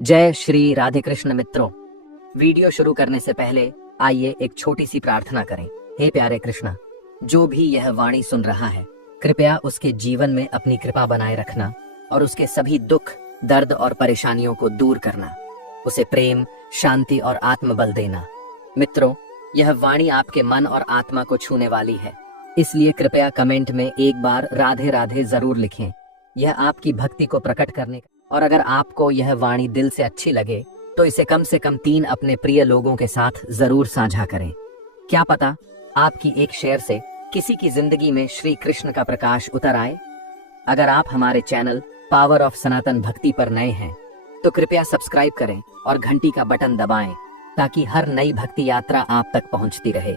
जय श्री राधे कृष्ण मित्रों। वीडियो शुरू करने से पहले आइए एक छोटी सी प्रार्थना करें। हे प्यारे कृष्ण, जो भी यह वाणी सुन रहा है, कृपया उसके जीवन में अपनी कृपा बनाए रखना और उसके सभी दुख, दर्द और परेशानियों को दूर करना। उसे प्रेम, शांति और आत्मबल देना। मित्रों, यह वाणी आपके मन और आत्मा को छूने वाली है, इसलिए कृपया कमेंट में एक बार राधे राधे जरूर लिखें। यह आपकी भक्ति को प्रकट करने और अगर आपको यह वाणी दिल से अच्छी लगे तो इसे कम से कम 3 अपने प्रिय लोगों के साथ जरूर साझा करें। क्या पता आपकी एक शेयर से किसी की जिंदगी में श्री कृष्ण का प्रकाश उतर आए। अगर आप हमारे चैनल पावर ऑफ सनातन भक्ति पर नए हैं तो कृपया सब्सक्राइब करें और घंटी का बटन दबाएं ताकि हर नई भक्ति यात्रा आप तक पहुंचती रहे।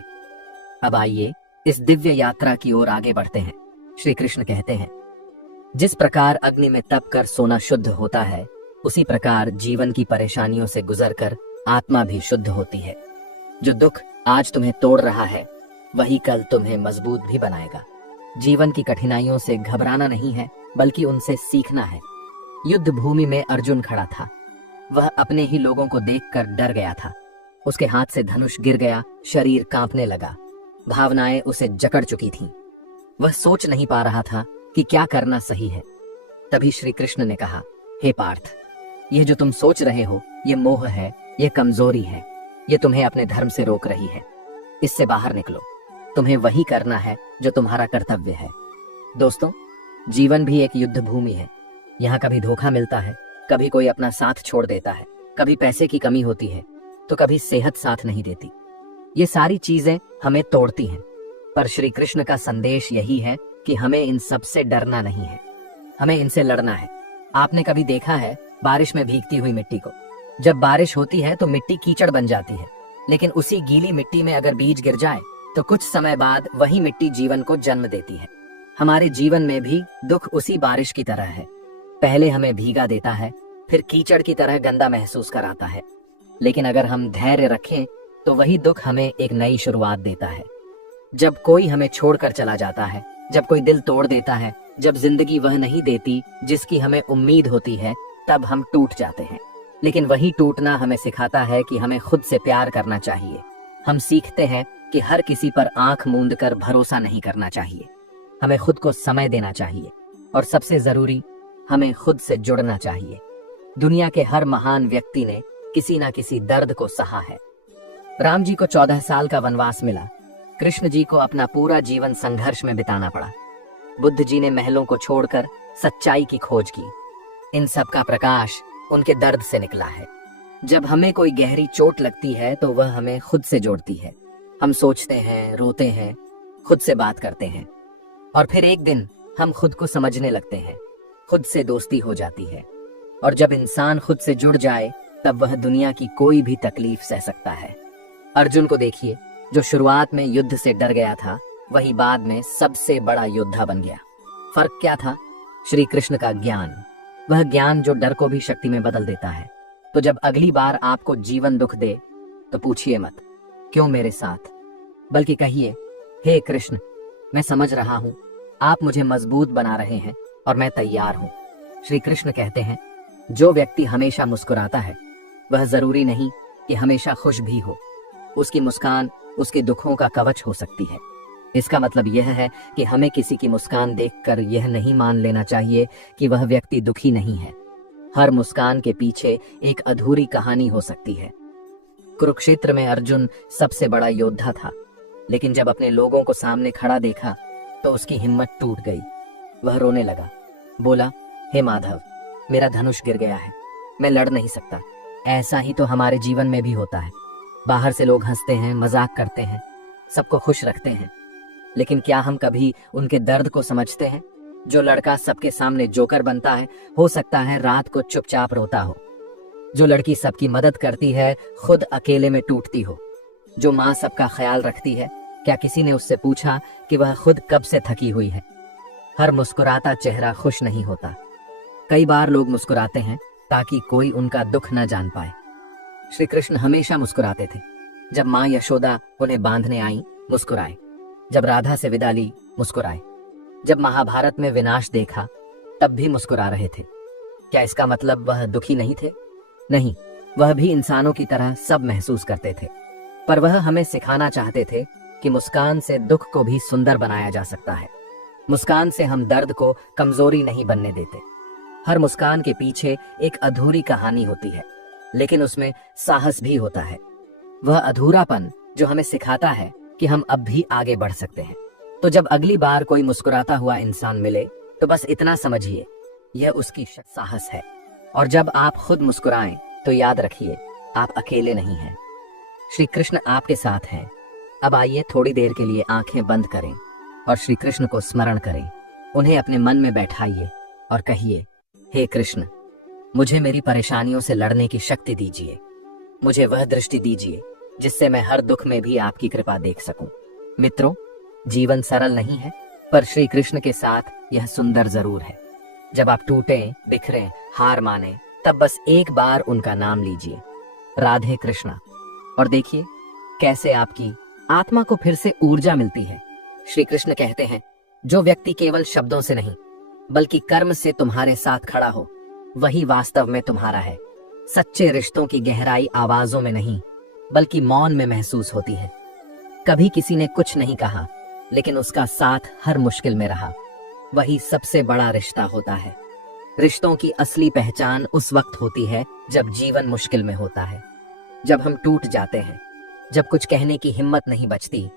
अब आइए इस दिव्य यात्रा की ओर आगे बढ़ते हैं। श्री कृष्ण कहते हैं, जिस प्रकार अग्नि में तप कर सोना शुद्ध होता है, उसी प्रकार जीवन की परेशानियों से गुजरकर आत्मा भी शुद्ध होती है। जो दुख आज तुम्हें तोड़ रहा है, वही कल तुम्हें मजबूत भी बनाएगा। जीवन की कठिनाइयों से घबराना नहीं है, बल्कि उनसे सीखना है। युद्ध भूमि में अर्जुन खड़ा था। वह अपने ही लोगों को देखकर डर गया था। उसके हाथ से धनुष गिर गया, शरीर कांपने लगा, भावनाएं उसे जकड़ चुकी थीं। वह सोच नहीं पा रहा था कि क्या करना सही है। तभी श्री कृष्ण ने कहा, हे पार्थ, यह जो तुम सोच रहे हो, ये मोह है, ये कमजोरी है, ये तुम्हें अपने धर्म से रोक रही है। इससे बाहर निकलो। तुम्हें वही करना है जो तुम्हारा कर्तव्य है। दोस्तों, जीवन भी एक युद्ध भूमि है। यहाँ कभी धोखा मिलता है, कभी कोई अपना साथ छोड़ देता है, कभी पैसे की कमी होती है, तो कभी सेहत साथ नहीं देती। ये सारी चीजें हमें तोड़ती हैं, पर श्री कृष्ण का संदेश यही है कि हमें इन सब से डरना नहीं है, हमें इनसे लड़ना है। आपने कभी देखा है बारिश में भीगती हुई मिट्टी को? जब बारिश होती है तो मिट्टी कीचड़ बन जाती है, लेकिन उसी गीली मिट्टी में अगर बीज गिर जाए तो कुछ समय बाद वही मिट्टी जीवन को जन्म देती है। हमारे जीवन में भी दुख उसी बारिश की तरह है। पहले हमें भीगा देता है, फिर कीचड़ की तरह गंदा महसूस कराता है, लेकिन अगर हम धैर्य रखें तो वही दुख हमें एक नई शुरुआत देता है। जब कोई हमें छोड़कर चला जाता है, जब कोई दिल तोड़ देता है, जब जिंदगी वह नहीं देती जिसकी हमें उम्मीद होती है, तब हम टूट जाते हैं। लेकिन वही टूटना हमें सिखाता है कि हमें खुद से प्यार करना चाहिए। हम सीखते हैं कि हर किसी पर आंख मूंद कर भरोसा नहीं करना चाहिए। हमें खुद को समय देना चाहिए और सबसे जरूरी, हमें खुद से जुड़ना चाहिए। दुनिया के हर महान व्यक्ति ने किसी ना किसी दर्द को सहा है। राम जी को 14 साल का वनवास मिला। कृष्ण जी को अपना पूरा जीवन संघर्ष में बिताना पड़ा। बुद्ध जी ने महलों को छोड़कर सच्चाई की खोज की। इन सब का प्रकाश उनके दर्द से निकला है। जब हमें कोई गहरी चोट लगती है तो वह हमें खुद से जोड़ती है। हम सोचते हैं, रोते हैं, खुद से बात करते हैं और फिर एक दिन हम खुद को समझने लगते हैं। खुद से दोस्ती हो जाती है और जब इंसान खुद से जुड़ जाए तब वह दुनिया की कोई भी तकलीफ सह सकता है। अर्जुन को देखिए, जो शुरुआत में युद्ध से डर गया था, वही बाद में सबसे बड़ा योद्धा बन गया। फर्क क्या था? श्री कृष्ण का ज्ञान, वह ज्ञान जो डर को भी शक्ति में बदल देता है। तो जब अगली बार आपको जीवन दुख दे तो पूछिए मत, क्यों मेरे साथ, बल्कि कहिए, हे कृष्ण, मैं समझ रहा हूँ, आप मुझे मजबूत बना रहे हैं और मैं तैयार हूँ। श्री कृष्ण कहते हैं, जो व्यक्ति हमेशा मुस्कुराता है, वह जरूरी नहीं कि हमेशा खुश भी हो। उसकी मुस्कान उसके दुखों का कवच हो सकती है। इसका मतलब यह है कि हमें किसी की मुस्कान देखकर यह नहीं मान लेना चाहिए कि वह व्यक्ति दुखी नहीं है। हर मुस्कान के पीछे एक अधूरी कहानी हो सकती है। कुरुक्षेत्र में अर्जुन सबसे बड़ा योद्धा था, लेकिन जब अपने लोगों को सामने खड़ा देखा तो उसकी हिम्मत टूट गई। वह रोने लगा, बोला, हे माधव, मेरा धनुष गिर गया है, मैं लड़ नहीं सकता। ऐसा ही तो हमारे जीवन में भी होता है। बाहर से लोग हंसते हैं, मजाक करते हैं, सबको खुश रखते हैं, लेकिन क्या हम कभी उनके दर्द को समझते हैं? जो लड़का सबके सामने जोकर बनता है, हो सकता है रात को चुपचाप रोता हो। जो लड़की सबकी मदद करती है, खुद अकेले में टूटती हो। जो माँ सबका ख्याल रखती है, क्या किसी ने उससे पूछा कि वह खुद कब से थकी हुई है? हर मुस्कुराता चेहरा खुश नहीं होता। कई बार लोग मुस्कुराते हैं ताकि कोई उनका दुख न जान पाए। श्री कृष्ण हमेशा मुस्कुराते थे। जब माँ यशोदा उन्हें बांधने आई, मुस्कुराए। जब राधा से विदा ली, मुस्कुराए। जब महाभारत में विनाश देखा, तब भी मुस्कुरा रहे थे। क्या इसका मतलब वह दुखी नहीं थे? नहीं, वह भी इंसानों की तरह सब महसूस करते थे, पर वह हमें सिखाना चाहते थे कि मुस्कान से दुख को भी सुंदर बनाया जा सकता है। मुस्कान से हम दर्द को कमजोरी नहीं बनने देते। हर मुस्कान के पीछे एक अधूरी कहानी होती है, लेकिन उसमें साहस भी होता है। वह अधूरापन जो हमें सिखाता है कि हम अब भी आगे बढ़ सकते हैं। तो जब अगली बार कोई मुस्कुराता हुआ इंसान मिले तो बस इतना समझिए, यह उसकी साहस है। और जब आप खुद मुस्कुराएं तो याद रखिए, आप अकेले नहीं हैं। श्री कृष्ण आपके साथ हैं। अब आइए थोड़ी देर के लिए आंखें बंद करें और श्री कृष्ण को स्मरण करें। उन्हें अपने मन में बैठाइए और कहिए, हे कृष्ण, मुझे मेरी परेशानियों से लड़ने की शक्ति दीजिए। मुझे वह दृष्टि दीजिए जिससे मैं हर दुख में भी आपकी कृपा देख सकूं। मित्रों, जीवन सरल नहीं है, पर श्री कृष्ण के साथ यह सुंदर जरूर है। जब आप टूटें, बिखरें, हार माने, तब बस एक बार उनका नाम लीजिए, राधे कृष्णा, और देखिए कैसे आपकी आत्मा को फिर से ऊर्जा मिलती है। श्री कृष्ण कहते हैं, जो व्यक्ति केवल शब्दों से नहीं बल्कि कर्म से तुम्हारे साथ खड़ा हो, वही वास्तव में तुम्हारा है। सच्चे रिश्तों की गहराई आवाजों में नहीं बल्कि मौन में महसूस होती है। कभी किसी ने कुछ नहीं कहा, लेकिन उसका साथ हर मुश्किल में रहा। वही सबसे बड़ा रिश्ता होता है। रिश्तों की असली पहचान उस वक्त होती है जब जीवन मुश्किल में होता है, जब हम टूट जाते हैं, जब कुछ कहने की हिम्मत नहीं बचती।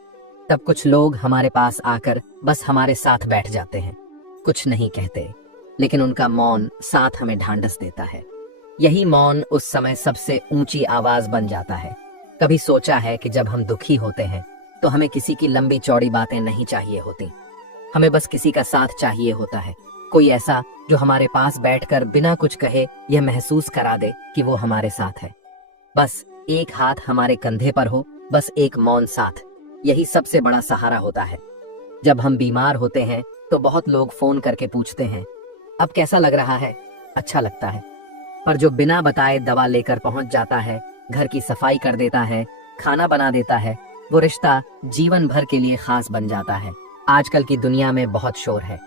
तब कुछ लोग हमारे पास आकर बस हमारे साथ बैठ जाते हैं, कुछ नहीं कहते, लेकिन उनका मौन साथ हमें ढांढस देता है। यही मौन उस समय सबसे ऊंची आवाज बन जाता है। कभी सोचा है कि जब हम दुखी होते हैं तो हमें किसी की लंबी चौड़ी बातें नहीं चाहिए होती, हमें बस किसी का साथ चाहिए होता है। कोई ऐसा जो हमारे पास बैठकर बिना कुछ कहे यह महसूस करा दे कि वो हमारे साथ है। बस एक हाथ हमारे कंधे पर हो, बस एक मौन साथ, यही सबसे बड़ा सहारा होता है। जब हम बीमार होते हैं तो बहुत लोग फोन करके पूछते हैं, अब कैसा लग रहा है? अच्छा लगता है। पर जो बिना बताए दवा लेकर पहुंच जाता है, घर की सफाई कर देता है, खाना बना देता है, वो रिश्ता जीवन भर के लिए खास बन जाता है। आजकल की दुनिया में बहुत शोर है।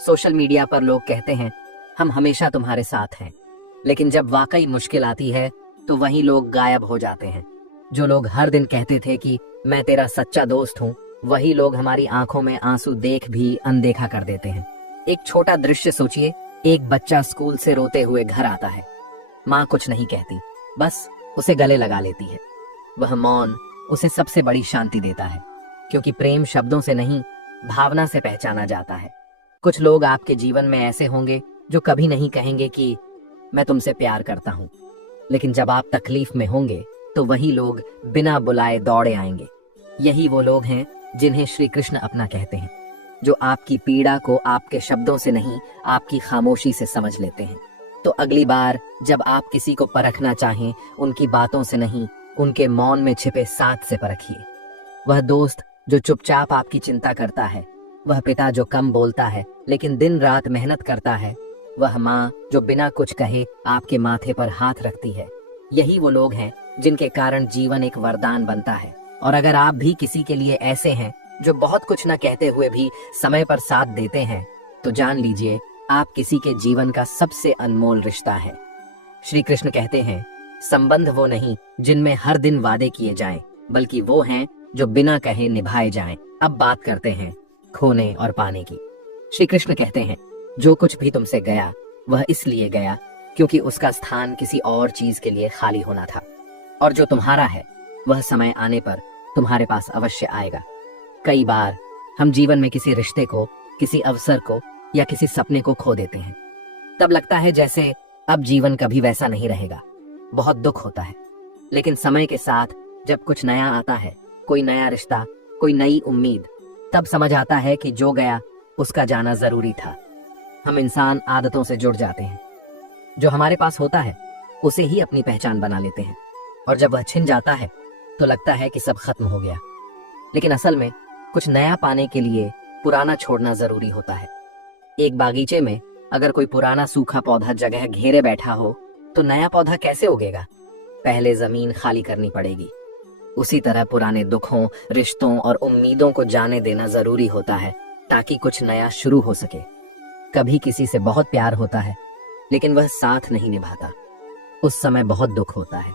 सोशल मीडिया पर लोग कहते हैं, हम हमेशा तुम्हारे साथ हैं, लेकिन जब वाकई मुश्किल आती है तो वही लोग गायब हो जाते हैं। जो लोग हर दिन कहते थे कि मैं तेरा सच्चा दोस्त हूँ, वही लोग हमारी आंखों में आंसू देख भी अनदेखा कर देते हैं। एक छोटा दृश्य सोचिए, एक बच्चा स्कूल से रोते हुए घर आता है। माँ कुछ नहीं कहती, बस उसे गले लगा लेती है। वह मौन उसे सबसे बड़ी शांति देता है, क्योंकि प्रेम शब्दों से नहीं, भावना से पहचाना जाता है। कुछ लोग आपके जीवन में ऐसे होंगे जो कभी नहीं कहेंगे कि मैं तुमसे प्यार करता हूँ, लेकिन जब आप तकलीफ में होंगे तो वही लोग बिना बुलाए दौड़े आएंगे। यही वो लोग हैं जिन्हें श्री कृष्ण अपना कहते हैं, जो आपकी पीड़ा को आपके शब्दों से नहीं, आपकी खामोशी से समझ लेते हैं। तो अगली बार जब आप किसी को परखना चाहें, उनकी बातों से नहीं, उनके मौन में छिपे साथ से परखिए। वह दोस्त जो चुपचाप आपकी चिंता करता है, वह पिता जो कम बोलता है लेकिन दिन रात मेहनत करता है, वह माँ जो बिना कुछ कहे आपके माथे पर हाथ रखती है, यही वो लोग हैं जिनके कारण जीवन एक वरदान बनता है। और अगर आप भी किसी के लिए ऐसे हैं जो बहुत कुछ न कहते हुए भी समय पर साथ देते हैं, तो जान लीजिए आप किसी के जीवन का सबसे अनमोल रिश्ता है। श्री कृष्ण कहते हैं, संबंध वो नहीं जिनमें हर दिन वादे किए जाएं, बल्कि वो हैं जो बिना कहे निभाए जाएं। अब बात करते हैं खोने और पाने की। श्री कृष्ण कहते हैं, जो कुछ भी तुमसे गया वह इसलिए गया क्योंकि उसका स्थान किसी और चीज के लिए खाली होना था, और जो तुम्हारा है वह समय आने पर तुम्हारे पास अवश्य आएगा। कई बार हम जीवन में किसी रिश्ते को, किसी अवसर को या किसी सपने को खो देते हैं। तब लगता है जैसे अब जीवन कभी वैसा नहीं रहेगा। बहुत दुख होता है, लेकिन समय के साथ जब कुछ नया आता है, कोई नया रिश्ता, कोई नई उम्मीद, तब समझ आता है कि जो गया उसका जाना जरूरी था। हम इंसान आदतों से जुड़ जाते हैं। जो हमारे पास होता है उसे ही अपनी पहचान बना लेते हैं, और जब वह छिन जाता है तो लगता है कि सब खत्म हो गया। लेकिन असल में कुछ नया पाने के लिए पुराना छोड़ना जरूरी होता है। एक बागीचे में अगर कोई पुराना सूखा पौधा जगह घेरे बैठा हो तो नया पौधा कैसे उगेगा? पहले जमीन खाली करनी पड़ेगी। उसी तरह पुराने दुखों, रिश्तों और उम्मीदों को जाने देना जरूरी होता है ताकि कुछ नया शुरू हो सके। कभी किसी से बहुत प्यार होता है लेकिन वह साथ नहीं निभाता। उस समय बहुत दुख होता है,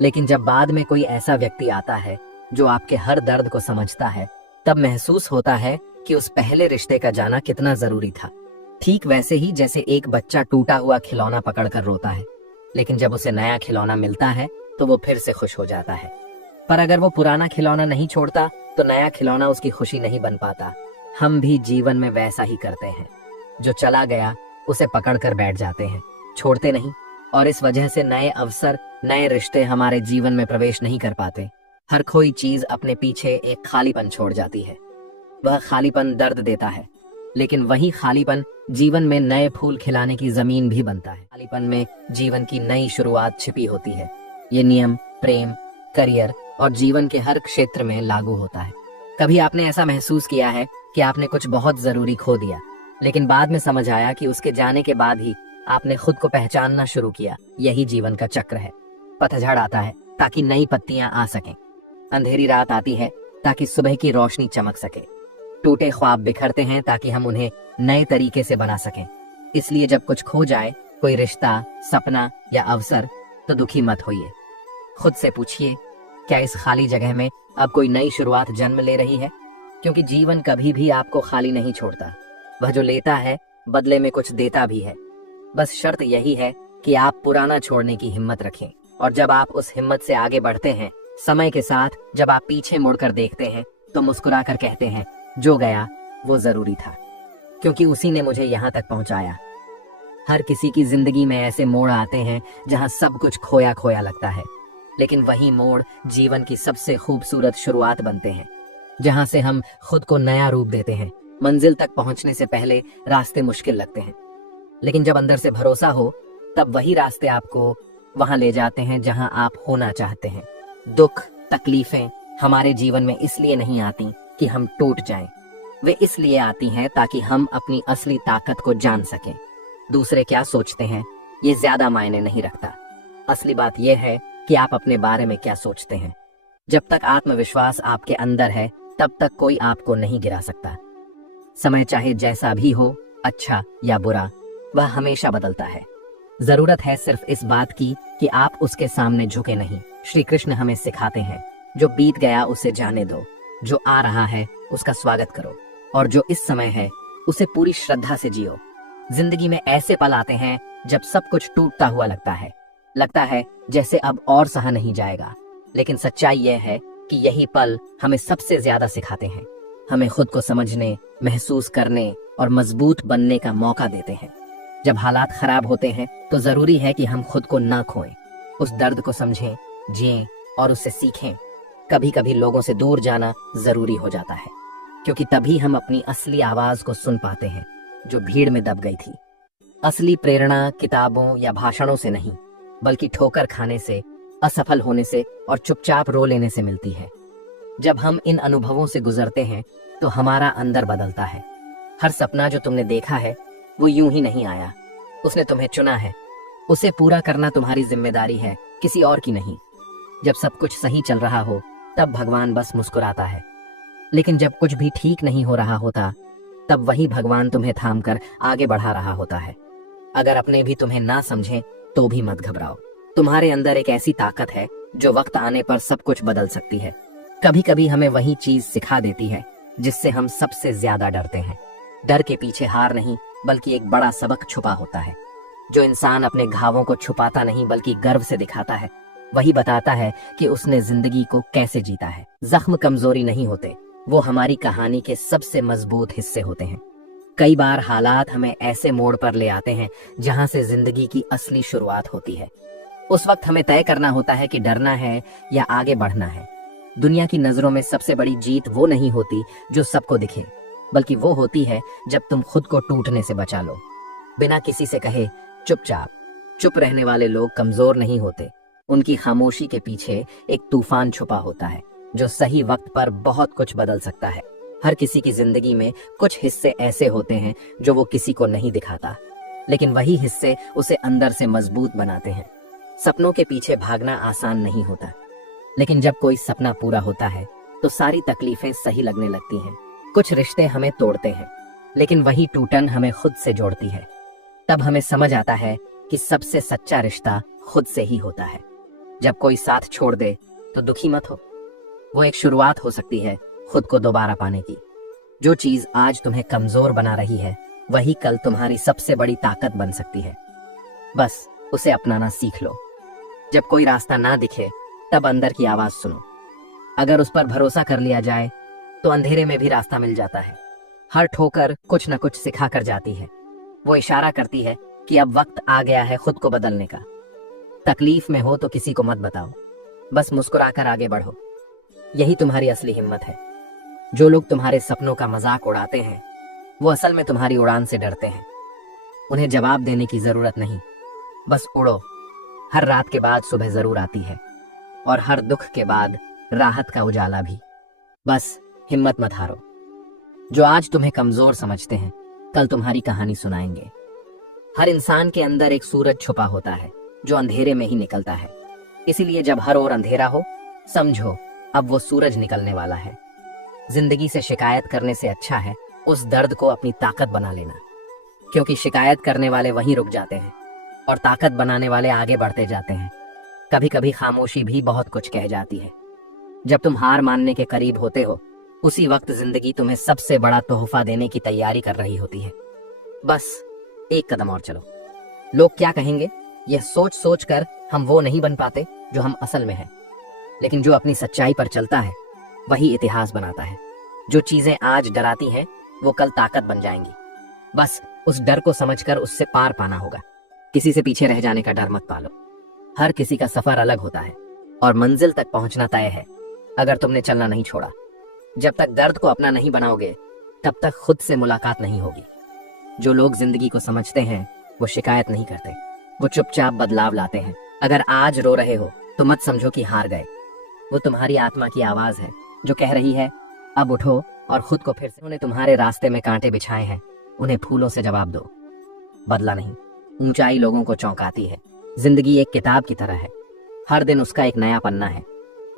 लेकिन जब बाद में कोई ऐसा व्यक्ति आता है जो आपके हर दर्द को समझता है, तब महसूस होता है कि उस पहले रिश्ते का जाना कितना जरूरी था। ठीक वैसे ही जैसे एक बच्चा टूटा हुआ खिलौना पकड़कर रोता है, लेकिन जब उसे नया खिलौना मिलता है तो वो फिर से खुश हो जाता है। पर अगर वो पुराना खिलौना नहीं छोड़ता तो नया खिलौना उसकी खुशी नहीं बन पाता। हम भी जीवन में वैसा ही करते हैं, जो चला गया उसे पकड़कर बैठ जाते हैं, छोड़ते नहीं, और इस वजह से नए अवसर, नए रिश्ते हमारे जीवन में प्रवेश नहीं कर पाते। हर कोई चीज अपने पीछे एक खालीपन छोड़ जाती है। वह खालीपन दर्द देता है, लेकिन वही खालीपन जीवन में नए फूल खिलाने की जमीन भी बनता है। खालीपन में जीवन की नई शुरुआत छिपी होती है। ये नियम प्रेम, करियर और जीवन के हर क्षेत्र में लागू होता है। कभी आपने ऐसा महसूस किया है कि आपने कुछ बहुत जरूरी खो दिया, लेकिन बाद में समझ आया कि उसके जाने के बाद ही आपने खुद को पहचानना शुरू किया। यही जीवन का चक्र है। पतझड़ आता है ताकि नई पत्तियां आ सकें, अंधेरी रात आती है ताकि सुबह की रोशनी चमक सके, टूटे ख्वाब बिखरते हैं ताकि हम उन्हें नए तरीके से बना सकें। इसलिए जब कुछ खो जाए, कोई रिश्ता, सपना या अवसर, तो दुखी मत होइए। खुद से पूछिए, क्या इस खाली जगह में अब कोई नई शुरुआत जन्म ले रही है? क्योंकि जीवन कभी भी आपको खाली नहीं छोड़ता। वह जो लेता है बदले में कुछ देता भी है। बस शर्त यही है कि आप पुराना छोड़ने की हिम्मत रखें, और जब आप उस हिम्मत से आगे बढ़ते हैं, समय के साथ जब आप पीछे मुड़कर देखते हैं तो मुस्कुराकर कहते हैं, जो गया वो जरूरी था, क्योंकि उसी ने मुझे यहाँ तक पहुंचाया। हर किसी की जिंदगी में ऐसे मोड़ आते हैं जहाँ सब कुछ खोया खोया लगता है, लेकिन वही मोड़ जीवन की सबसे खूबसूरत शुरुआत बनते हैं, जहाँ से हम खुद को नया रूप देते हैं। मंजिल तक पहुंचने से पहले रास्ते मुश्किल लगते हैं, लेकिन जब अंदर से भरोसा हो, तब वही रास्ते आपको वहां ले जाते हैं जहां आप होना चाहते हैं। दुख, तकलीफें हमारे जीवन में इसलिए नहीं आती कि हम टूट जाएं, वे इसलिए आती हैं ताकि हम अपनी असली ताकत को जान सकें। दूसरे क्या सोचते हैं ये ज्यादा मायने नहीं रखता। असली बात यह है कि आप अपने बारे में क्या सोचते हैं। जब तक आत्मविश्वास आपके अंदर है, तब तक कोई आपको नहीं गिरा सकता। समय चाहे जैसा भी हो, अच्छा या बुरा, वह हमेशा बदलता है। जरूरत है सिर्फ इस बात की कि आप उसके सामने झुके नहीं। श्री कृष्ण हमें सिखाते हैं, जो बीत गया उसे जाने दो, जो आ रहा है उसका स्वागत करो, और जो इस समय है उसे पूरी श्रद्धा से जियो। जिंदगी में ऐसे पल आते हैं जब सब कुछ टूटता हुआ लगता है जैसे अब और सहा नहीं जाएगा, लेकिन सच्चाई यह है कि यही पल हमें सबसे ज्यादा सिखाते हैं। हमें खुद को समझने, महसूस करने और मजबूत बनने का मौका देते हैं। जब हालात खराब होते हैं तो जरूरी है कि हम खुद को ना खोएं, उस दर्द को समझें, जिएं और उससे सीखें। कभी कभी लोगों से दूर जाना जरूरी हो जाता है, क्योंकि तभी हम अपनी असली आवाज को सुन पाते हैं, जो भीड़ में दब गई थी। असली प्रेरणा किताबों या भाषणों से नहीं, बल्कि ठोकर खाने से, असफल होने से और चुपचाप रो लेने से मिलती है। जब हम इन अनुभवों से गुजरते हैं तो हमारा अंदर बदलता है। हर सपना जो तुमने देखा है वो यूं ही नहीं आया, उसने तुम्हें चुना है। उसे पूरा करना तुम्हारी जिम्मेदारी है, किसी और की नहीं। जब सब कुछ सही चल रहा हो तब भगवान बस मुस्कुराता है, लेकिन जब कुछ भी ठीक नहीं हो रहा होता तब वही भगवान तुम्हें थाम कर आगे बढ़ा रहा होता है। अगर अपने भी तुम्हें ना समझें तो भी मत घबराओ। तुम्हारे अंदर एक ऐसी ताकत है जो वक्त आने पर सब कुछ बदल सकती है। कभी कभी हमें वही चीज सिखा देती है जिससे हम सबसे ज्यादा डरते हैं। डर के पीछे हार नहीं, बल्कि एक बड़ा सबक छुपा होता है। जो इंसान अपने घावों को छुपाता नहीं बल्कि गर्व से दिखाता है, वही बताता है कि उसने जिंदगी को कैसे जीता है। जख्म कमजोरी नहीं होते, वो हमारी कहानी के सबसे मजबूत हिस्से होते हैं। कई बार हालात हमें ऐसे मोड़ पर ले आते हैं जहां से जिंदगी की असली शुरुआत होती है। उस वक्त हमें तय करना होता है कि डरना है या आगे बढ़ना है। दुनिया की नजरों में सबसे बड़ी जीत वो नहीं होती जो सबको दिखे, बल्कि वो होती है जब तुम खुद को टूटने से बचा लो, बिना किसी से कहे, चुपचाप। चुप रहने वाले लोग कमजोर नहीं होते, उनकी खामोशी के पीछे एक तूफान छुपा होता है जो सही वक्त पर बहुत कुछ बदल सकता है। हर किसी की जिंदगी में कुछ हिस्से ऐसे होते हैं जो वो किसी को नहीं दिखाता, लेकिन वही हिस्से उसे अंदर से मजबूत बनाते हैं। सपनों के पीछे भागना आसान नहीं होता, लेकिन जब कोई सपना पूरा होता है तो सारी तकलीफें सही लगने लगती हैं। कुछ रिश्ते हमें तोड़ते हैं, लेकिन वही टूटन हमें खुद से जोड़ती है। तब हमें समझ आता है कि सबसे सच्चा रिश्ता खुद से ही होता है। जब कोई साथ छोड़ दे तो दुखी मत हो, वो एक शुरुआत हो सकती है खुद को दोबारा पाने की। जो चीज आज तुम्हें कमजोर बना रही है वही कल तुम्हारी सबसे बड़ी ताकत बन सकती है। बस उसे अपनाना सीख लो। जब कोई रास्ता ना दिखे तब अंदर की आवाज सुनो। अगर उस पर भरोसा कर लिया जाए तो अंधेरे में भी रास्ता मिल जाता है। हर ठोकर कुछ न कुछ सिखा कर जाती है। वो इशारा करती है कि अब वक्त आ गया है खुद को बदलने का। तकलीफ में हो तो किसी को मत बताओ, बस मुस्कुराकर आगे बढ़ो। यही तुम्हारी असली हिम्मत है। जो लोग तुम्हारे सपनों का मजाक उड़ाते हैं वो असल में तुम्हारी उड़ान से डरते हैं। उन्हें जवाब देने की जरूरत नहीं, बस उड़ो। हर रात के बाद सुबह जरूर आती है और हर दुख के बाद राहत का उजाला भी। बस हिम्मत मत हारो। जो आज तुम्हें कमजोर समझते हैं कल तुम्हारी कहानी सुनाएंगे। हर इंसान के अंदर एक सूरज छुपा होता है जो अंधेरे में ही निकलता है। इसीलिए जब हर ओर अंधेरा हो समझो अब वो सूरज निकलने वाला है। जिंदगी से शिकायत करने से अच्छा है उस दर्द को अपनी ताकत बना लेना, क्योंकि शिकायत करने वाले वहीं रुक जाते हैं और ताकत बनाने वाले आगे बढ़ते जाते हैं। कभी कभी खामोशी भी बहुत कुछ कह जाती है। जब तुम हार मानने के करीब होते हो उसी वक्त जिंदगी तुम्हें सबसे बड़ा तोहफा देने की तैयारी कर रही होती है। बस एक कदम और चलो। लोग क्या कहेंगे यह सोच सोच कर हम वो नहीं बन पाते जो हम असल में हैं। लेकिन जो अपनी सच्चाई पर चलता है वही इतिहास बनाता है। जो चीजें आज डराती हैं वो कल ताकत बन जाएंगी। बस उस डर को समझकर उससे पार पाना होगा। किसी से पीछे रह जाने का डर मत पालो। हर किसी का सफर अलग होता है और मंजिल तक पहुंचना तय है अगर तुमने चलना नहीं छोड़ा। जब तक दर्द को अपना नहीं बनाओगे तब तक खुद से मुलाकात नहीं होगी। जो लोग जिंदगी को समझते हैं वो शिकायत नहीं करते, वो चुपचाप बदलाव लाते हैं। अगर आज रो रहे हो तो मत समझो कि हार गए। वो तुम्हारी आत्मा की आवाज है जो कह रही है अब उठो और खुद को फिर से। उन्होंने तुम्हारे रास्ते में कांटे बिछाए हैं, उन्हें फूलों से जवाब दो। बदला नहीं, ऊंचाई लोगों को चौंकाती है। जिंदगी एक किताब की तरह है, हर दिन उसका एक नया पन्ना है।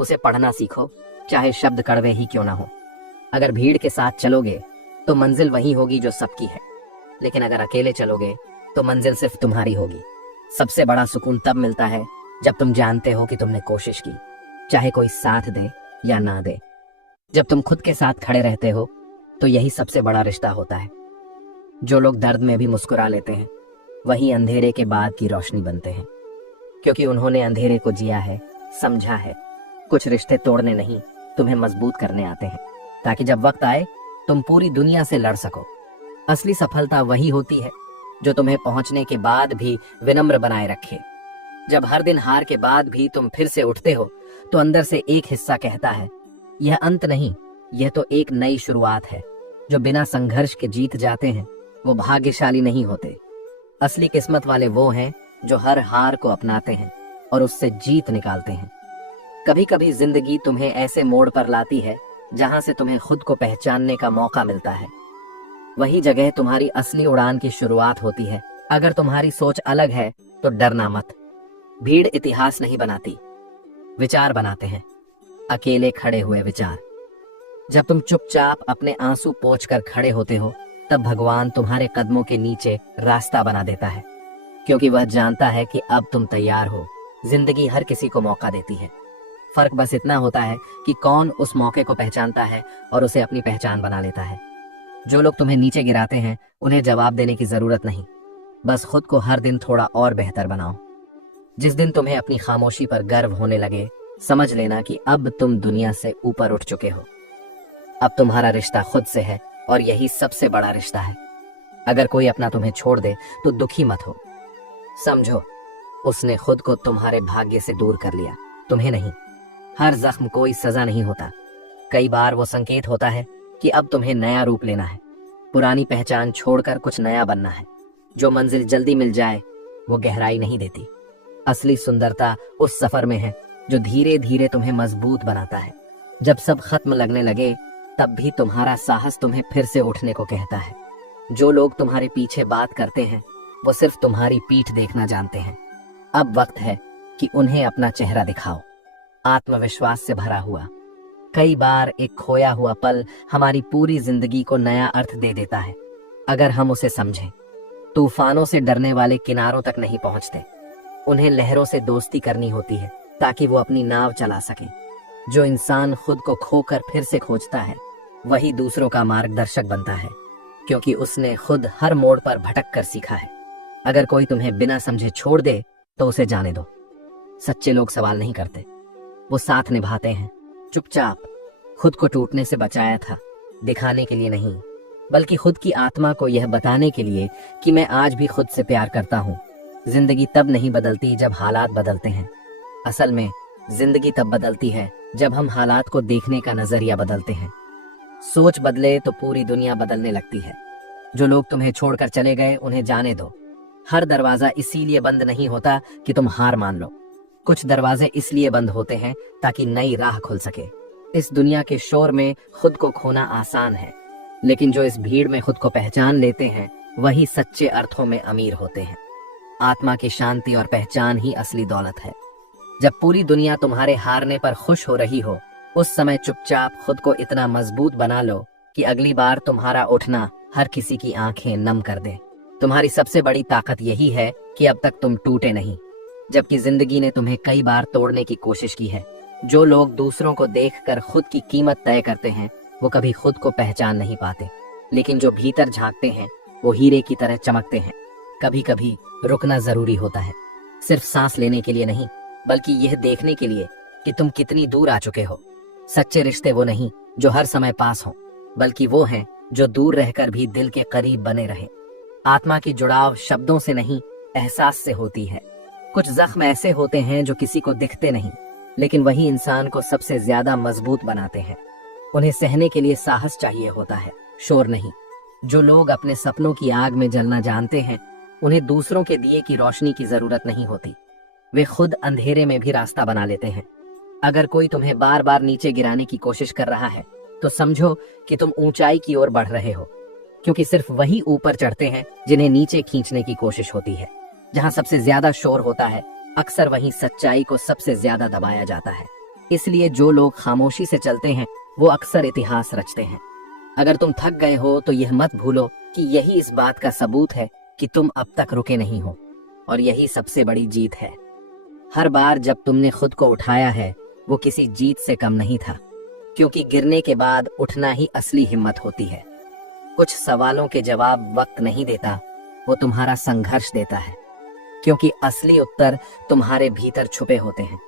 उसे पढ़ना सीखो, चाहे शब्द कड़वे ही क्यों ना हो। अगर भीड़ के साथ चलोगे तो मंजिल वही होगी जो सबकी है, लेकिन अगर अकेले चलोगे तो मंजिल सिर्फ तुम्हारी होगी। सबसे बड़ा सुकून तब मिलता है जब तुम जानते हो कि तुमने कोशिश की, चाहे कोई साथ दे या ना दे। जब तुम खुद के साथ खड़े रहते हो तो यही सबसे बड़ा रिश्ता होता है। जो लोग दर्द में भी मुस्कुरा लेते हैं वही अंधेरे के बाद की रोशनी बनते हैं, क्योंकि उन्होंने अंधेरे को जिया है, समझा है। कुछ रिश्ते तोड़ने नहीं, तुम्हें मजबूत करने आते हैं, ताकि जब वक्त आए तुम पूरी दुनिया से लड़ सको। असली सफलता वही होती है जो तुम्हें पहुंचने के बाद भी विनम्र बनाए रखे। जब हर दिन हार के बाद भी तुम फिर से उठते हो तो अंदर से एक हिस्सा कहता है यह अंत नहीं, यह तो एक नई शुरुआत है। जो बिना संघर्ष के जीत जाते हैं वो भाग्यशाली नहीं होते। असली किस्मत वाले वो हैं जो हर हार को अपनाते हैं और उससे जीत निकालते हैं। कभी कभी जिंदगी तुम्हें ऐसे मोड़ पर लाती है जहां से तुम्हें खुद को पहचानने का मौका मिलता है। वही जगह तुम्हारी असली उड़ान की शुरुआत होती है। अगर तुम्हारी सोच अलग है तो डरना मत। भीड़ इतिहास नहीं बनाती, विचार बनाते हैं, अकेले खड़े हुए विचार। जब तुम चुपचाप अपने आंसू पोंछकर खड़े होते हो तब भगवान तुम्हारे कदमों के नीचे रास्ता बना देता है, क्योंकि वह जानता है कि अब तुम तैयार हो। जिंदगी हर किसी को मौका देती है, फर्क बस इतना होता है कि कौन उस मौके को पहचानता है और उसे अपनी पहचान बना लेता है। जो लोग तुम्हें नीचे गिराते हैं उन्हें जवाब देने की जरूरत नहीं, बस खुद को हर दिन थोड़ा और बेहतर बनाओ। जिस दिन तुम्हें अपनी खामोशी पर गर्व होने लगे समझ लेना कि अब तुम दुनिया से ऊपर उठ चुके हो। अब तुम्हारा रिश्ता खुद से है और यही सबसे बड़ा रिश्ता है। अगर कोई अपना तुम्हें छोड़ दे तो दुखी मत हो, समझो उसने खुद को तुम्हारे भाग्य से दूर कर लिया, तुम्हें नहीं। हर जख्म कोई सजा नहीं होता, कई बार वो संकेत होता है कि अब तुम्हें नया रूप लेना है, पुरानी पहचान छोड़कर कुछ नया बनना है। जो मंजिल जल्दी मिल जाए वो गहराई नहीं देती। असली सुंदरता उस सफर में है जो धीरे धीरे तुम्हें मजबूत बनाता है। जब सब खत्म लगने लगे तब भी तुम्हारा साहस तुम्हें फिर से उठने को कहता है। जो लोग तुम्हारे पीछे बात करते हैं वो सिर्फ तुम्हारी पीठ देखना जानते हैं। अब वक्त है कि उन्हें अपना चेहरा दिखाओ, आत्मविश्वास से भरा हुआ। कई बार एक खोया हुआ पल हमारी पूरी जिंदगी को नया अर्थ दे देता है, अगर हम उसे समझें। तूफानों से डरने वाले किनारों तक नहीं पहुंचते, उन्हें लहरों से दोस्ती करनी होती है ताकि वो अपनी नाव चला सके। जो इंसान खुद को खोकर फिर से खोजता है वही दूसरों का मार्गदर्शक बनता है, क्योंकि उसने खुद हर मोड़ पर भटक कर सीखा है। अगर कोई तुम्हें बिना समझे छोड़ दे तो उसे जाने दो। सच्चे लोग सवाल नहीं करते, वो साथ निभाते हैं चुपचाप। खुद को टूटने से बचाया था, दिखाने के लिए नहीं, बल्कि खुद की आत्मा को यह बताने के लिए कि मैं आज भी खुद से प्यार करता हूँ। जिंदगी तब नहीं बदलती जब हालात बदलते हैं। असल में जिंदगी तब बदलती है जब हम हालात को देखने का नजरिया बदलते हैं। सोच बदले तो पूरी दुनिया बदलने लगती है। जो लोग तुम्हें छोड़कर चले गए उन्हें जाने दो। हर दरवाजा इसीलिए बंद नहीं होता कि तुम हार मान लो। कुछ दरवाजे इसलिए बंद होते हैं ताकि नई राह खुल सके। इस दुनिया के शोर में खुद को खोना आसान है, लेकिन जो इस भीड़ में खुद को पहचान लेते हैं वही सच्चे अर्थों में अमीर होते हैं। आत्मा की शांति और पहचान ही असली दौलत है। जब पूरी दुनिया तुम्हारे हारने पर खुश हो रही हो, उस समय चुपचाप खुद को इतना मजबूत बना लो कि अगली बार तुम्हारा उठना हर किसी की आंखें नम कर दे। तुम्हारी सबसे बड़ी ताकत यही है कि अब तक तुम टूटे नहीं, जबकि जिंदगी ने तुम्हें कई बार तोड़ने की कोशिश की है। जो लोग दूसरों को देखकर खुद की कीमत तय करते हैं वो कभी खुद को पहचान नहीं पाते, लेकिन जो भीतर झांकते हैं वो हीरे की तरह चमकते हैं। कभी कभी रुकना जरूरी होता है, सिर्फ सांस लेने के लिए नहीं, बल्कि यह देखने के लिए कि तुम कितनी दूर आ चुके हो। सच्चे रिश्ते वो नहीं जो हर समय पास हों, बल्कि वो हैं जो दूर रहकर भी दिल के करीब बने रहे। आत्मा की जुड़ाव शब्दों से नहीं, एहसास से होती है। कुछ जख्म ऐसे होते हैं जो किसी को दिखते नहीं, लेकिन वही इंसान को सबसे ज्यादा मजबूत बनाते हैं। उन्हें सहने के लिए साहस चाहिए होता है, शोर नहीं। जो लोग अपने सपनों की आग में जलना जानते हैं उन्हें दूसरों के दिए की रोशनी की जरूरत नहीं होती। वे खुद अंधेरे में भी रास्ता बना लेते हैं। अगर कोई तुम्हें बार बार नीचे गिराने की कोशिश कर रहा है तो समझो कि तुम ऊंचाई की ओर बढ़ रहे हो, क्योंकि सिर्फ वही ऊपर चढ़ते हैं जिन्हें नीचे खींचने की कोशिश होती है। जहां सबसे ज्यादा शोर होता है अक्सर वहीं सच्चाई को सबसे ज्यादा दबाया जाता है। इसलिए जो लोग खामोशी से चलते हैं वो अक्सर इतिहास रचते हैं। अगर तुम थक गए हो तो यह मत भूलो कि यही इस बात का सबूत है कि तुम अब तक रुके नहीं हो, और यही सबसे बड़ी जीत है। हर बार जब तुमने खुद को उठाया है वो किसी जीत से कम नहीं था, क्योंकि गिरने के बाद उठना ही असली हिम्मत होती है। कुछ सवालों के जवाब वक्त नहीं देता, वो तुम्हारा संघर्ष देता है, क्योंकि असली उत्तर तुम्हारे भीतर छुपे होते हैं।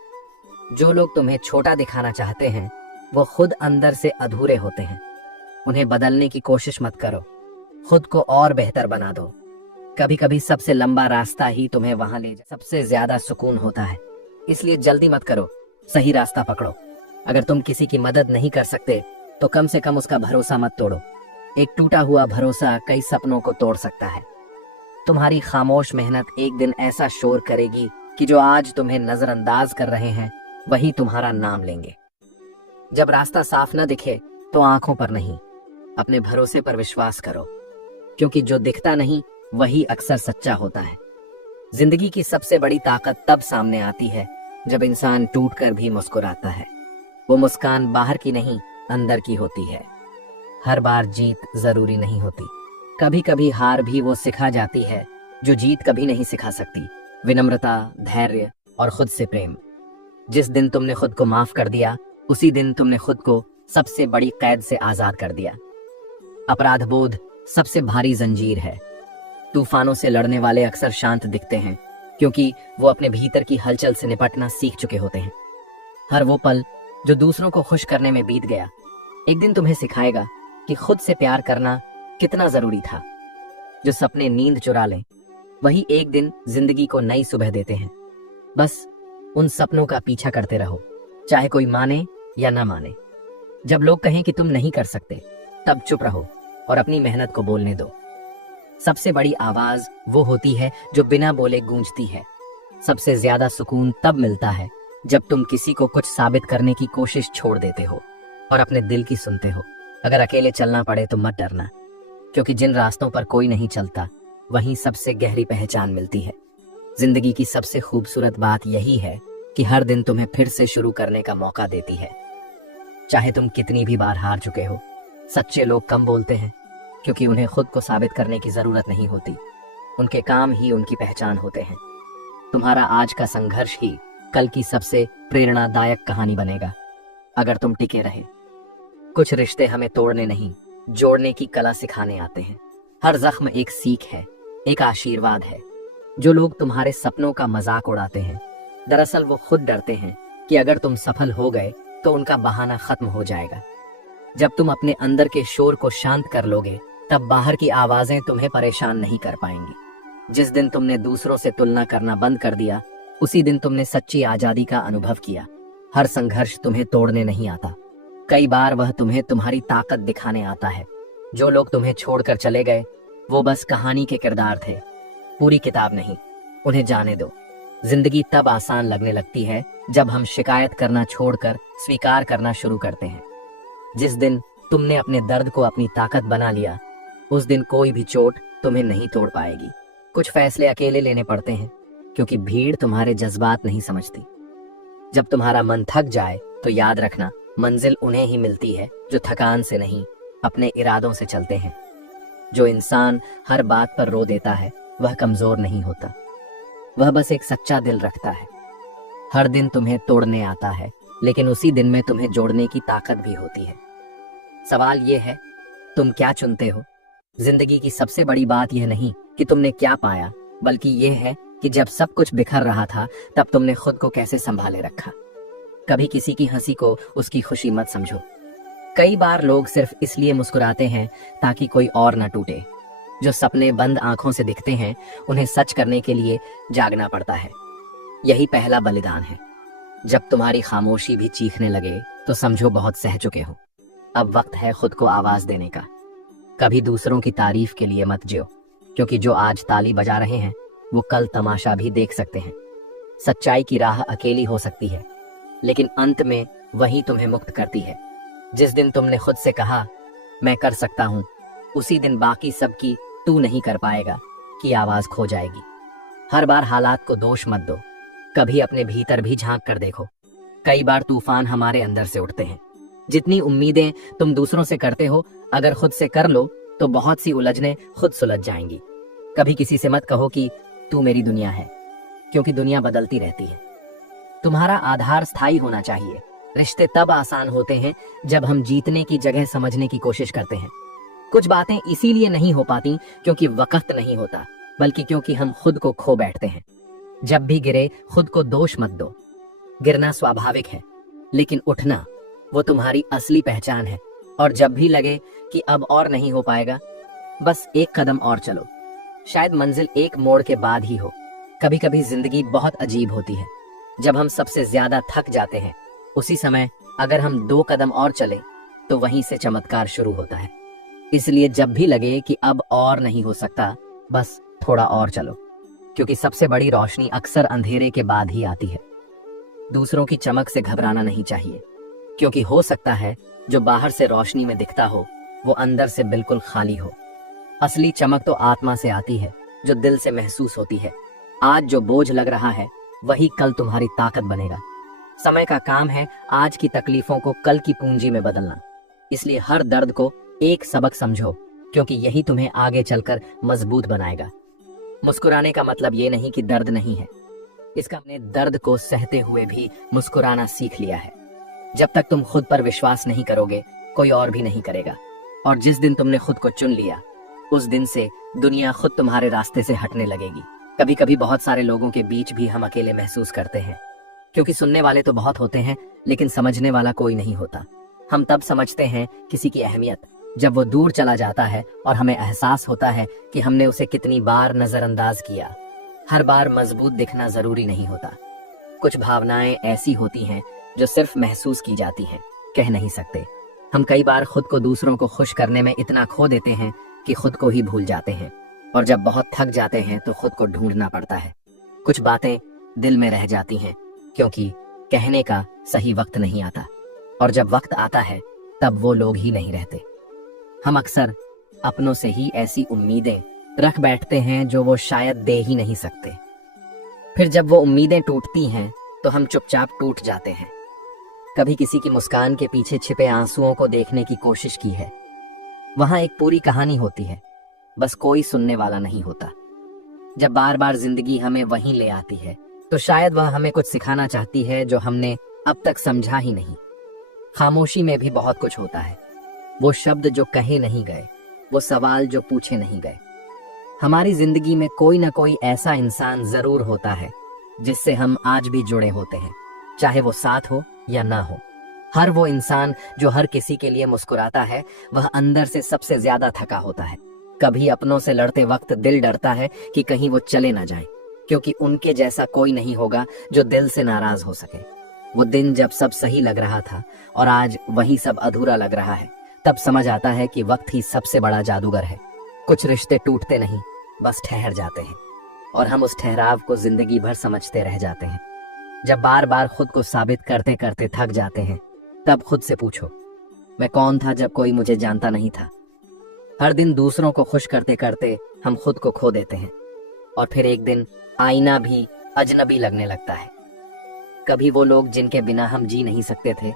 जो लोग तुम्हें छोटा दिखाना चाहते हैं वो खुद अंदर से अधूरे होते हैं। उन्हें बदलने की कोशिश मत करो, खुद को और बेहतर बना दो। कभी कभी सबसे लंबा रास्ता ही तुम्हें वहां ले सबसे ज्यादा सुकून होता है। इसलिए जल्दी मत करो, सही रास्ता पकड़ो। अगर तुम किसी की मदद नहीं कर सकते तो कम से कम उसका भरोसा मत तोड़ो। एक टूटा हुआ भरोसा कई सपनों को तोड़ सकता है। तुम्हारी खामोश मेहनत एक दिन ऐसा शोर करेगी कि जो आज तुम्हें नजरअंदाज कर रहे हैं वही तुम्हारा नाम लेंगे। जब रास्ता साफ न दिखे तो आंखों पर नहीं, अपने भरोसे पर विश्वास करो, क्योंकि जो दिखता नहीं वही अक्सर सच्चा होता है। जिंदगी की सबसे बड़ी ताकत तब सामने आती है जब इंसान टूटकर भी मुस्कुराता है। वो मुस्कान बाहर की नहीं, अंदर की होती है। हर बार जीत जरूरी नहीं होती, कभी कभी हार भी वो सिखा जाती है जो जीत कभी नहीं सिखा सकती। विनम्रता, धैर्य और खुद से प्रेम। जिस दिन तुमने खुद को माफ कर दिया उसी दिन तुमने खुद को सबसे बड़ी कैद से आजाद कर दिया। अपराध बोध सबसे भारी जंजीर है। तूफानों से लड़ने वाले अक्सर शांत दिखते हैं, क्योंकि वो अपने भीतर की हलचल से निपटना सीख चुके होते हैं। हर वो पल जो दूसरों को खुश करने में बीत गया एक दिन तुम्हें सिखाएगा कि खुद से प्यार करना कितना जरूरी था। जो सपने नींद चुरा लें वही एक दिन जिंदगी को नई सुबह देते हैं। बस उन सपनों का पीछा करते रहो, चाहे कोई माने या ना माने। जब लोग कहें कि तुम नहीं कर सकते तब चुप रहो और अपनी मेहनत को बोलने दो। सबसे बड़ी आवाज वो होती है जो बिना बोले गूंजती है। सबसे ज्यादा सुकून तब मिलता है जब तुम किसी को कुछ साबित करने की कोशिश छोड़ देते हो और अपने दिल की सुनते हो। अगर अकेले चलना पड़े तो मत डरना, क्योंकि जिन रास्तों पर कोई नहीं चलता वहीं सबसे गहरी पहचान मिलती है। जिंदगी की सबसे खूबसूरत बात यही है कि हर दिन तुम्हें फिर से शुरू करने का मौका देती है। चाहे तुम कितनी भी बार हार चुके हो। सच्चे लोग कम बोलते हैं क्योंकि उन्हें खुद को साबित करने की जरूरत नहीं होती। उनके काम ही उनकी पहचान होते हैं। तुम्हारा आज का संघर्ष ही कल की सबसे प्रेरणादायक कहानी बनेगा, अगर तुम टिके रहे। कुछ रिश्ते हमें तोड़ने नहीं, जोड़ने की कला सिखाने आते हैं। हर जख्म एक सीख है, एक आशीर्वाद है। जो लोग तुम्हारे सपनों का मजाक उड़ाते हैं, दरअसल वो खुद डरते हैं कि अगर तुम सफल हो गए तो उनका बहाना खत्म हो जाएगा। जब तुम अपने अंदर के शोर को शांत कर लोगे, तब बाहर की आवाजें तुम्हें परेशान नहीं कर पाएंगी। जिस दिन तुमने दूसरों से तुलना करना बंद कर दिया, उसी दिन तुमने सच्ची आजादी का अनुभव किया। हर संघर्ष तुम्हें तोड़ने नहीं आता, कई बार वह तुम्हें तुम्हारी ताकत दिखाने आता है। जो लोग तुम्हें छोड़कर चले गए, वो बस कहानी के किरदार थे, पूरी किताब नहीं। उन्हें जाने दो। जिंदगी तब आसान लगने लगती है जब हम शिकायत करना छोड़कर स्वीकार करना शुरू करते हैं। जिस दिन तुमने अपने दर्द को अपनी ताकत बना लिया, उस दिन कोई भी चोट तुम्हें नहीं तोड़ पाएगी। कुछ फैसले अकेले लेने पड़ते हैं, क्योंकि भीड़ तुम्हारे जज्बात नहीं समझती। जब तुम्हारा मन थक जाए तो याद रखना, मंजिल उन्हें ही मिलती है जो थकान से नहीं, अपने इरादों से चलते हैं। जो इंसान हर बात पर रो देता है, वह कमजोर नहीं होता, वह बस एक सच्चा दिल रखता है। हर दिन तुम्हें तोड़ने आता है, लेकिन उसी दिन में तुम्हें जोड़ने की ताकत भी होती है। सवाल यह है, तुम क्या चुनते हो? जिंदगी की सबसे बड़ी बात यह नहीं कि तुमने क्या पाया, बल्कि यह है कि जब सब कुछ बिखर रहा था, तब तुमने खुद को कैसे संभाले रखा। कभी किसी की हंसी को उसकी खुशी मत समझो। कई बार लोग सिर्फ इसलिए मुस्कुराते हैं ताकि कोई और न टूटे। जो सपने बंद आंखों से दिखते हैं, उन्हें सच करने के लिए जागना पड़ता है। यही पहला बलिदान है। जब तुम्हारी खामोशी भी चीखने लगे, तो समझो बहुत सह चुके हो। अब वक्त है खुद को आवाज देने का। कभी दूसरों की तारीफ के लिए मत जियो, क्योंकि जो आज ताली बजा रहे हैं, वो कल तमाशा भी देख सकते हैं। सच्चाई की राह अकेली हो सकती है, लेकिन अंत में वही तुम्हें मुक्त करती है। जिस दिन तुमने खुद से कहा, मैं कर सकता हूं, उसी दिन बाकी सबकी तू नहीं कर पाएगा की आवाज खो जाएगी। हर बार हालात को दोष मत दो, कभी अपने भीतर भी झांक कर देखो। कई बार तूफान हमारे अंदर से उठते हैं। जितनी उम्मीदें तुम दूसरों से करते हो, अगर खुद से कर लो तो बहुत सी उलझनें खुद सुलझ जाएंगी। कभी किसी से मत कहो कि तू मेरी दुनिया है, क्योंकि दुनिया बदलती रहती है। तुम्हारा आधार स्थायी होना चाहिए। रिश्ते तब आसान होते हैं जब हम जीतने की जगह समझने की कोशिश करते हैं। कुछ बातें इसीलिए नहीं हो पाती क्योंकि वक्त नहीं होता, बल्कि क्योंकि हम खुद को खो बैठते हैं। जब भी गिरे, खुद को दोष मत दो। गिरना स्वाभाविक है, लेकिन उठना वो तुम्हारी असली पहचान है। और जब भी लगे कि अब और नहीं हो पाएगा, बस एक कदम और चलो। शायद मंजिल एक मोड़ के बाद ही हो। कभी कभी जिंदगी बहुत अजीब होती है। जब हम सबसे ज्यादा थक जाते हैं, उसी समय अगर हम 2 कदम और चले, तो वहीं से चमत्कार शुरू होता है। इसलिए जब भी लगे कि अब और नहीं हो सकता, बस थोड़ा और चलो, क्योंकि सबसे बड़ी रोशनी अक्सर अंधेरे के बाद ही आती है। दूसरों की चमक से घबराना नहीं चाहिए, क्योंकि हो सकता है जो बाहर से रोशनी में दिखता हो, वो अंदर से बिल्कुल खाली हो। असली चमक तो आत्मा से आती है, जो दिल से महसूस होती है। आज जो बोझ लग रहा है, वही कल तुम्हारी ताकत बनेगा। समय का काम है आज की तकलीफों को कल की पूंजी में बदलना। इसलिए हर दर्द को एक सबक समझो, क्योंकि यही तुम्हें आगे चलकर मजबूत बनाएगा। मुस्कुराने का मतलब ये नहीं कि दर्द नहीं है, इसका अपने दर्द को सहते हुए भी मुस्कुराना सीख लिया है। जब तक तुम खुद पर विश्वास नहीं करोगे, कोई और भी नहीं करेगा। और जिस दिन तुमने खुद को चुन लिया, उस दिन से दुनिया खुद तुम्हारे रास्ते से हटने लगेगी। कभी कभी बहुत सारे लोगों के बीच भी हम अकेले महसूस करते हैं, क्योंकि सुनने वाले तो बहुत होते हैं, लेकिन समझने वाला कोई नहीं होता। हम तब समझते हैं किसी की अहमियत जब वो दूर चला जाता है और हमें एहसास होता है कि हमने उसे कितनी बार नजरअंदाज किया। हर बार मजबूत दिखना जरूरी नहीं होता। कुछ भावनाएं ऐसी होती हैं जो सिर्फ महसूस की जाती हैं, कह नहीं सकते। हम कई बार खुद को दूसरों को खुश करने में इतना खो देते हैं कि खुद को ही भूल जाते हैं। और जब बहुत थक जाते हैं तो खुद को ढूंढना पड़ता है। कुछ बातें दिल में रह जाती हैं, क्योंकि कहने का सही वक्त नहीं आता। और जब वक्त आता है, तब वो लोग ही नहीं रहते। हम अक्सर अपनों से ही ऐसी उम्मीदें रख बैठते हैं जो वो शायद दे ही नहीं सकते। फिर जब वो उम्मीदें टूटती हैं, तो हम चुपचाप टूट जाते हैं। कभी किसी की मुस्कान के पीछे छिपे आंसुओं को देखने की कोशिश की है। वहां एक पूरी कहानी होती है, बस कोई सुनने वाला नहीं होता। जब बार बार जिंदगी हमें वहीं ले आती है तो शायद वह हमें कुछ सिखाना चाहती है जो हमने अब तक समझा ही नहीं। खामोशी में भी बहुत कुछ होता है, वो शब्द जो कहे नहीं गए, वो सवाल जो पूछे नहीं गए। हमारी जिंदगी में कोई ना कोई ऐसा इंसान जरूर होता है जिससे हम आज भी जुड़े होते हैं, चाहे वो साथ हो या ना हो। हर वो इंसान जो हर किसी के लिए मुस्कुराता है, वह अंदर से सबसे ज्यादा थका होता है। कभी अपनों से लड़ते वक्त दिल डरता है कि कहीं वो चले ना जाएं, क्योंकि उनके जैसा कोई नहीं होगा जो दिल से नाराज हो सके। वो दिन जब सब सही लग रहा था और आज वही सब अधूरा लग रहा है, तब समझ आता है कि वक्त ही सबसे बड़ा जादूगर है। कुछ रिश्ते टूटते नहीं, बस ठहर जाते हैं, और हम उस ठहराव को जिंदगी भर समझते रह जाते हैं। जब बार बार खुद को साबित करते करते थक जाते हैं, तब खुद से पूछो, मैं कौन था जब कोई मुझे जानता नहीं था। हर दिन दूसरों को खुश करते करते हम खुद को खो देते हैं, और फिर एक दिन आईना भी अजनबी लगने लगता है। कभी वो लोग जिनके बिना हम जी नहीं सकते थे,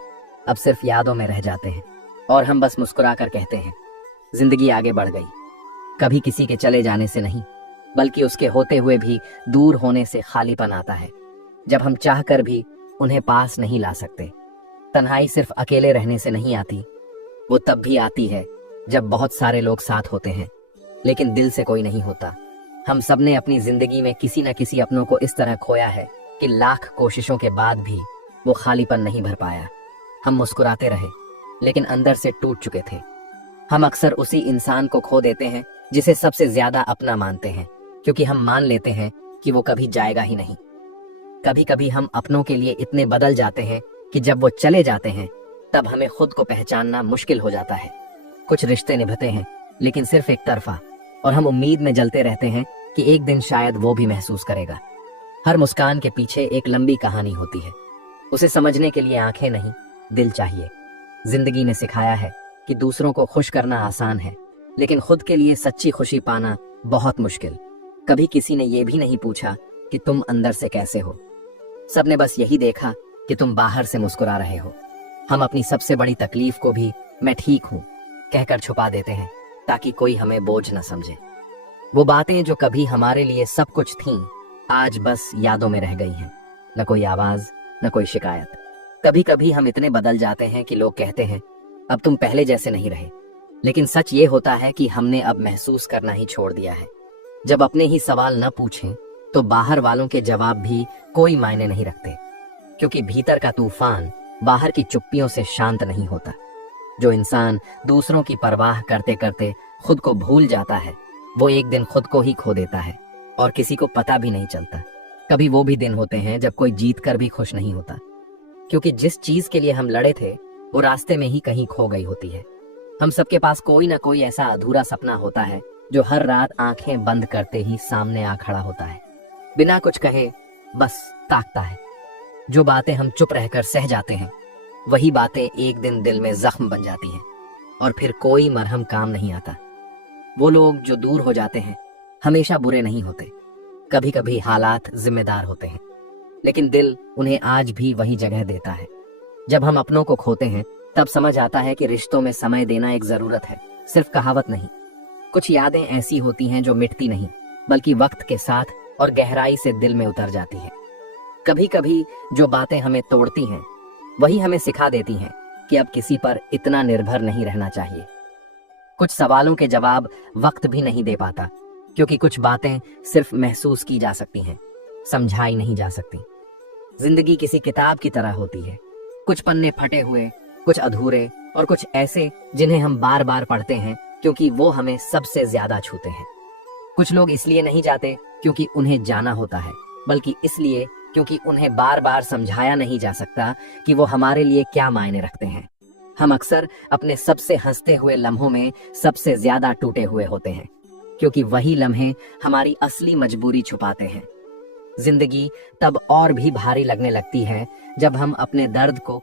अब सिर्फ यादों में रह जाते हैं, और हम बस मुस्कुरा कर कहते हैं, जिंदगी आगे बढ़ गई। कभी किसी के चले जाने से नहीं, बल्कि उसके होते हुए भी दूर होने से खालीपन आता है। जब हम चाह कर भी उन्हें पास नहीं ला सकते। तन्हाई सिर्फ अकेले रहने से नहीं आती, वो तब भी आती है जब बहुत सारे लोग साथ होते हैं, लेकिन दिल से कोई नहीं होता। हम सबने अपनी जिंदगी में किसी न किसी अपनों को इस तरह खोया है कि लाख कोशिशों के बाद भी वो खालीपन नहीं भर पाया। हम मुस्कुराते रहे, लेकिन अंदर से टूट चुके थे। हम अक्सर उसी इंसान को खो देते हैं जिसे सबसे ज्यादा अपना मानते हैं, क्योंकि हम मान लेते हैं कि वो कभी जाएगा ही नहीं। कभी कभी हम अपनों के लिए इतने बदल जाते हैं कि जब वो चले जाते हैं, तब हमें खुद को पहचानना मुश्किल हो जाता है। कुछ रिश्ते निभते हैं, लेकिन सिर्फ एक तरफा, और हम उम्मीद में जलते रहते हैं कि एक दिन शायद वो भी महसूस करेगा। हर मुस्कान के पीछे एक लंबी कहानी होती है, उसे समझने के लिए आंखें नहीं, दिल चाहिए। जिंदगी ने सिखाया है कि दूसरों को खुश करना आसान है, लेकिन खुद के लिए सच्ची खुशी पाना बहुत मुश्किल। कभी किसी ने ये भी नहीं पूछा कि तुम अंदर से कैसे हो। सबने बस यही देखा कि तुम बाहर से मुस्कुरा रहे हो। हम अपनी सबसे बड़ी तकलीफ को भी मैं ठीक हूं कहकर छुपा देते हैं, ताकि कोई हमें बोझ न समझे। वो बातें जो कभी हमारे लिए सब कुछ थीं, आज बस यादों में रह गई हैं। न कोई आवाज, न कोई शिकायत। कभी कभी हम इतने बदल जाते हैं कि लोग कहते हैं, अब तुम पहले जैसे नहीं रहे। लेकिन सच ये होता है कि हमने अब महसूस करना ही छोड़ दिया है। जब अपने ही सवाल न पूछें, तो बाहर वालों के जवाब भी कोई मायने नहीं रखते, क्योंकि भीतर का तूफान बाहर की चुप्पियों से शांत नहीं होता। जो इंसान दूसरों की परवाह करते करते खुद को भूल जाता है, वो एक दिन खुद को ही खो देता है, और किसी को पता भी नहीं चलता। कभी वो भी दिन होते हैं जब कोई जीत कर भी खुश नहीं होता, क्योंकि जिस चीज के लिए हम लड़े थे, वो रास्ते में ही कहीं खो गई होती है। हम सबके पास कोई ना कोई ऐसा अधूरा सपना होता है जो हर रात आंखें बंद करते ही सामने आ खड़ा होता है, बिना कुछ कहे बस ताकता है। जो बातें हम चुप रहकर सह जाते हैं, वही बातें एक दिन दिल में जख्म बन जाती हैं, और फिर कोई मरहम काम नहीं आता। वो लोग जो दूर हो जाते हैं हमेशा बुरे नहीं होते, कभी कभी हालात जिम्मेदार होते हैं, लेकिन दिल उन्हें आज भी वही जगह देता है। जब हम अपनों को खोते हैं, तब समझ आता है कि रिश्तों में समय देना एक जरूरत है, सिर्फ कहावत नहीं। कुछ यादें ऐसी होती हैं जो मिटती नहीं, बल्कि वक्त के साथ और गहराई से दिल में उतर जाती है। कभी कभी जो बातें हमें तोड़ती हैं, वही हमें सिखा देती हैं कि अब किसी पर इतना निर्भर नहीं रहना चाहिए। कुछ सवालों के जवाब वक्त भी नहीं दे पाता, क्योंकि कुछ बातें सिर्फ महसूस की जा सकती हैं, समझाई नहीं जा सकती। जिंदगी किसी किताब की तरह होती है, कुछ पन्ने फटे हुए, कुछ अधूरे, और कुछ ऐसे जिन्हें हम बार बार पढ़ते हैं क्योंकि वो हमें सबसे ज्यादा छूते हैं। कुछ लोग इसलिए नहीं जाते क्योंकि उन्हें जाना होता है, बल्कि इसलिए क्योंकि उन्हें बार बार समझाया नहीं जा सकता कि वो हमारे लिए क्या मायने रखते हैं। हम अक्सर अपने सबसे हंसते हुए लम्हों में सबसे ज्यादा टूटे हुए होते हैं, क्योंकि वही लम्हे हमारी असली मजबूरी छुपाते हैं। जिंदगी तब और भी भारी लगने लगती है जब हम अपने दर्द को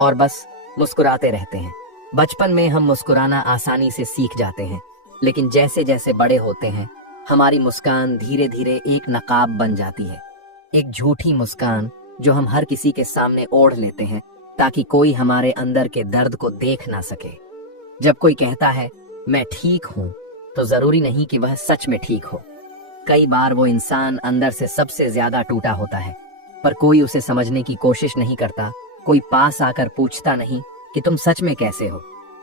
और बस मुस्कुराते रहते हैं। बचपन में हम मुस्कुराना आसानी से सीख जाते हैं, लेकिन जैसे जैसे बड़े होते हैं, हमारी मुस्कान धीरे धीरे एक नकाब बन जाती है, एक झूठी मुस्कान जो हम हर किसी के सामने ओढ़ लेते हैं ताकि कोई हमारे अंदर के दर्द को देख ना सके। जब कोई कहता है मैं ठीक हूं, तो जरूरी नहीं कि वह सच में ठीक हो। कई बार वो इंसान अंदर से सबसे ज्यादा टूटा होता है, पर कोई उसे समझने की कोशिश नहीं करता। कोई पास आकर पूछता नहीं कि तुम सच में कैसे हो।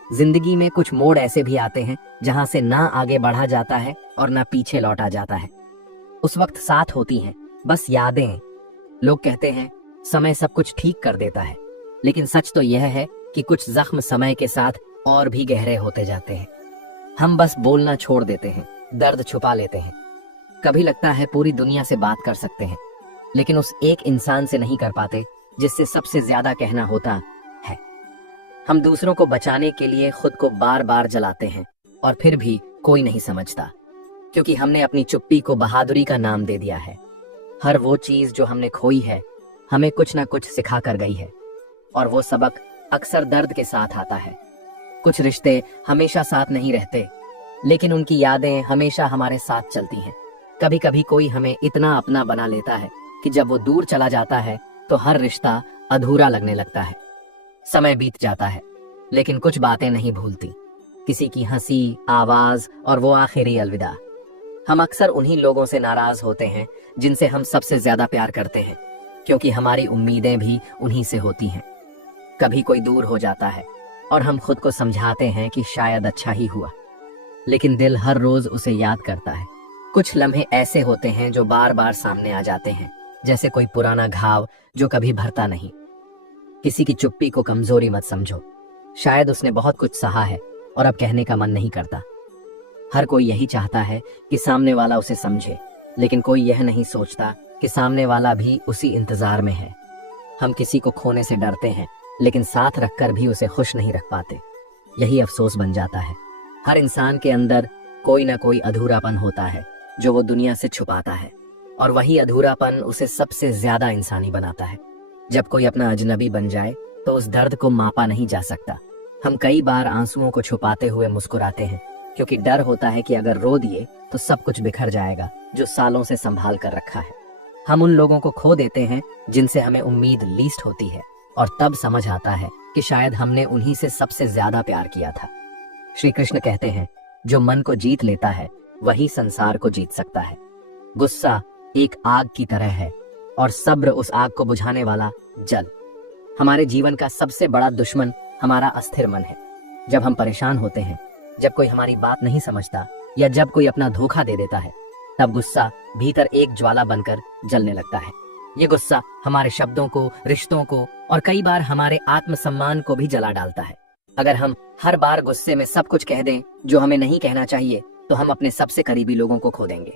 जिंदगी में कुछ मोड़ ऐसे भी आते हैं जहां से ना आगे बढ़ा जाता है और ना पीछे लौटा जाता है। उस वक्त साथ होती हैं बस यादें। लोग कहते हैं समय सब कुछ ठीक कर देता है, लेकिन सच तो यह है कि कुछ जख्म समय के साथ और भी गहरे होते जाते हैं। हम बस बोलना छोड़ देते हैं, दर्द छुपा लेते हैं। कभी लगता है पूरी दुनिया से बात कर सकते हैं, लेकिन उस एक इंसान से नहीं कर पाते जिससे सबसे ज्यादा कहना होता है। हम दूसरों को बचाने के लिए खुद को बार बार जलाते हैं और फिर भी कोई नहीं समझता, क्योंकि हमने अपनी चुप्पी को बहादुरी का नाम दे दिया है। हर वो चीज जो हमने खोई है हमें कुछ ना कुछ सिखा कर गई है, और वो सबक अक्सर दर्द के साथ आता है। कुछ रिश्ते हमेशा साथ नहीं रहते, लेकिन उनकी यादें हमेशा हमारे साथ चलती हैं। कभी कभी कोई हमें इतना अपना बना लेता है कि जब वो दूर चला जाता है तो हर रिश्ता अधूरा लगने लगता है। समय बीत जाता है, लेकिन कुछ बातें नहीं भूलती। किसी की हंसी, आवाज और वो आखिरी अलविदा। हम अक्सर उन्हीं लोगों से नाराज होते हैं जिनसे हम सबसे ज्यादा प्यार करते हैं, क्योंकि हमारी उम्मीदें भी उन्हीं से होती हैं। कभी कोई दूर हो जाता है और हम खुद को समझाते हैं कि शायद अच्छा ही हुआ, लेकिन दिल हर रोज उसे याद करता है। कुछ लम्हे ऐसे होते हैं जो बार बार सामने आ जाते हैं, जैसे कोई पुराना घाव जो कभी भरता नहीं। किसी की चुप्पी को कमजोरी मत समझो, शायद उसने बहुत कुछ सहा है और अब कहने का मन नहीं करता। हर कोई यही चाहता है कि सामने वाला उसे समझे, लेकिन कोई यह नहीं सोचता कि सामने वाला भी उसी इंतजार में है। हम किसी को खोने से डरते हैं, लेकिन साथ रखकर भी उसे खुश नहीं रख पाते। यही अफसोस बन जाता है। हर इंसान के अंदर कोई ना कोई अधूरापन होता है जो वो दुनिया से छुपाता है, और वही अधूरापन उसे सबसे ज्यादा इंसानी बनाता है। जब कोई अपना अजनबी बन जाए तो उस दर्द को मापा नहीं जा सकता। हम कई बार आंसुओं को छुपाते हुए मुस्कुराते हैं, क्योंकि डर होता है कि अगर रो दिए तो सब कुछ बिखर जाएगा जो सालों से संभाल कर रखा है। हम उन लोगों को खो देते हैं जिनसे हमें उम्मीद लीस्ट होती है, और तब समझ आता है कि शायद हमने उन्हीं से सबसे ज्यादा प्यार किया था। श्री कृष्ण कहते हैं, जो मन को जीत लेता है वही संसार को जीत सकता है। गुस्सा एक आग की तरह है और सब्र उस आग को बुझाने वाला जल। हमारे जीवन का सबसे बड़ा दुश्मन हमारा अस्थिर मन है। जब हम परेशान होते हैं, जब कोई हमारी बात नहीं समझता या जब कोई अपना धोखा दे देता है, तब गुस्सा भीतर एक ज्वाला बनकर जलने लगता है। ये गुस्सा हमारे शब्दों को, रिश्तों को और कई बार हमारे आत्मसम्मान को भी जला डालता है। अगर हम हर बार गुस्से में सब कुछ कह दें जो हमें नहीं कहना चाहिए, तो हम अपने सबसे करीबी लोगों को खो देंगे।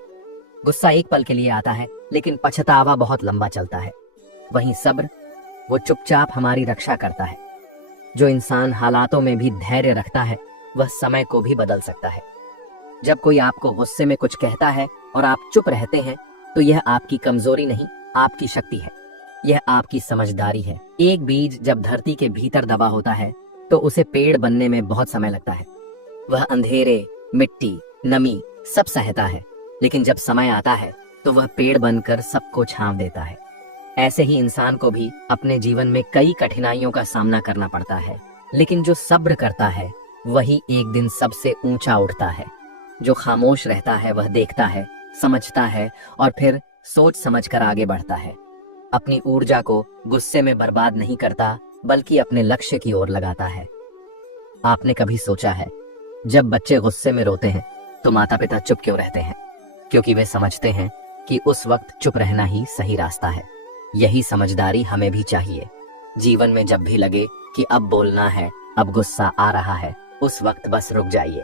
गुस्सा एक पल के लिए आता है, लेकिन पछतावा बहुत लंबा चलता है। वहीं सब्र, वो चुपचाप हमारी रक्षा करता है। जो इंसान हालातों में भी धैर्य रखता है वह समय को भी बदल सकता है। जब कोई आपको गुस्से में कुछ कहता है और आप चुप रहते हैं, तो यह आपकी कमजोरी नहीं, आपकी शक्ति है। यह आपकी समझदारी है। एक बीज जब धरती के भीतर दबा होता है तो उसे पेड़ बनने में बहुत समय लगता है। वह अंधेरे, मिट्टी, नमी सब सहता है, लेकिन जब समय आता है तो वह पेड़ बनकर सबको छांव देता है। ऐसे ही इंसान को भी अपने जीवन में कई कठिनाइयों का सामना करना पड़ता है, लेकिन जो सब्र करता है वही एक दिन सबसे ऊंचा उठता है। जो खामोश रहता है वह देखता है, समझता है और फिर सोच समझकर आगे बढ़ता है। अपनी ऊर्जा को गुस्से में बर्बाद नहीं करता, बल्कि अपने लक्ष्य की ओर लगाता है। आपने कभी सोचा है, जब बच्चे गुस्से में रोते हैं तो माता पिता चुप क्यों रहते हैं? क्योंकि वे समझते हैं कि उस वक्त चुप रहना ही सही रास्ता है। यही समझदारी हमें भी चाहिए। जीवन में जब भी लगे कि अब बोलना है, अब गुस्सा आ रहा है, उस वक्त बस रुक जाइए।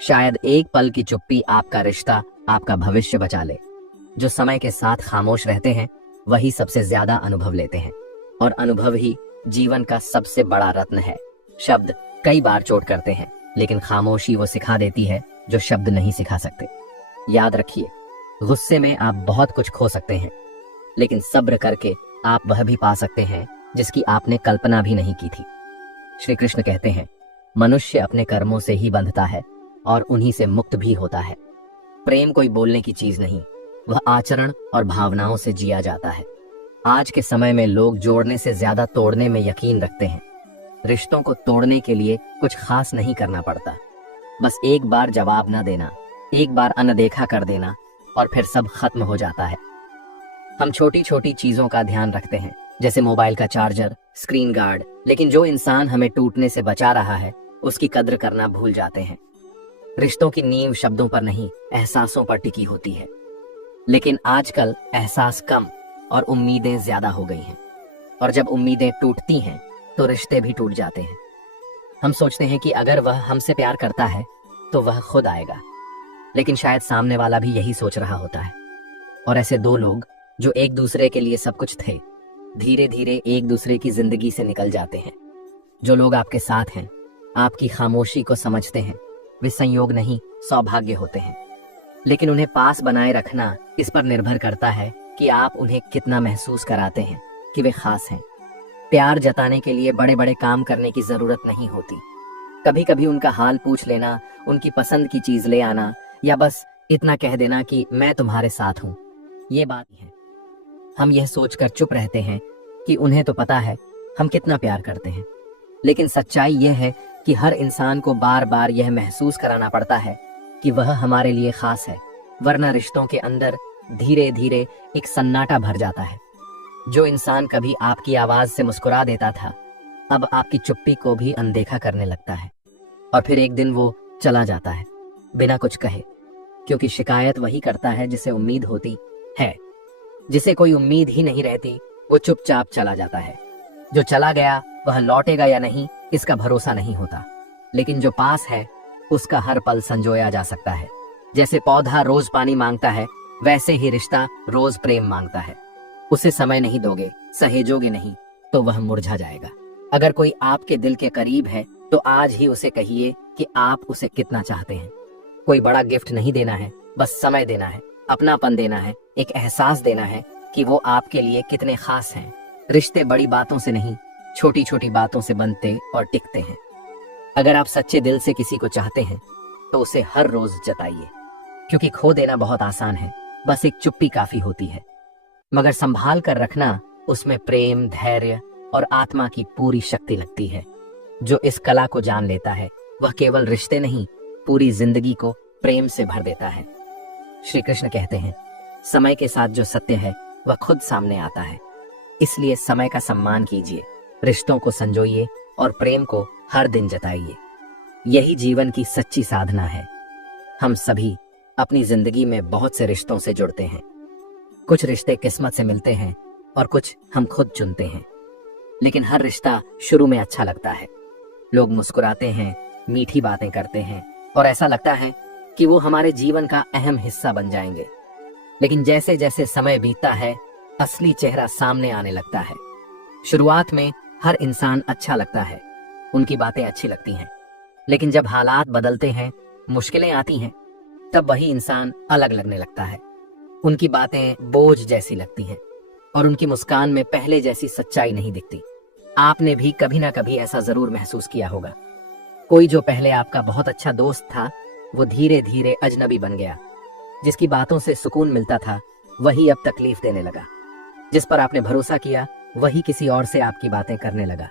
शायद एक पल की चुप्पी आपका रिश्ता, आपका भविष्य बचा ले। जो समय के साथ खामोश रहते हैं वही सबसे ज्यादा अनुभव लेते हैं, और अनुभव ही जीवन का सबसे बड़ा रत्न है। शब्द कई बार चोट करते हैं, लेकिन खामोशी वो सिखा देती है जो शब्द नहीं सिखा सकते। याद रखिए, गुस्से में आप बहुत कुछ खो सकते हैं, लेकिन सब्र करके आप वह भी पा सकते हैं जिसकी आपने कल्पना भी नहीं की थी। श्री कृष्ण कहते हैं, मनुष्य अपने कर्मों से ही बंधता है और उन्हीं से मुक्त भी होता है। प्रेम कोई बोलने की चीज नहीं, वह आचरण और भावनाओं से जिया जाता है। आज के समय में लोग जोड़ने से ज्यादा तोड़ने में यकीन रखते हैं। रिश्तों को तोड़ने के लिए कुछ खास नहीं करना पड़ता, बस एक बार जवाब न देना, एक बार अनदेखा कर देना और फिर सब खत्म हो जाता है। हम छोटी छोटी चीजों का ध्यान रखते हैं, जैसे मोबाइल का चार्जर, स्क्रीन गार्ड, लेकिन जो इंसान हमें टूटने से बचा रहा है उसकी कद्र करना भूल जाते हैं। रिश्तों की नींव शब्दों पर नहीं, एहसासों पर टिकी होती है। लेकिन आजकल एहसास कम और उम्मीदें ज्यादा हो गई हैं, और जब उम्मीदें टूटती हैं तो रिश्ते भी टूट जाते हैं। हम सोचते हैं कि अगर वह हमसे प्यार करता है तो वह खुद आएगा, लेकिन शायद सामने वाला भी यही सोच रहा होता है। और ऐसे दो लोग जो एक दूसरे के लिए सब कुछ थे, धीरे धीरे एक दूसरे की जिंदगी से निकल जाते हैं। जो लोग आपके साथ हैं, आपकी खामोशी को समझते हैं, वे संयोग नहीं, सौभाग्य होते हैं। लेकिन उन्हें पास बनाए रखना इस पर निर्भर करता है कि आप उन्हें कितना महसूस कराते हैं कि वे खास हैं। प्यार जताने के लिए बड़े बड़े काम करने की जरूरत नहीं होती। कभी कभी उनका हाल पूछ लेना, उनकी पसंद की चीज ले आना, या बस इतना कह देना कि मैं तुम्हारे साथ हूं, ये बात है। हम यह सोचकर चुप रहते हैं कि उन्हें तो पता है हम कितना प्यार करते हैं। लेकिन सच्चाई यह है कि हर इंसान को बार बार यह महसूस कराना पड़ता है कि वह हमारे लिए खास है, वरना रिश्तों के अंदर धीरे धीरे एक सन्नाटा भर जाता है। जो इंसान कभी आपकी आवाज से मुस्कुरा देता था, अब आपकी चुप्पी को भी अनदेखा करने लगता है। और फिर एक दिन वो चला जाता है बिना कुछ कहे, क्योंकि शिकायत वही करता है जिसे उम्मीद होती है। जिसे कोई उम्मीद ही नहीं रहती वो चुपचाप चला जाता है। जो चला गया वह लौटेगा या नहीं इसका भरोसा नहीं होता, लेकिन जो पास है उसका हर पल संजोया जा सकता है। जैसे पौधा रोज पानी मांगता है, वैसे ही रिश्ता रोज प्रेम मांगता है। उसे समय नहीं दोगे, सहेजोगे नहीं, तो वह मुरझा जाएगा। अगर कोई आपके दिल के करीब है तो आज ही उसे कहिए कि आप उसे कितना चाहते हैं। कोई बड़ा गिफ्ट नहीं देना है, बस समय देना है, अपनापन देना है, एक एहसास देना है कि वो आपके लिए कितने खास हैं। रिश्ते बड़ी बातों से नहीं, छोटी छोटी बातों से बनते और टिकते हैं। अगर आप सच्चे दिल से किसी को चाहते हैं तो उसे हर रोज जताइए, क्योंकि खो देना बहुत आसान है, बस एक चुप्पी काफी होती है। मगर संभाल कर रखना, उसमें प्रेम, धैर्य और आत्मा की पूरी शक्ति लगती है। जो इस कला को जान लेता है वह केवल रिश्ते नहीं, पूरी जिंदगी को प्रेम से भर देता है। श्री कृष्ण कहते हैं, समय के साथ जो सत्य है वह खुद सामने आता है। इसलिए समय का सम्मान कीजिए, रिश्तों को संजोइए और प्रेम को हर दिन जताइए। यही जीवन की सच्ची साधना है। हम सभी अपनी जिंदगी में बहुत से रिश्तों से जुड़ते हैं। कुछ रिश्ते किस्मत से मिलते हैं और कुछ हम खुद चुनते हैं। लेकिन हर रिश्ता शुरू में अच्छा लगता है। लोग मुस्कुराते हैं, मीठी बातें करते हैं और ऐसा लगता है कि वो हमारे जीवन का अहम हिस्सा बन जाएंगे। लेकिन जैसे जैसे समय बीतता है, असली चेहरा सामने आने लगता है। शुरुआत में हर इंसान अच्छा लगता है, उनकी बातें अच्छी लगती हैं, लेकिन जब हालात बदलते हैं, मुश्किलें आती हैं, तब वही इंसान अलग लगने लगता है। उनकी बातें बोझ जैसी लगती हैं और उनकी मुस्कान में पहले जैसी सच्चाई नहीं दिखती। आपने भी कभी ना कभी ऐसा जरूर महसूस किया होगा। कोई जो पहले आपका बहुत अच्छा दोस्त था, वो धीरे धीरे अजनबी बन गया। जिसकी बातों से सुकून मिलता था, वही अब तकलीफ देने लगा। जिस पर आपने भरोसा किया, वही किसी और से आपकी बातें करने लगा।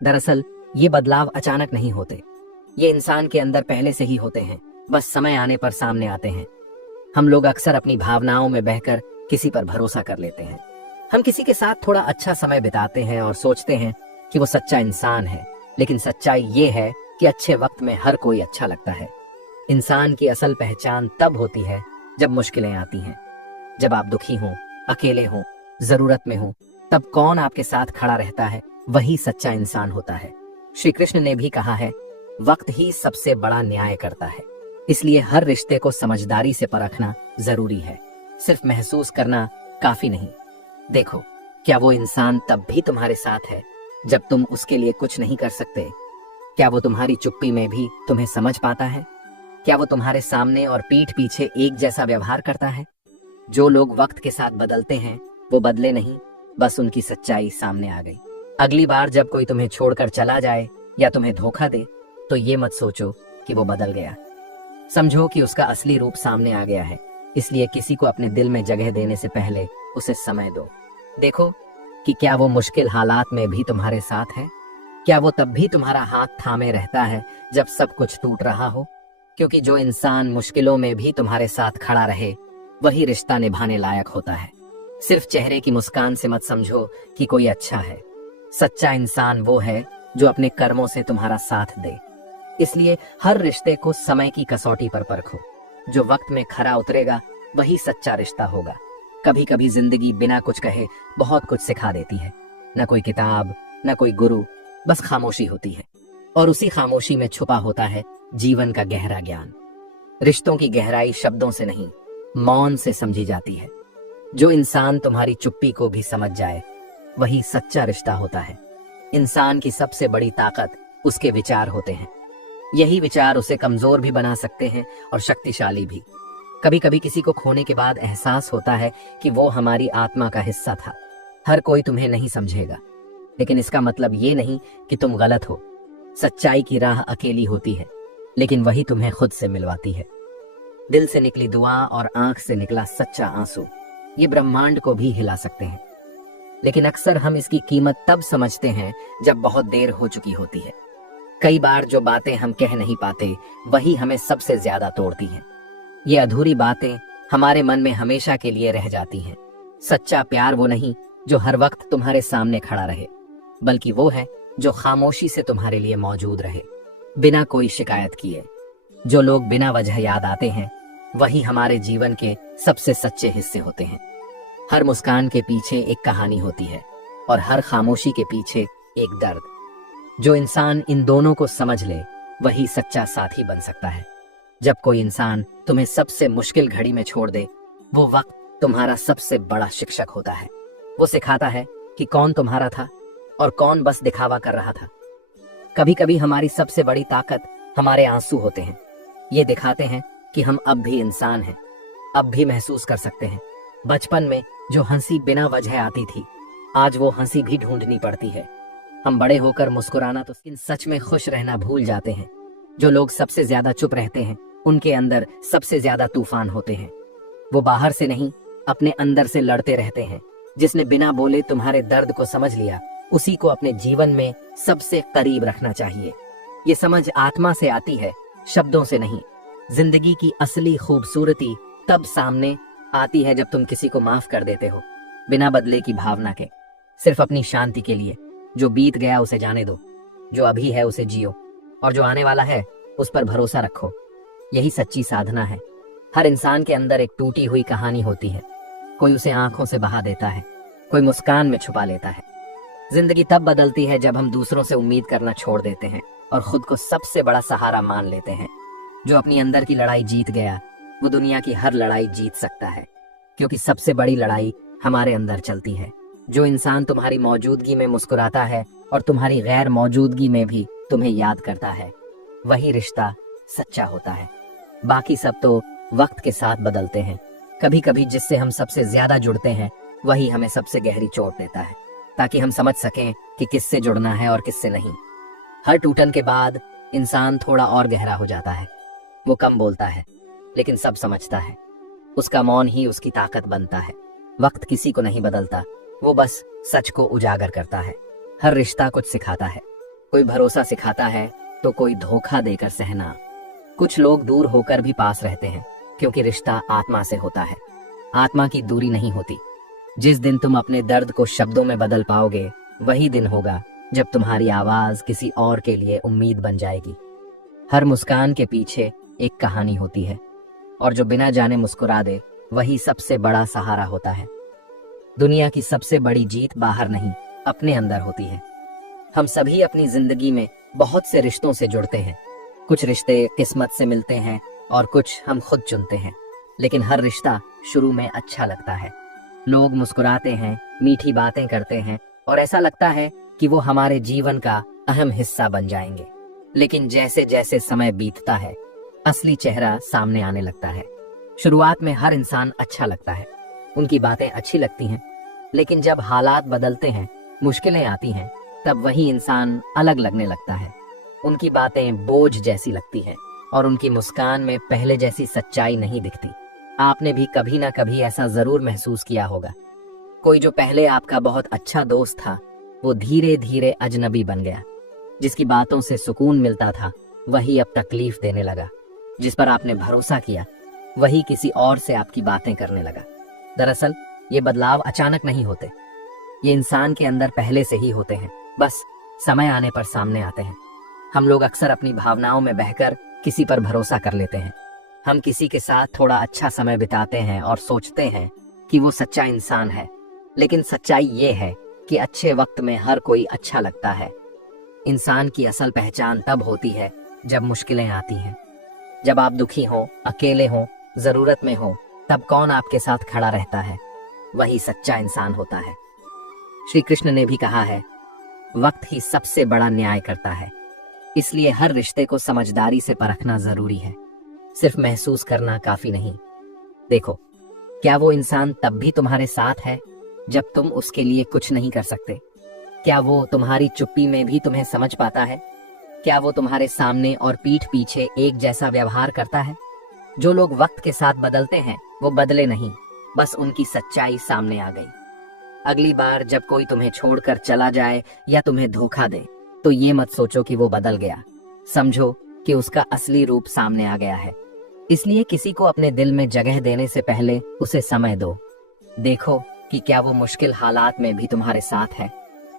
दरअसल ये बदलाव अचानक नहीं होते, ये इंसान के अंदर पहले से ही होते हैं, बस समय आने पर सामने आते हैं। हम लोग अक्सर अपनी भावनाओं में बहकर किसी पर भरोसा कर लेते हैं। हम किसी के साथ थोड़ा अच्छा समय बिताते हैं और सोचते हैं कि वो सच्चा इंसान है, लेकिन सच्चाई ये है कि अच्छे वक्त में हर कोई अच्छा लगता है। इंसान की असल पहचान तब होती है जब मुश्किलें आती हैं। जब आप दुखी हों, अकेले हों, जरूरत में हों, तब कौन आपके साथ खड़ा रहता है, वही सच्चा इंसान होता है। श्री कृष्ण ने भी कहा है, वक्त ही सबसे बड़ा न्याय करता है। इसलिए हर रिश्ते को समझदारी से परखना जरूरी है। सिर्फ महसूस करना काफी नहीं। देखो, क्या वो इंसान तब भी तुम्हारे साथ है जब तुम उसके लिए कुछ नहीं कर सकते? क्या वो तुम्हारी चुप्पी में भी तुम्हें समझ पाता है? क्या वो तुम्हारे सामने और पीठ पीछे एक जैसा व्यवहार करता है? जो लोग वक्त के साथ बदलते हैं वो बदले नहीं, बस उनकी सच्चाई सामने आ गई। अगली बार जब कोई तुम्हें छोड़कर चला जाए या तुम्हें धोखा दे, तो ये मत सोचो कि वो बदल गया। समझो कि उसका असली रूप सामने आ गया है। इसलिए किसी को अपने दिल में जगह देने से पहले उसे समय दो। देखो कि क्या वो मुश्किल हालात में भी तुम्हारे साथ है। क्या वो तब भी तुम्हारा हाथ थामे रहता है जब सब कुछ टूट रहा हो? क्योंकि जो इंसान मुश्किलों में भी तुम्हारे साथ खड़ा रहे, वही रिश्ता निभाने लायक होता है। सिर्फ चेहरे की मुस्कान से मत समझो कि कोई अच्छा है। सच्चा इंसान वो है जो अपने कर्मों से तुम्हारा साथ दे। इसलिए हर रिश्ते को समय की कसौटी पर परखो। जो वक्त में खरा उतरेगा वही सच्चा रिश्ता होगा। कभी कभी जिंदगी बिना कुछ कहे बहुत कुछ सिखा देती है। न कोई किताब, न कोई गुरु, बस खामोशी होती है। और उसी खामोशी में छुपा होता है जीवन का गहरा ज्ञान। रिश्तों की गहराई शब्दों से नहीं, मौन से समझी जाती है। जो इंसान तुम्हारी चुप्पी को भी समझ जाए वही सच्चा रिश्ता होता है। इंसान की सबसे बड़ी ताकत उसके विचार होते हैं। यही विचार उसे कमजोर भी बना सकते हैं और शक्तिशाली भी। कभी कभी किसी को खोने के बाद एहसास होता है कि वो हमारी आत्मा का हिस्सा था। हर कोई तुम्हें नहीं समझेगा, लेकिन इसका मतलब ये नहीं कि तुम गलत हो। सच्चाई की राह अकेली होती है, लेकिन वही तुम्हें खुद से मिलवाती है। दिल से निकली दुआ और आंख से निकला सच्चा आंसू, ये ब्रह्मांड को भी हिला सकते हैं। लेकिन अक्सर हम इसकी कीमत तब समझते हैं जब बहुत देर हो चुकी होती है। कई बार जो बातें हम कह नहीं पाते वही हमें सबसे ज्यादा तोड़ती हैं। ये अधूरी बातें हमारे मन में हमेशा के लिए रह जाती हैं। सच्चा प्यार वो नहीं जो हर वक्त तुम्हारे सामने खड़ा रहे, बल्कि वो है जो खामोशी से तुम्हारे लिए मौजूद रहे, बिना कोई शिकायत किए। जो लोग बिना वजह याद आते हैं वही हमारे जीवन के सबसे सच्चे हिस्से होते हैं। हर मुस्कान के पीछे एक कहानी होती है और हर खामोशी के पीछे एक दर्द। जो इंसान इन दोनों को समझ ले वही सच्चा साथी बन सकता है। जब कोई इंसान तुम्हें सबसे मुश्किल घड़ी में छोड़ दे, वो वक्त तुम्हारा सबसे बड़ा शिक्षक होता है। वो सिखाता है कि कौन तुम्हारा था और कौन बस दिखावा कर रहा था। कभी कभी हमारी सबसे बड़ी ताकत हमारे आंसू होते हैं। ये दिखाते हैं कि हम अब भी इंसान हैं, अब भी महसूस कर सकते हैं। बचपन में जो हंसी बिना वजह आती थी, आज वो हंसी भी ढूंढनी पड़ती है। हम बड़े होकर मुस्कुराना तो सच में खुश रहना भूल जाते हैं। जो लोग सबसे ज्यादा चुप रहते हैं उनके अंदर सबसे ज्यादा तूफान होते हैं। वो बाहर से नहीं, अपने अंदर से लड़ते रहते हैं। जिसने बिना बोले तुम्हारे दर्द को समझ लिया, उसी को अपने जीवन में सबसे करीब रखना चाहिए। ये समझ आत्मा से आती है, शब्दों से नहीं। जिंदगी की असली खूबसूरती तब सामने आती है जब तुम किसी को माफ कर देते हो, बिना बदले की भावना के, सिर्फ अपनी शांति के लिए। जो बीत गया उसे जाने दो, जो अभी है उसे जियो, और जो आने वाला है उस पर भरोसा रखो। यही सच्ची साधना है। हर इंसान के अंदर एक टूटी हुई कहानी होती है। कोई उसे आंखों से बहा देता है, कोई मुस्कान में छुपा लेता है। जिंदगी तब बदलती है जब हम दूसरों से उम्मीद करना छोड़ देते हैं और खुद को सबसे बड़ा सहारा मान लेते हैं। जो अपनी अंदर की लड़ाई जीत गया वो दुनिया की हर लड़ाई जीत सकता है, क्योंकि सबसे बड़ी लड़ाई हमारे अंदर चलती है। जो इंसान तुम्हारी मौजूदगी में मुस्कुराता है और तुम्हारी गैर मौजूदगी में भी तुम्हें याद करता है, वही रिश्ता सच्चा होता है। बाकी सब तो वक्त के साथ बदलते हैं। कभी कभी जिससे हम सबसे ज्यादा जुड़ते हैं वही हमें सबसे गहरी चोट देता है, ताकि हम समझ सकें कि किससे जुड़ना है और किससे नहीं। हर टूटन के बाद इंसान थोड़ा और गहरा हो जाता है। वो कम बोलता है लेकिन सब समझता है। उसका मौन ही उसकी ताकत बनता है। वक्त किसी को नहीं बदलता, वो बस सच को उजागर करता है। हर रिश्ता कुछ सिखाता है। कोई भरोसा सिखाता है तो कोई धोखा देकर सहना। कुछ लोग दूर होकर भी पास रहते हैं, क्योंकि रिश्ता आत्मा से होता है। आत्मा की दूरी नहीं होती। जिस दिन तुम अपने दर्द को शब्दों में बदल पाओगे वही दिन होगा जब तुम्हारी आवाज किसी और के लिए उम्मीद बन जाएगी। हर मुस्कान के पीछे एक कहानी होती है, और जो बिना जाने मुस्कुरा दे वही सबसे बड़ा सहारा होता है। दुनिया की सबसे बड़ी जीत बाहर नहीं, अपने अंदर होती है। हम सभी अपनी जिंदगी में बहुत से रिश्तों से जुड़ते हैं। कुछ रिश्ते किस्मत से मिलते हैं और कुछ हम खुद चुनते हैं, लेकिन हर रिश्ता शुरू में अच्छा लगता है। लोग मुस्कुराते हैं, मीठी बातें करते हैं और ऐसा लगता है कि वो हमारे जीवन का अहम हिस्सा बन जाएंगे। लेकिन जैसे जैसे समय बीतता है असली चेहरा सामने आने लगता है। शुरुआत में हर इंसान अच्छा लगता है, उनकी बातें अच्छी लगती हैं, लेकिन जब हालात बदलते हैं, मुश्किलें आती हैं, तब वही इंसान अलग लगने लगता है। उनकी बातें बोझ जैसी लगती हैं और उनकी मुस्कान में पहले जैसी सच्चाई नहीं दिखती। आपने भी कभी ना कभी ऐसा जरूर महसूस किया होगा। कोई जो पहले आपका बहुत अच्छा दोस्त था वो धीरे धीरे अजनबी बन गया। जिसकी बातों से सुकून मिलता था वही अब तकलीफ देने लगा। जिस पर आपने भरोसा किया वही किसी और से आपकी बातें करने लगा। दरअसल ये बदलाव अचानक नहीं होते, ये इंसान के अंदर पहले से ही होते हैं, बस समय आने पर सामने आते हैं। हम लोग अक्सर अपनी भावनाओं में बहकर किसी पर भरोसा कर लेते हैं। हम किसी के साथ थोड़ा अच्छा समय बिताते हैं और सोचते हैं कि वो सच्चा इंसान है, लेकिन सच्चाई ये है कि अच्छे वक्त में हर कोई अच्छा लगता है। इंसान की असल पहचान तब होती है जब मुश्किलें आती हैं, जब आप दुखी हो, अकेले हो, जरूरत में हो, तब कौन आपके साथ खड़ा रहता है, वही सच्चा इंसान होता है। श्री कृष्ण ने भी कहा है, वक्त ही सबसे बड़ा न्याय करता है, इसलिए हर रिश्ते को समझदारी से परखना जरूरी है। सिर्फ महसूस करना काफी नहीं। देखो, क्या वो इंसान तब भी तुम्हारे साथ है जब तुम उसके लिए कुछ नहीं कर सकते? क्या वो तुम्हारी चुप्पी में भी तुम्हें समझ पाता है? क्या वो तुम्हारे सामने और पीठ पीछे एक जैसा व्यवहार करता है? जो लोग वक्त के साथ बदलते हैं वो बदले नहीं, बस उनकी सच्चाई सामने आ गई। अगली बार जब कोई तुम्हें छोड़कर चला जाए या तुम्हें धोखा दे, तो ये मत सोचो कि वो बदल गया, समझो कि उसका असली रूप सामने आ गया है। इसलिए किसी को अपने दिल में जगह देने से पहले उसे समय दो। देखो कि क्या वो मुश्किल हालात में भी तुम्हारे साथ है,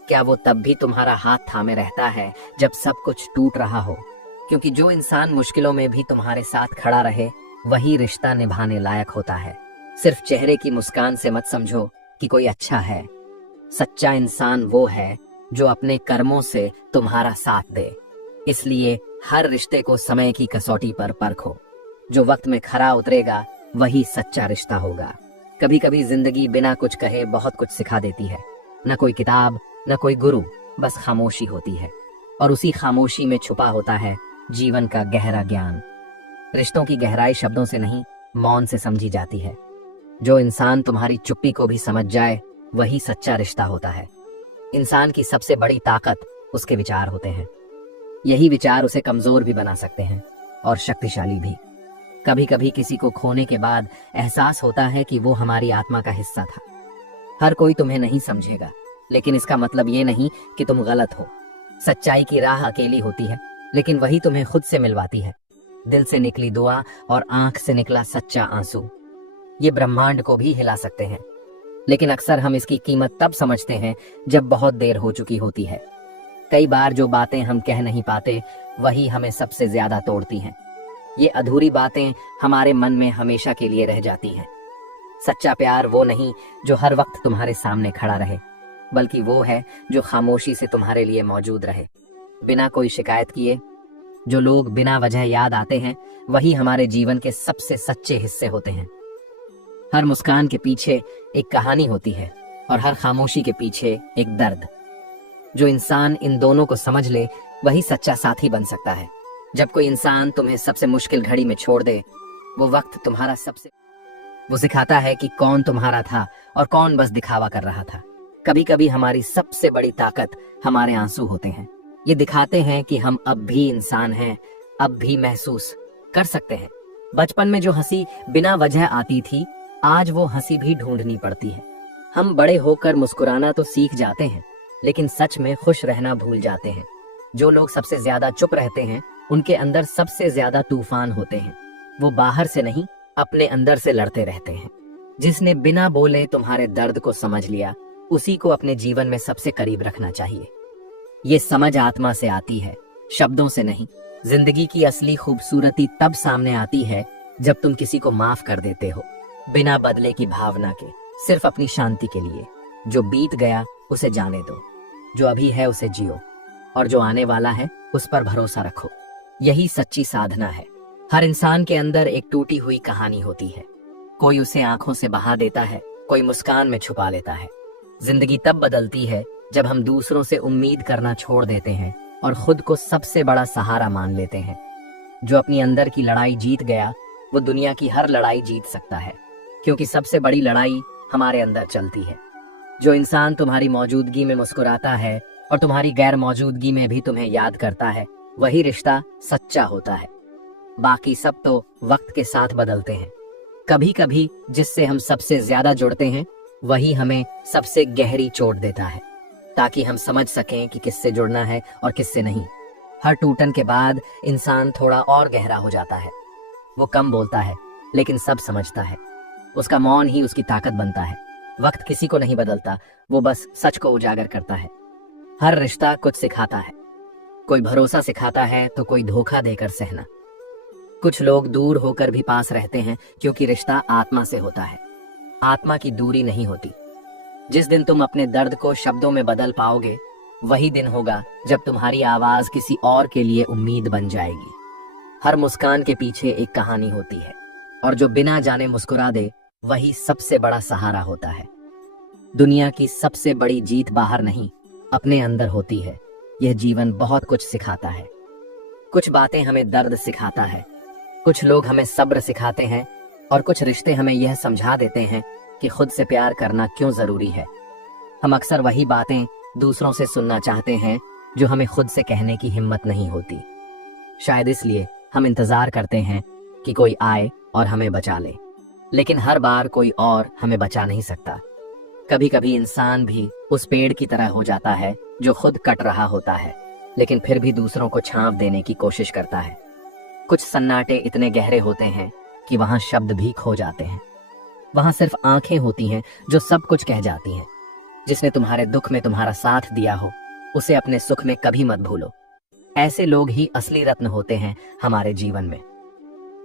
क्या वो तब भी तुम्हारा हाथ थामे रहता है जब सब कुछ टूट रहा हो। क्योंकि जो इंसान मुश्किलों में भी तुम्हारे साथ खड़ा रहे, वही रिश्ता निभाने लायक होता है। सिर्फ चेहरे की मुस्कान से मत समझो कि कोई अच्छा है। सच्चा इंसान वो है जो अपने कर्मों से तुम्हारा साथ दे। इसलिए हर रिश्ते को समय की कसौटी पर परखो। जो वक्त में खरा उतरेगा वही सच्चा रिश्ता होगा। कभी कभी जिंदगी बिना कुछ कहे बहुत कुछ सिखा देती है। न कोई किताब, न कोई गुरु, बस खामोशी होती है, और उसी खामोशी में छुपा होता है जीवन का गहरा ज्ञान। रिश्तों की गहराई शब्दों से नहीं, मौन से समझी जाती है। जो इंसान तुम्हारी चुप्पी को भी समझ जाए, वही सच्चा रिश्ता होता है। इंसान की सबसे बड़ी ताकत उसके विचार होते हैं। यही विचार उसे कमजोर भी बना सकते हैं और शक्तिशाली भी। कभी कभी किसी को खोने के बाद एहसास होता है कि वो हमारी आत्मा का हिस्सा था। हर कोई तुम्हें नहीं समझेगा, लेकिन इसका मतलब ये नहीं कि तुम गलत हो। सच्चाई की राह अकेली होती है, लेकिन वही तुम्हें खुद से मिलवाती है। दिल से निकली दुआ और आंख से निकला सच्चा आंसू, ये ब्रह्मांड को भी हिला सकते हैं। लेकिन अक्सर हम इसकी कीमत तब समझते हैं जब बहुत देर हो चुकी होती है। कई बार जो बातें हम कह नहीं पाते, वही हमें सबसे ज्यादा तोड़ती हैं। ये अधूरी बातें हमारे मन में हमेशा के लिए रह जाती हैं। सच्चा प्यार वो नहीं जो हर वक्त तुम्हारे सामने खड़ा रहे, बल्कि वो है जो खामोशी से तुम्हारे लिए मौजूद रहे, बिना कोई शिकायत किए। जो लोग बिना वजह याद आते हैं, वही हमारे जीवन के सबसे सच्चे हिस्से होते हैं। हर मुस्कान के पीछे एक कहानी होती है, और हर खामोशी के पीछे एक दर्द। जो इंसान इन दोनों को समझ ले, वही सच्चा साथी बन सकता है। जब कोई इंसान तुम्हें सबसे मुश्किल घड़ी में छोड़ दे, वो वक्त तुम्हारा वो सिखाता है कि कौन तुम्हारा था और कौन बस दिखावा कर रहा था। कभी कभी हमारी सबसे बड़ी ताकत हमारे आंसू होते हैं। ये दिखाते हैं कि हम अब भी इंसान हैं, अब भी महसूस कर सकते हैं। बचपन में जो हंसी बिना वजह आती थी, आज वो हंसी भी ढूंढनी पड़ती है। हम बड़े होकर मुस्कुराना तो सीख जाते हैं, लेकिन सच में खुश रहना भूल जाते हैं। जो लोग सबसे ज्यादा चुप रहते हैं, उनके अंदर सबसे ज्यादा तूफान होते हैं। वो बाहर से नहीं, अपने अंदर से लड़ते रहते हैं। जिसने बिना बोले तुम्हारे दर्द को समझ लिया, उसी को अपने जीवन में सबसे करीब रखना चाहिए। ये समझ आत्मा से आती है, शब्दों से नहीं। जिंदगी की असली खूबसूरती तब सामने आती है जब तुम किसी को माफ कर देते हो, बिना बदले की भावना के, सिर्फ अपनी शांति के लिए। जो बीत गया उसे जाने दो, जो अभी है उसे जियो, और जो आने वाला है उस पर भरोसा रखो। यही सच्ची साधना है। हर इंसान के अंदर एक टूटी हुई कहानी होती है। कोई उसे आंखों से बहा देता है, कोई मुस्कान में छुपा लेता है। जिंदगी तब बदलती है जब हम दूसरों से उम्मीद करना छोड़ देते हैं और खुद को सबसे बड़ा सहारा मान लेते हैं। जो अपनी अंदर की लड़ाई जीत गया, वो दुनिया की हर लड़ाई जीत सकता है, क्योंकि सबसे बड़ी लड़ाई हमारे अंदर चलती है। जो इंसान तुम्हारी मौजूदगी में मुस्कुराता है और तुम्हारी गैर मौजूदगी में भी तुम्हें याद करता है, वही रिश्ता सच्चा होता है। बाकी सब तो वक्त के साथ बदलते हैं। कभी कभी जिससे हम सबसे ज्यादा जुड़ते हैं, वही हमें सबसे गहरी चोट देता है, ताकि हम समझ सकें कि किससे जुड़ना है और किससे नहीं। हर टूटन के बाद इंसान थोड़ा और गहरा हो जाता है। वो कम बोलता है, लेकिन सब समझता है। उसका मौन ही उसकी ताकत बनता है। वक्त किसी को नहीं बदलता, वो बस सच को उजागर करता है। हर रिश्ता कुछ सिखाता है। कोई भरोसा सिखाता है तो कोई धोखा देकर सहना। कुछ लोग दूर होकर भी पास रहते हैं क्योंकि रिश्ता आत्मा से होता है। आत्मा की दूरी नहीं होती। जिस दिन तुम अपने दर्द को शब्दों में बदल पाओगे, वही दिन होगा जब तुम्हारी आवाज किसी और के लिए उम्मीद बन जाएगी। हर मुस्कान के पीछे एक कहानी होती है, और जो बिना जाने मुस्कुरा दे वही सबसे बड़ा सहारा होता है। दुनिया की सबसे बड़ी जीत बाहर नहीं, अपने अंदर होती है। यह जीवन बहुत कुछ सिखाता है। कुछ बातें हमें दर्द सिखाता है, कुछ लोग हमें सब्र सिखाते हैं, और कुछ रिश्ते हमें यह समझा देते हैं कि खुद से प्यार करना क्यों जरूरी है। हम अक्सर वही बातें दूसरों से सुनना चाहते हैं जो हमें खुद से कहने की हिम्मत नहीं होती। शायद इसलिए हम इंतजार करते हैं कि कोई आए और हमें बचा ले, लेकिन हर बार कोई और हमें बचा नहीं सकता। कभी कभी इंसान भी उस पेड़ की तरह हो जाता है जो खुद कट रहा होता है, लेकिन फिर भी दूसरों को छांव देने की कोशिश करता है। कुछ सन्नाटे इतने गहरे होते हैं कि वहां शब्द भी खो जाते हैं। वहां सिर्फ आंखें होती हैं जो सब कुछ कह जाती हैं। जिसने तुम्हारे दुख में तुम्हारा साथ दिया हो, उसे अपने सुख में कभी मत भूलो। ऐसे लोग ही असली रत्न होते हैं हमारे जीवन में।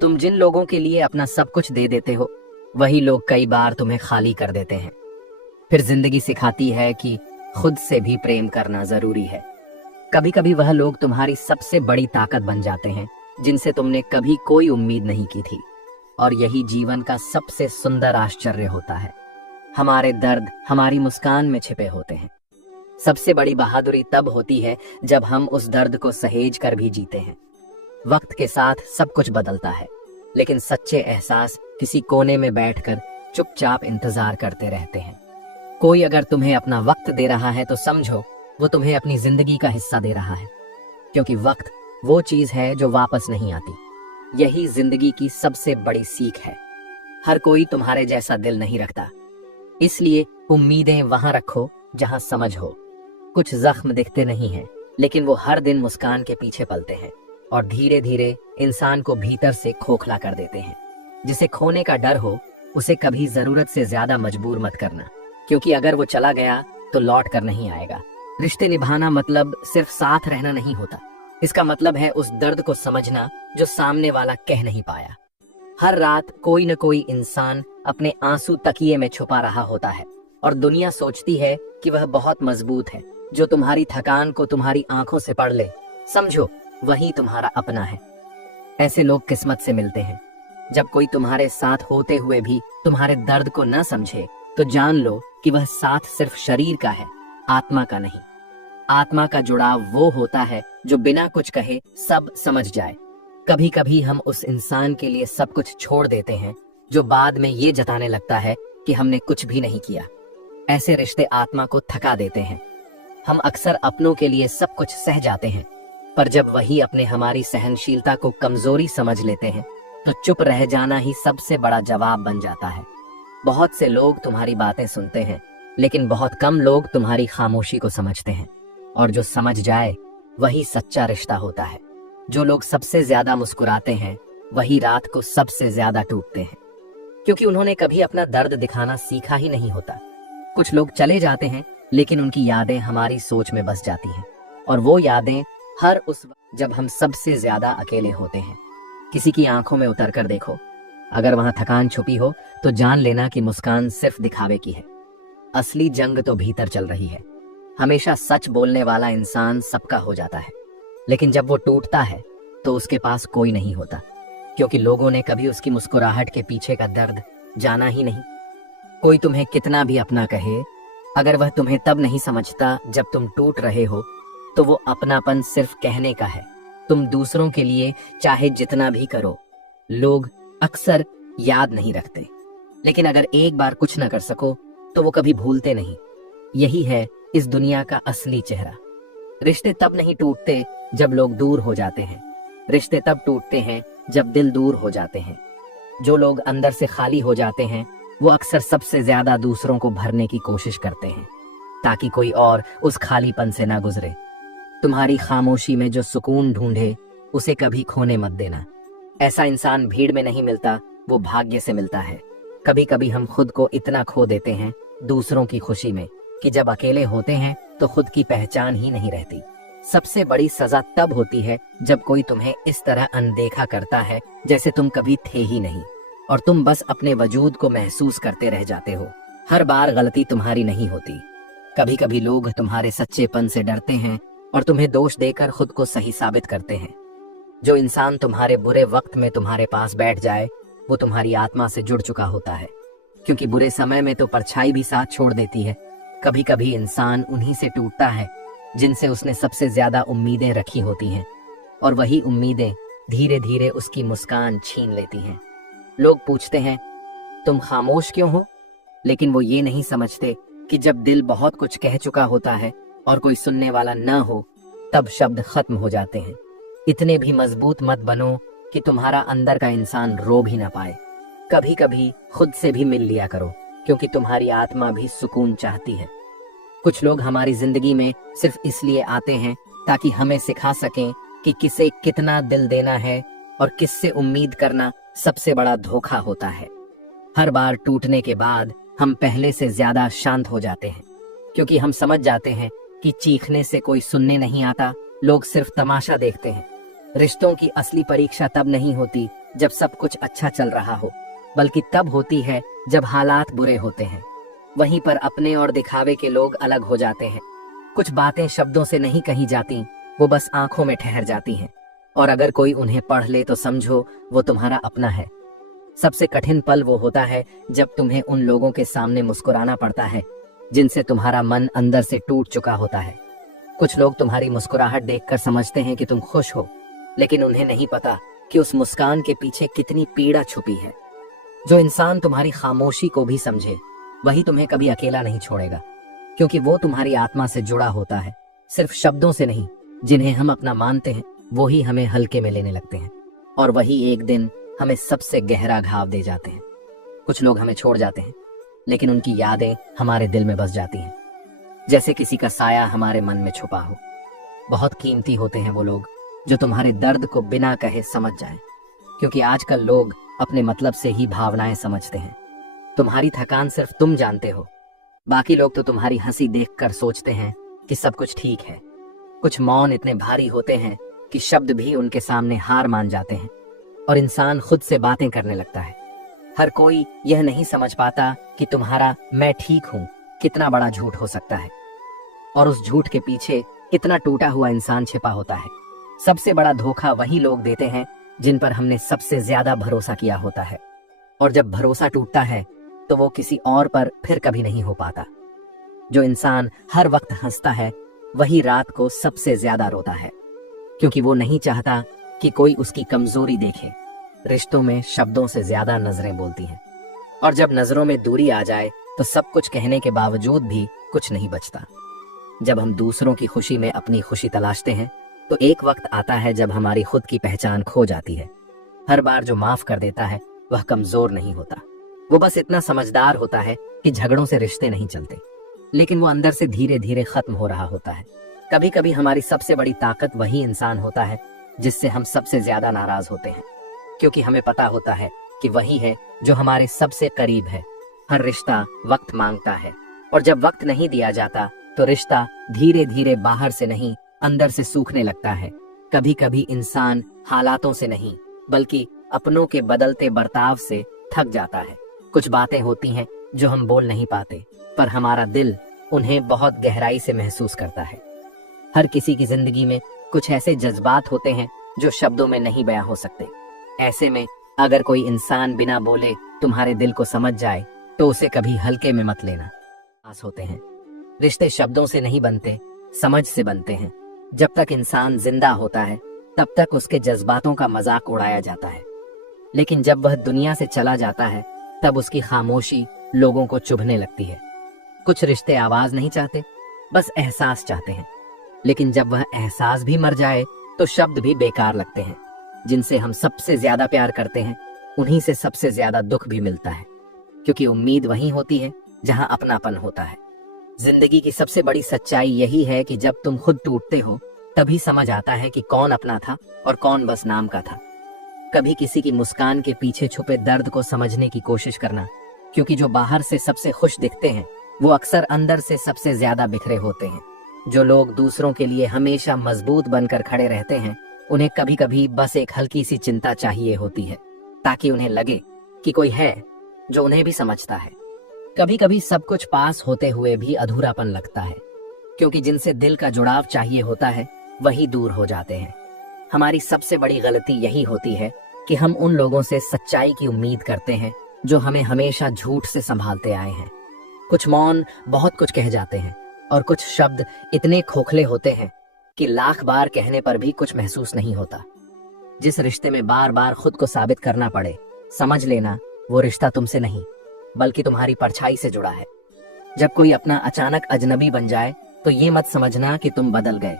तुम जिन लोगों के लिए अपना सब कुछ दे देते हो, वही लोग कई बार तुम्हें खाली कर देते हैं। फिर जिंदगी सिखाती है कि खुद से भी प्रेम करना जरूरी है। कभी कभी वह लोग तुम्हारी सबसे बड़ी ताकत बन जाते हैं, जिनसे तुमने कभी कोई उम्मीद नहीं की थी। और यही जीवन का सबसे सुंदर आश्चर्य होता है। हमारे दर्द हमारी मुस्कान में छिपे होते हैं। सबसे बड़ी बहादुरी तब होती है जब हम उस दर्द को सहेज कर भी जीते हैं। वक्त के साथ सब कुछ बदलता है, लेकिन सच्चे एहसास किसी कोने में बैठकर चुपचाप इंतजार करते रहते हैं। कोई अगर तुम्हें अपना वक्त दे रहा है तो समझो वो तुम्हें अपनी जिंदगी का हिस्सा दे रहा है, क्योंकि वक्त वो चीज है जो वापस नहीं आती। यही जिंदगी की सबसे बड़ी सीख है। हर कोई तुम्हारे जैसा दिल नहीं रखता, इसलिए उम्मीदें वहां रखो जहां समझ हो। कुछ जख्म दिखते नहीं हैं, लेकिन वो हर दिन मुस्कान के पीछे पलते हैं और धीरे धीरे इंसान को भीतर से खोखला कर देते हैं। जिसे खोने का डर हो, उसे कभी जरूरत से ज्यादा मजबूर मत करना, क्योंकि अगर वो चला गया तो लौट कर नहीं आएगा। रिश्ते निभाना मतलब सिर्फ साथ रहना नहीं होता। इसका मतलब है उस दर्द को समझना जो सामने वाला कह नहीं पाया। हर रात कोई न कोई इंसान अपने आंसू तकिए में छुपा रहा होता है, और दुनिया सोचती है कि वह बहुत मजबूत है। जो तुम्हारी थकान को तुम्हारी आंखों से पढ़ ले, समझो वही तुम्हारा अपना है। ऐसे लोग किस्मत से मिलते हैं। जब कोई तुम्हारे साथ होते हुए भी तुम्हारे दर्द को न समझे, तो जान लो कि वह साथ सिर्फ शरीर का है, आत्मा का नहीं। आत्मा का जुड़ाव वो होता है जो बिना कुछ कहे सब समझ जाए। कभी कभी हम उस इंसान के लिए सब कुछ छोड़ देते हैं जो बाद में ये जताने लगता है कि हमने कुछ भी नहीं किया। ऐसे रिश्ते आत्मा को थका देते हैं। हम अक्सर अपनों के लिए सब कुछ सह जाते हैं, पर जब वही अपने हमारी सहनशीलता को कमजोरी समझ लेते हैं, तो चुप रह जाना ही सबसे बड़ा जवाब बन जाता है। बहुत से लोग तुम्हारी बातें सुनते हैं, लेकिन बहुत कम लोग तुम्हारी खामोशी को समझते हैं। और जो समझ जाए वही सच्चा रिश्ता होता है। जो लोग सबसे ज्यादा मुस्कुराते हैं, वही रात को सबसे ज्यादा टूटते हैं, क्योंकि उन्होंने कभी अपना दर्द दिखाना सीखा ही नहीं होता। कुछ लोग चले जाते हैं, लेकिन उनकी यादें हमारी सोच में बस जाती हैं, और वो यादें हर उस वक्त जब हम सबसे ज्यादा अकेले होते हैं। किसी की आंखों में उतर कर देखो, अगर वहां थकान छुपी हो तो जान लेना कि मुस्कान सिर्फ दिखावे की है। असली जंग तो भीतर चल रही है। हमेशा सच बोलने वाला इंसान सबका हो जाता है, लेकिन जब वो टूटता है तो उसके पास कोई नहीं होता, क्योंकि लोगों ने कभी उसकी मुस्कुराहट के पीछे का दर्द जाना ही नहीं। कोई तुम्हें कितना भी अपना कहे, अगर वह तुम्हें तब नहीं समझता जब तुम टूट रहे हो, तो वो अपनापन सिर्फ कहने का है। तुम दूसरों के लिए चाहे जितना भी करो, लोग अक्सर याद नहीं रखते, लेकिन अगर एक बार कुछ न कर सको तो वो कभी भूलते नहीं। यही है इस दुनिया का असली चेहरा। रिश्ते तब नहीं टूटते जब लोग दूर हो जाते हैं, रिश्ते तब टूटते हैं जब दिल दूर हो जाते हैं। जो लोग अंदर से खाली हो जाते हैं, वो अक्सर सबसे ज्यादा दूसरों को भरने की कोशिश करते हैं, ताकि कोई और उस खालीपन से ना गुजरे। तुम्हारी खामोशी में जो सुकून ढूंढे, उसे कभी खोने मत देना। ऐसा इंसान भीड़ में नहीं मिलता, वो भाग्य से मिलता है। कभी कभी हम खुद को इतना खो देते हैं दूसरों की खुशी में कि जब अकेले होते हैं तो खुद की पहचान ही नहीं रहती। सबसे बड़ी सजा तब होती है जब कोई तुम्हें इस तरह अनदेखा करता है जैसे तुम कभी थे ही नहीं, और तुम बस अपने वजूद को महसूस करते रह जाते हो। हर बार गलती तुम्हारी नहीं होती। कभी कभी लोग तुम्हारे सच्चेपन से डरते हैं और तुम्हें दोष देकर खुद को सही साबित करते हैं। जो इंसान तुम्हारे बुरे वक्त में तुम्हारे पास बैठ जाए वो तुम्हारी आत्मा से जुड़ चुका होता है, क्योंकि बुरे समय में तो परछाई भी साथ छोड़ देती है। कभी कभी इंसान उन्हीं से टूटता है जिनसे उसने सबसे ज्यादा उम्मीदें रखी होती हैं, और वही उम्मीदें धीरे धीरे उसकी मुस्कान छीन लेती हैं। लोग पूछते हैं तुम खामोश क्यों हो, लेकिन वो ये नहीं समझते कि जब दिल बहुत कुछ कह चुका होता है और कोई सुनने वाला न हो तब शब्द खत्म हो जाते हैं। इतने भी मजबूत मत बनो कि तुम्हारा अंदर का इंसान रो भी ना पाए। कभी कभी खुद से भी मिल लिया करो, क्योंकि तुम्हारी आत्मा भी सुकून चाहती है। कुछ लोग हमारी जिंदगी में सिर्फ इसलिए आते हैं ताकि हमें सिखा सकें कि किसे कितना दिल देना है और किससे उम्मीद करना सबसे बड़ा धोखा होता है। हर बार टूटने के बाद हम पहले से ज्यादा शांत हो जाते हैं, क्योंकि हम समझ जाते हैं कि चीखने से कोई सुनने नहीं आता, लोग सिर्फ तमाशा देखते हैं। रिश्तों की असली परीक्षा तब नहीं होती जब सब कुछ अच्छा चल रहा हो, बल्कि तब होती है जब हालात बुरे होते हैं। वहीं पर अपने और दिखावे के लोग अलग हो जाते हैं। कुछ बातें शब्दों से नहीं कही जाती, वो बस आंखों में ठहर जाती हैं, और अगर कोई उन्हें पढ़ ले तो समझो वो तुम्हारा अपना है। सबसे कठिन पल वो होता है जब तुम्हें उन लोगों के सामने मुस्कुराना पड़ता है जिनसे तुम्हारा मन अंदर से टूट चुका होता है। कुछ लोग तुम्हारी मुस्कुराहट देखकर समझते हैं कि तुम खुश हो, लेकिन उन्हें नहीं पता कि उस मुस्कान के पीछे कितनी पीड़ा छुपी है। जो इंसान तुम्हारी खामोशी को भी समझे वही तुम्हें कभी अकेला नहीं छोड़ेगा, क्योंकि वो तुम्हारी आत्मा से जुड़ा होता है, सिर्फ शब्दों से नहीं। जिन्हें हम अपना मानते हैं वो ही हमें हल्के में लेने लगते हैं, और वही एक दिन हमें सबसे गहरा घाव दे जाते हैं। कुछ लोग हमें छोड़ जाते हैं, लेकिन उनकी यादें हमारे दिल में बस जाती हैं, जैसे किसी का साया हमारे मन में छुपा हो। बहुत कीमती होते हैं वो लोग जो तुम्हारे दर्द को बिना कहे समझ जाएं, क्योंकि आजकल लोग अपने मतलब से ही भावनाएं समझते हैं। तुम्हारी थकान सिर्फ तुम जानते हो, बाकी लोग तो तुम्हारी हंसी देखकर सोचते हैं कि सब कुछ ठीक है। कुछ मौन इतने भारी होते हैं कि शब्द भी उनके सामने हार मान जाते हैं, और इंसान खुद से बातें करने लगता है। हर कोई यह नहीं समझ पाता कि तुम्हारा मैं ठीक हूं कितना बड़ा झूठ हो सकता है, और उस झूठ के पीछे कितना टूटा हुआ इंसान छिपा होता है। सबसे बड़ा धोखा वही लोग देते हैं जिन पर हमने सबसे ज्यादा भरोसा किया होता है, और जब भरोसा टूटता है तो वो किसी और पर फिर कभी नहीं हो पाता। जो इंसान हर वक्त हंसता है वही रात को सबसे ज्यादा रोता है, क्योंकि वो नहीं चाहता कि कोई उसकी कमजोरी देखे। रिश्तों में शब्दों से ज्यादा नजरें बोलती हैं, और जब नजरों में दूरी आ जाए तो सब कुछ कहने के बावजूद भी कुछ नहीं बचता। जब हम दूसरों की खुशी में अपनी खुशी तलाशते हैं तो एक वक्त आता है जब हमारी खुद की पहचान खो जाती है। हर बार जो माफ कर देता है वह कमजोर नहीं होता, वो बस इतना समझदार होता है कि झगड़ों से रिश्ते नहीं चलते, लेकिन वो अंदर से धीरे धीरे खत्म हो रहा होता है। कभी कभी हमारी सबसे बड़ी ताकत वही इंसान होता है जिससे हम सबसे ज्यादा नाराज होते हैं, क्योंकि हमें पता होता है कि वही है जो हमारे सबसे करीब है। हर रिश्ता वक्त मांगता है, और जब वक्त नहीं दिया जाता तो रिश्ता धीरे धीरे बाहर से नहीं अंदर से सूखने लगता है। कभी कभी इंसान हालातों से नहीं बल्कि अपनों के बदलते बर्ताव से थक जाता है। कुछ बातें होती हैं जो हम बोल नहीं पाते, पर हमारा दिल उन्हें बहुत गहराई से महसूस करता है। हर किसी की जिंदगी में कुछ ऐसे जज्बात होते हैं जो शब्दों में नहीं बयां हो सकते। ऐसे में अगर कोई इंसान बिना बोले तुम्हारे दिल को समझ जाए तो उसे कभी हल्के में मत लेना। पास होते हैं, रिश्ते शब्दों से नहीं बनते, समझ से बनते हैं। जब तक इंसान जिंदा होता है तब तक उसके जज्बातों का मजाक उड़ाया जाता है, लेकिन जब वह दुनिया से चला जाता है तब उसकी खामोशी लोगों को चुभने लगती है। कुछ रिश्ते आवाज नहीं चाहते, बस एहसास चाहते हैं, लेकिन जब वह एहसास भी मर जाए तो शब्द भी बेकार लगते हैं। जिनसे हम सबसे ज्यादा प्यार करते हैं उन्हीं से सबसे ज्यादा दुख भी मिलता है, क्योंकि उम्मीद वहीं होती है जहां अपनापन होता है। जिंदगी की सबसे बड़ी सच्चाई यही है कि जब तुम खुद टूटते हो तभी समझ आता है कि कौन अपना था और कौन बस नाम का था। कभी किसी की मुस्कान के पीछे छुपे दर्द को समझने की कोशिश करना, क्योंकि जो बाहर से सबसे खुश दिखते हैं वो अक्सर अंदर से सबसे ज्यादा बिखरे होते हैं। जो लोग दूसरों के लिए हमेशा मजबूत बनकर खड़े रहते हैं, उन्हें कभी कभी बस एक हल्की सी चिंता चाहिए होती है, ताकि उन्हें लगे कि कोई है जो उन्हें भी समझता है। कभी कभी सब कुछ पास होते हुए भी अधूरापन लगता है, क्योंकि जिनसे दिल का जुड़ाव चाहिए होता है वही दूर हो जाते हैं। हमारी सबसे बड़ी गलती यही होती है कि हम उन लोगों से सच्चाई की उम्मीद करते हैं जो हमें हमेशा झूठ से संभालते आए हैं। कुछ मौन बहुत कुछ कह जाते हैं और कुछ शब्द इतने खोखले होते हैं कि लाख बार कहने पर भी कुछ महसूस नहीं होता। जिस रिश्ते में बार बार खुद को साबित करना पड़े, समझ लेना वो रिश्ता तुमसे नहीं बल्कि तुम्हारी परछाई से जुड़ा है। जब कोई अपना अचानक अजनबी बन जाए तो ये मत समझना कि तुम बदल गए।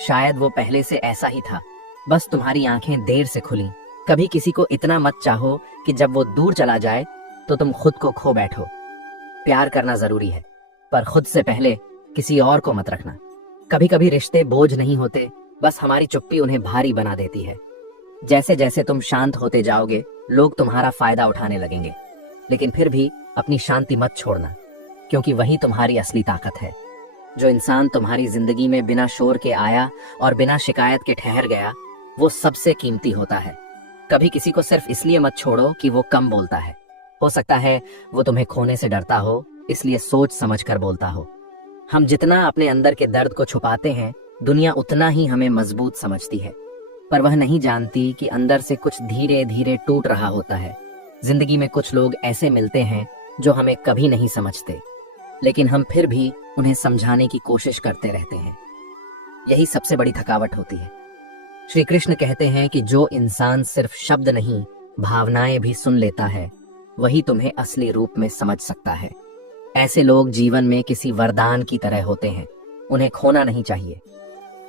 शायद वो पहले से ऐसा ही था, बस तुम्हारी आंखें देर से खुली। कभी किसी को इतना मत चाहो कि जब वो दूर चला जाए तो तुम खुद को खो बैठो। प्यार करना जरूरी है, पर खुद से पहले किसी और को मत रखना। कभी कभी रिश्ते बोझ नहीं होते, बस हमारी चुप्पी उन्हें भारी बना देती है। जैसे जैसे तुम शांत होते जाओगे, लोग तुम्हारा फायदा उठाने लगेंगे, लेकिन फिर भी अपनी शांति मत छोड़ना, क्योंकि वही तुम्हारी असली ताकत है। जो इंसान तुम्हारी जिंदगी में बिना शोर के आया और बिना शिकायत के ठहर गया, वो सबसे कीमती होता है। कभी किसी को सिर्फ इसलिए मत छोड़ो कि वो कम बोलता है। हो सकता है वो तुम्हें खोने से डरता हो, इसलिए सोच समझ कर बोलता हो। हम जितना अपने अंदर के दर्द को छुपाते हैं, दुनिया उतना ही हमें मजबूत समझती है, पर वह नहीं जानती कि अंदर से कुछ धीरे धीरे टूट रहा होता है। जिंदगी में कुछ लोग ऐसे मिलते हैं जो हमें कभी नहीं समझते, लेकिन हम फिर भी उन्हें समझाने की कोशिश करते रहते हैं। यही सबसे बड़ी थकावट होती है। श्री कृष्ण कहते हैं कि जो इंसान सिर्फ शब्द नहीं, भावनाएं भी सुन लेता है, वही तुम्हें असली रूप में समझ सकता है। ऐसे लोग जीवन में किसी वरदान की तरह होते हैं, उन्हें खोना नहीं चाहिए।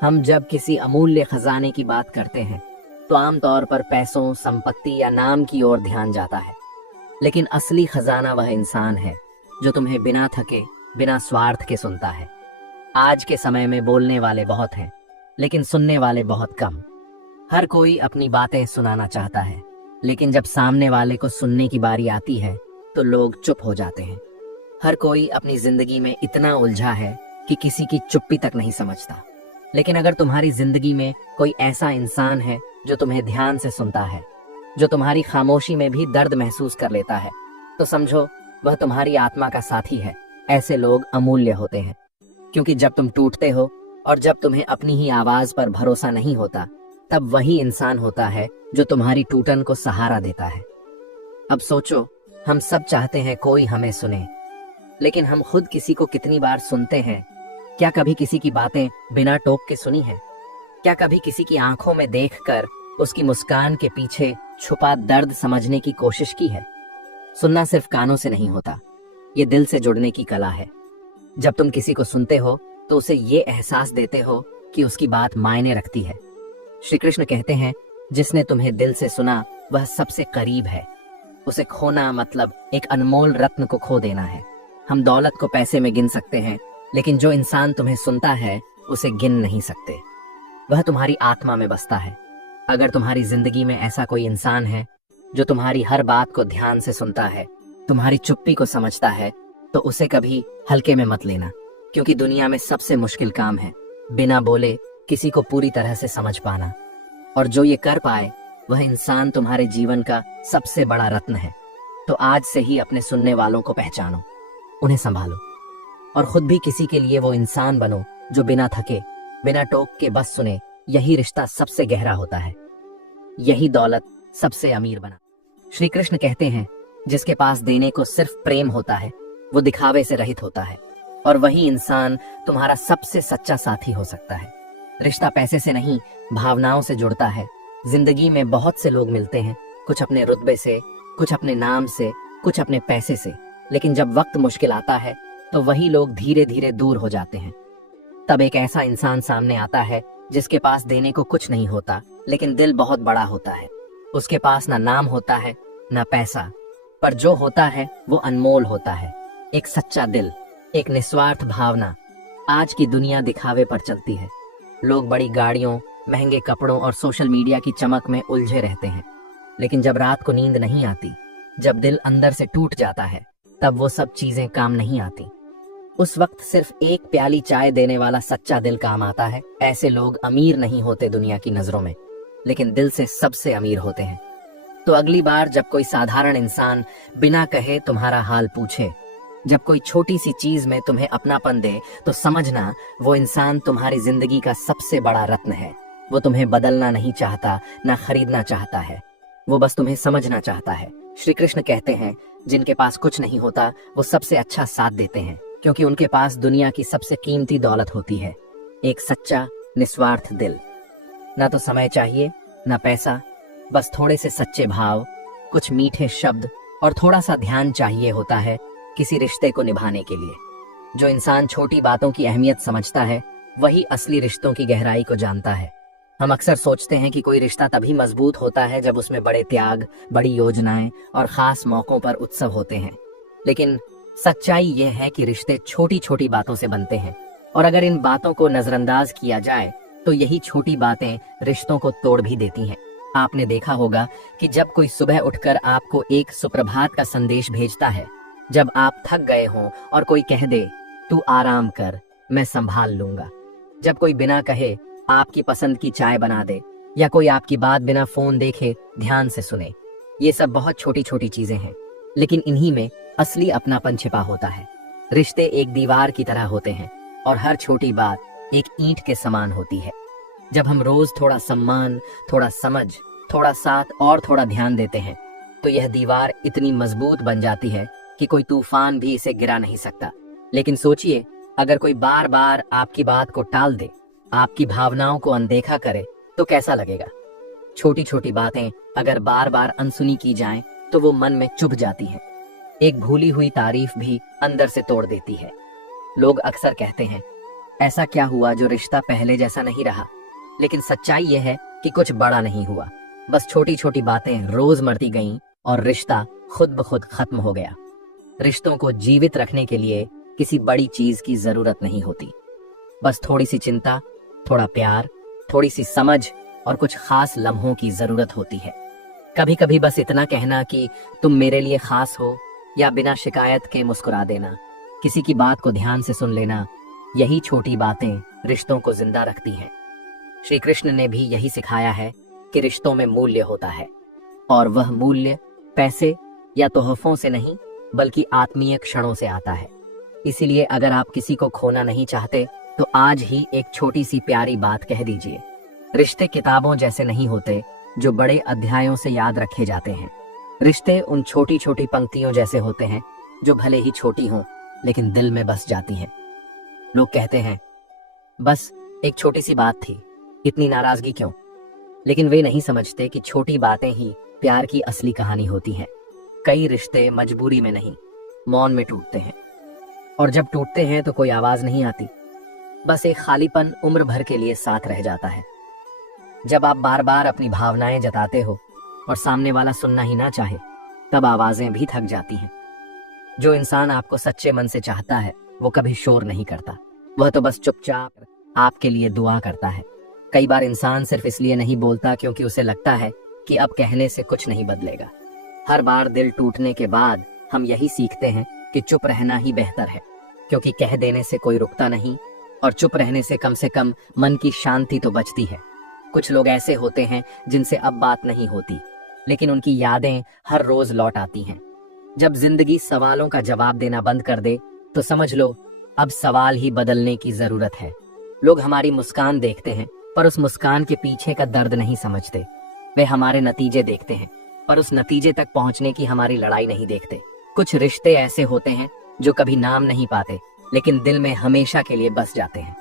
हम जब किसी अमूल्य खजाने की बात करते हैं तो आमतौर पर पैसों, संपत्ति या नाम की ओर ध्यान जाता है, लेकिन असली खजाना वह इंसान है जो तुम्हें बिना थके, बिना स्वार्थ के सुनता है। आज के समय में बोलने वाले बहुत हैं, लेकिन सुनने वाले बहुत कम। हर कोई अपनी बातें सुनाना चाहता है, लेकिन जब सामने वाले को सुनने की बारी आती है तो लोग चुप हो जाते हैं। हर कोई अपनी जिंदगी में इतना उलझा है कि किसी की चुप्पी तक नहीं समझता। लेकिन अगर तुम्हारी जिंदगी में कोई ऐसा इंसान है जो तुम्हें ध्यान से सुनता है, जो तुम्हारी खामोशी में भी दर्द महसूस कर लेता है, तो समझो वह तुम्हारी आत्मा का साथी है। ऐसे लोग अमूल्य होते हैं, क्योंकि जब तुम टूटते हो और जब तुम्हें अपनी ही आवाज पर भरोसा नहीं होता, तब वही इंसान होता है जो तुम्हारी टूटन को सहारा देता है। अब सोचो, हम सब चाहते हैं कोई हमें सुने, लेकिन हम खुद किसी को कितनी बार सुनते हैं? क्या कभी किसी की बातें बिना टोक के सुनी है? क्या कभी किसी की आंखों में देखकर उसकी मुस्कान के पीछे छुपा दर्द समझने की कोशिश की है? सुनना सिर्फ कानों से नहीं होता, ये दिल से जुड़ने की कला है। जब तुम किसी को सुनते हो तो उसे ये एहसास देते हो कि उसकी बात मायने रखती है। श्री कृष्ण कहते हैं, जिसने तुम्हें दिल से सुना वह सबसे करीब है। उसे खोना मतलब एक अनमोल रत्न को खो देना है। हम दौलत को पैसे में गिन सकते हैं, लेकिन जो इंसान तुम्हें सुनता है उसे गिन नहीं सकते। वह तुम्हारी आत्मा में बसता है। अगर तुम्हारी जिंदगी में ऐसा कोई इंसान है जो तुम्हारी हर बात को ध्यान से सुनता है, तुम्हारी चुप्पी को समझता है, तो उसे कभी हल्के में मत लेना, क्योंकि दुनिया में सबसे मुश्किल काम है बिना बोले किसी को पूरी तरह से समझ पाना। और जो ये कर पाए वह इंसान तुम्हारे जीवन का सबसे बड़ा रत्न है। तो आज से ही अपने सुनने वालों को पहचानो, उन्हें संभालो और खुद भी किसी के लिए वो इंसान बनो जो बिना थके, बिना टोक के बस सुने। यही रिश्ता सबसे गहरा होता है, यही दौलत सबसे अमीर बना। श्री कृष्ण कहते हैं, जिसके पास देने को सिर्फ प्रेम होता है वो दिखावे से रहित होता है, और वही इंसान तुम्हारा सबसे सच्चा साथी हो सकता है। रिश्ता पैसे से नहीं, भावनाओं से जुड़ता है। जिंदगी में बहुत से लोग मिलते हैं, कुछ अपने रुतबे से, कुछ अपने नाम से, कुछ अपने पैसे से, लेकिन जब वक्त मुश्किल आता है तो वही लोग धीरे धीरे दूर हो जाते हैं। तब एक ऐसा इंसान सामने आता है जिसके पास देने को कुछ नहीं होता, लेकिन दिल बहुत बड़ा होता है। उसके पास ना नाम होता है ना पैसा, पर जो होता है वो अनमोल होता है। एक सच्चा दिल, एक निस्वार्थ भावना। आज की दुनिया दिखावे पर चलती है। लोग बड़ी गाड़ियों, महंगे कपड़ों और सोशल मीडिया की चमक में उलझे रहते हैं। लेकिन जब रात को नींद नहीं आती, जब दिल अंदर से टूट जाता है, तब वो सब चीजें काम नहीं आती। उस वक्त सिर्फ एक प्याली चाय देने वाला सच्चा दिल काम आता है। ऐसे लोग अमीर नहीं होते दुनिया की नजरों में, लेकिन दिल से सबसे अमीर होते हैं। तो अगली बार जब कोई साधारण इंसान बिना कहे तुम्हारा हाल पूछे, जब कोई छोटी सी चीज में तुम्हें अपनापन दे, तो समझना वो इंसान तुम्हारी जिंदगी का सबसे बड़ा रत्न है। वो तुम्हें बदलना नहीं चाहता, ना खरीदना चाहता है, वो बस तुम्हें समझना चाहता है। श्री कृष्ण कहते हैं, जिनके पास कुछ नहीं होता वो सबसे अच्छा साथ देते हैं, क्योंकि उनके पास दुनिया की सबसे कीमती दौलत होती है, एक सच्चा निस्वार्थ दिल। ना तो समय चाहिए, ना पैसा, बस थोड़े से सच्चे भाव, कुछ मीठे शब्द और थोड़ा सा ध्यान चाहिए होता है किसी रिश्ते को निभाने के लिए। जो इंसान छोटी बातों की अहमियत समझता है, वही असली रिश्तों की गहराई को जानता है। हम अक्सर सोचते हैं कि कोई रिश्ता तभी मजबूत होता है जब उसमें बड़े त्याग, बड़ी योजनाएं और खास मौकों पर उत्सव होते हैं। लेकिन सच्चाई यह है कि रिश्ते छोटी छोटी बातों से बनते हैं, और अगर इन बातों को नजरअंदाज किया जाए तो यही छोटी बातें रिश्तों को तोड़ भी देती हैं। आपने देखा होगा कि जब कोई सुबह उठकर आपको एक सुप्रभात का संदेश भेजता है, जब आप थक गए हों और कोई कह दे तू आराम कर, मैं संभाल लूंगा, जब कोई बिना कहे आपकी पसंद की चाय बना दे, या कोई आपकी बात बिना फोन देखे ध्यान से सुने, ये सब बहुत छोटी छोटी चीजें हैं, लेकिन इन्हीं में असली अपनापन छिपा होता है। रिश्ते एक दीवार की तरह होते हैं और हर छोटी बात एक ईंट के समान होती है। जब हम रोज थोड़ा सम्मान, थोड़ा समझ, थोड़ा साथ और थोड़ा ध्यान देते हैं, तो यह दीवार इतनी मजबूत बन जाती है कि कोई तूफान भी इसे गिरा नहीं सकता। लेकिन सोचिए, अगर कोई बार बार आपकी बात को टाल दे, आपकी भावनाओं को अनदेखा करे, तो कैसा लगेगा? छोटी छोटी बातें अगर बार बार अनसुनी की जाएं, तो वो मन में चुभ जाती हैं। एक भूली हुई तारीफ भी अंदर से तोड़ देती है। लोग अक्सर कहते हैं, ऐसा क्या हुआ जो रिश्ता पहले जैसा नहीं रहा? लेकिन सच्चाई यह है कि कुछ बड़ा नहीं हुआ, बस छोटी छोटी बातें रोज मरती गईं और रिश्ता खुद ब खुद खत्म हो गया। रिश्तों को जीवित रखने के लिए किसी बड़ी चीज की जरूरत नहीं होती, बस थोड़ी सी चिंता, थोड़ा प्यार, थोड़ी सी समझ और कुछ खास लम्हों की जरूरत होती है। कभी कभी बस इतना कहना कि तुम मेरे लिए खास हो, या बिना शिकायत के मुस्कुरा देना, किसी की बात को ध्यान से सुन लेना, यही छोटी बातें रिश्तों को जिंदा रखती हैं। श्री कृष्ण ने भी यही सिखाया है कि रिश्तों में मूल्य होता है, और वह मूल्य पैसे या तोहफों से नहीं, बल्कि आत्मीय क्षणों से आता है। इसीलिए अगर आप किसी को खोना नहीं चाहते, तो आज ही एक छोटी सी प्यारी बात कह दीजिए। रिश्ते किताबों जैसे नहीं होते जो बड़े अध्यायों से याद रखे जाते हैं। रिश्ते उन छोटी छोटी पंक्तियों जैसे होते हैं जो भले ही छोटी हों, लेकिन दिल में बस जाती हैं। लोग कहते हैं, बस एक छोटी सी बात थी, इतनी नाराजगी क्यों? लेकिन वे नहीं समझते कि छोटी बातें ही प्यार की असली कहानी होती हैं। कई रिश्ते मजबूरी में नहीं, मौन में टूटते हैं, और जब टूटते हैं तो कोई आवाज नहीं आती, बस एक खालीपन उम्र भर के लिए साथ रह जाता है। जब आप बार बार अपनी भावनाएं जताते हो और सामने वाला सुनना ही ना चाहे, तब आवाजें भी थक जाती हैं। जो इंसान आपको सच्चे मन से चाहता है, वो कभी शोर नहीं करता, वह तो बस चुपचाप आपके लिए दुआ करता है। कई बार इंसान सिर्फ इसलिए नहीं बोलता क्योंकि उसे लगता है कि अब कहने से कुछ नहीं बदलेगा। हर बार दिल टूटने के बाद हम यही सीखते हैं कि चुप रहना ही बेहतर है, क्योंकि कह देने से कोई रुकता नहीं, और चुप रहने से कम मन की शांति तो बचती है। कुछ लोग ऐसे होते हैं जिनसे अब बात नहीं होती, लेकिन उनकी यादें हर रोज लौट आती हैं। जब जिंदगी सवालों का जवाब देना बंद कर दे, तो समझ लो अब सवाल ही बदलने की जरूरत है। लोग हमारी मुस्कान देखते हैं, पर उस मुस्कान के पीछे का दर्द नहीं समझते। वे हमारे नतीजे देखते हैं, पर उस नतीजे तक पहुंचने की हमारी लड़ाई नहीं देखते। कुछ रिश्ते ऐसे होते हैं जो कभी नाम नहीं पाते, लेकिन दिल में हमेशा के लिए बस जाते हैं।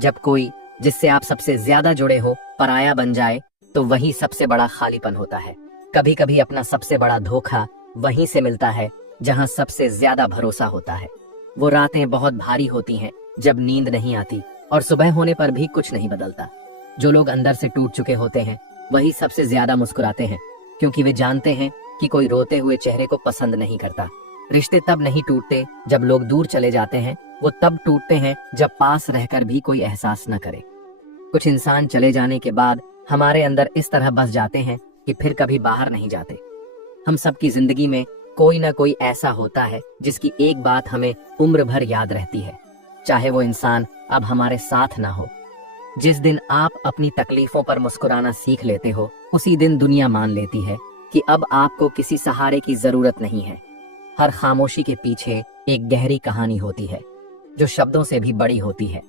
जब कोई जिससे आप सबसे ज्यादा जुड़े हो पराया बन जाए, तो वही सबसे बड़ा खालीपन होता है। कभी कभी अपना सबसे बड़ा धोखा वहीं से मिलता है जहां सबसे ज्यादा भरोसा होता है। वो रातें बहुत भारी होती हैं जब नींद नहीं आती और सुबह होने पर भी कुछ नहीं बदलता। जो लोग अंदर से टूट चुके होते हैं, वही सबसे ज्यादा मुस्कुराते हैं, क्योंकि वे जानते हैं कि कोई रोते हुए चेहरे को पसंद नहीं करता। रिश्ते तब नहीं टूटते जब लोग दूर चले जाते हैं, वो तब टूटते हैं जब पास रहकर भी कोई एहसास न करे। कुछ इंसान चले जाने के बाद हमारे अंदर इस तरह बस जाते हैं कि फिर कभी बाहर नहीं जाते। हम सबकी जिंदगी में कोई ना कोई ऐसा होता है जिसकी एक बात हमें उम्र भर याद रहती है, चाहे वो इंसान अब हमारे साथ ना हो। जिस दिन आप अपनी तकलीफों पर मुस्कुराना सीख लेते हो, उसी दिन दुनिया मान लेती है कि अब आपको किसी सहारे की जरूरत नहीं है। हर खामोशी के पीछे एक गहरी कहानी होती है जो शब्दों से भी बड़ी होती है।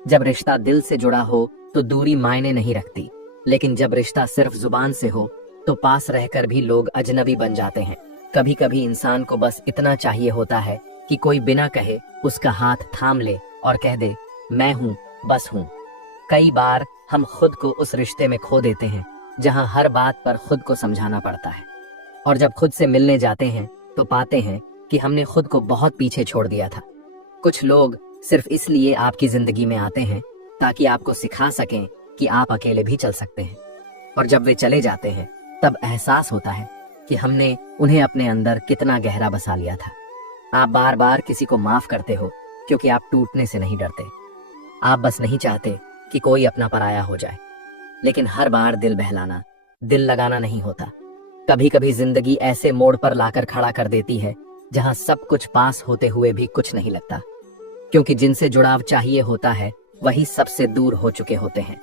जब रिश्ता दिल से जुड़ा हो तो दूरी मायने नहीं रखती, लेकिन जब रिश्ता सिर्फ जुबान से हो तो पास रहकर भी लोग अजनबी बन जाते हैं। कभी कभी इंसान को बस इतना चाहिए होता है कि कोई बिना कहे उसका हाथ थाम ले और कह दे, मैं हूँ, बस हूँ। कई बार हम खुद को उस रिश्ते में खो देते हैं जहाँ हर बात पर खुद को समझाना पड़ता है, और जब खुद से मिलने जाते हैं तो पाते हैं कि हमने खुद को बहुत पीछे छोड़ दिया था। कुछ लोग सिर्फ इसलिए आपकी जिंदगी में आते हैं ताकि आपको सिखा सकें कि आप अकेले भी चल सकते हैं, और जब वे चले जाते हैं तब एहसास होता है कि हमने उन्हें अपने अंदर कितना गहरा बसा लिया था। आप बार बार किसी को माफ करते हो क्योंकि आप टूटने से नहीं डरते। आप बस नहीं चाहते कि कोई अपना पराया हो जाए, लेकिन हर बार दिल बहलाना, दिल लगाना नहीं होता। कभी कभी जिंदगी ऐसे मोड़ पर लाकर खड़ा कर देती है जहां सब कुछ पास होते हुए भी कुछ नहीं लगता, क्योंकि जिनसे जुड़ाव चाहिए होता है वही सबसे दूर हो चुके होते हैं।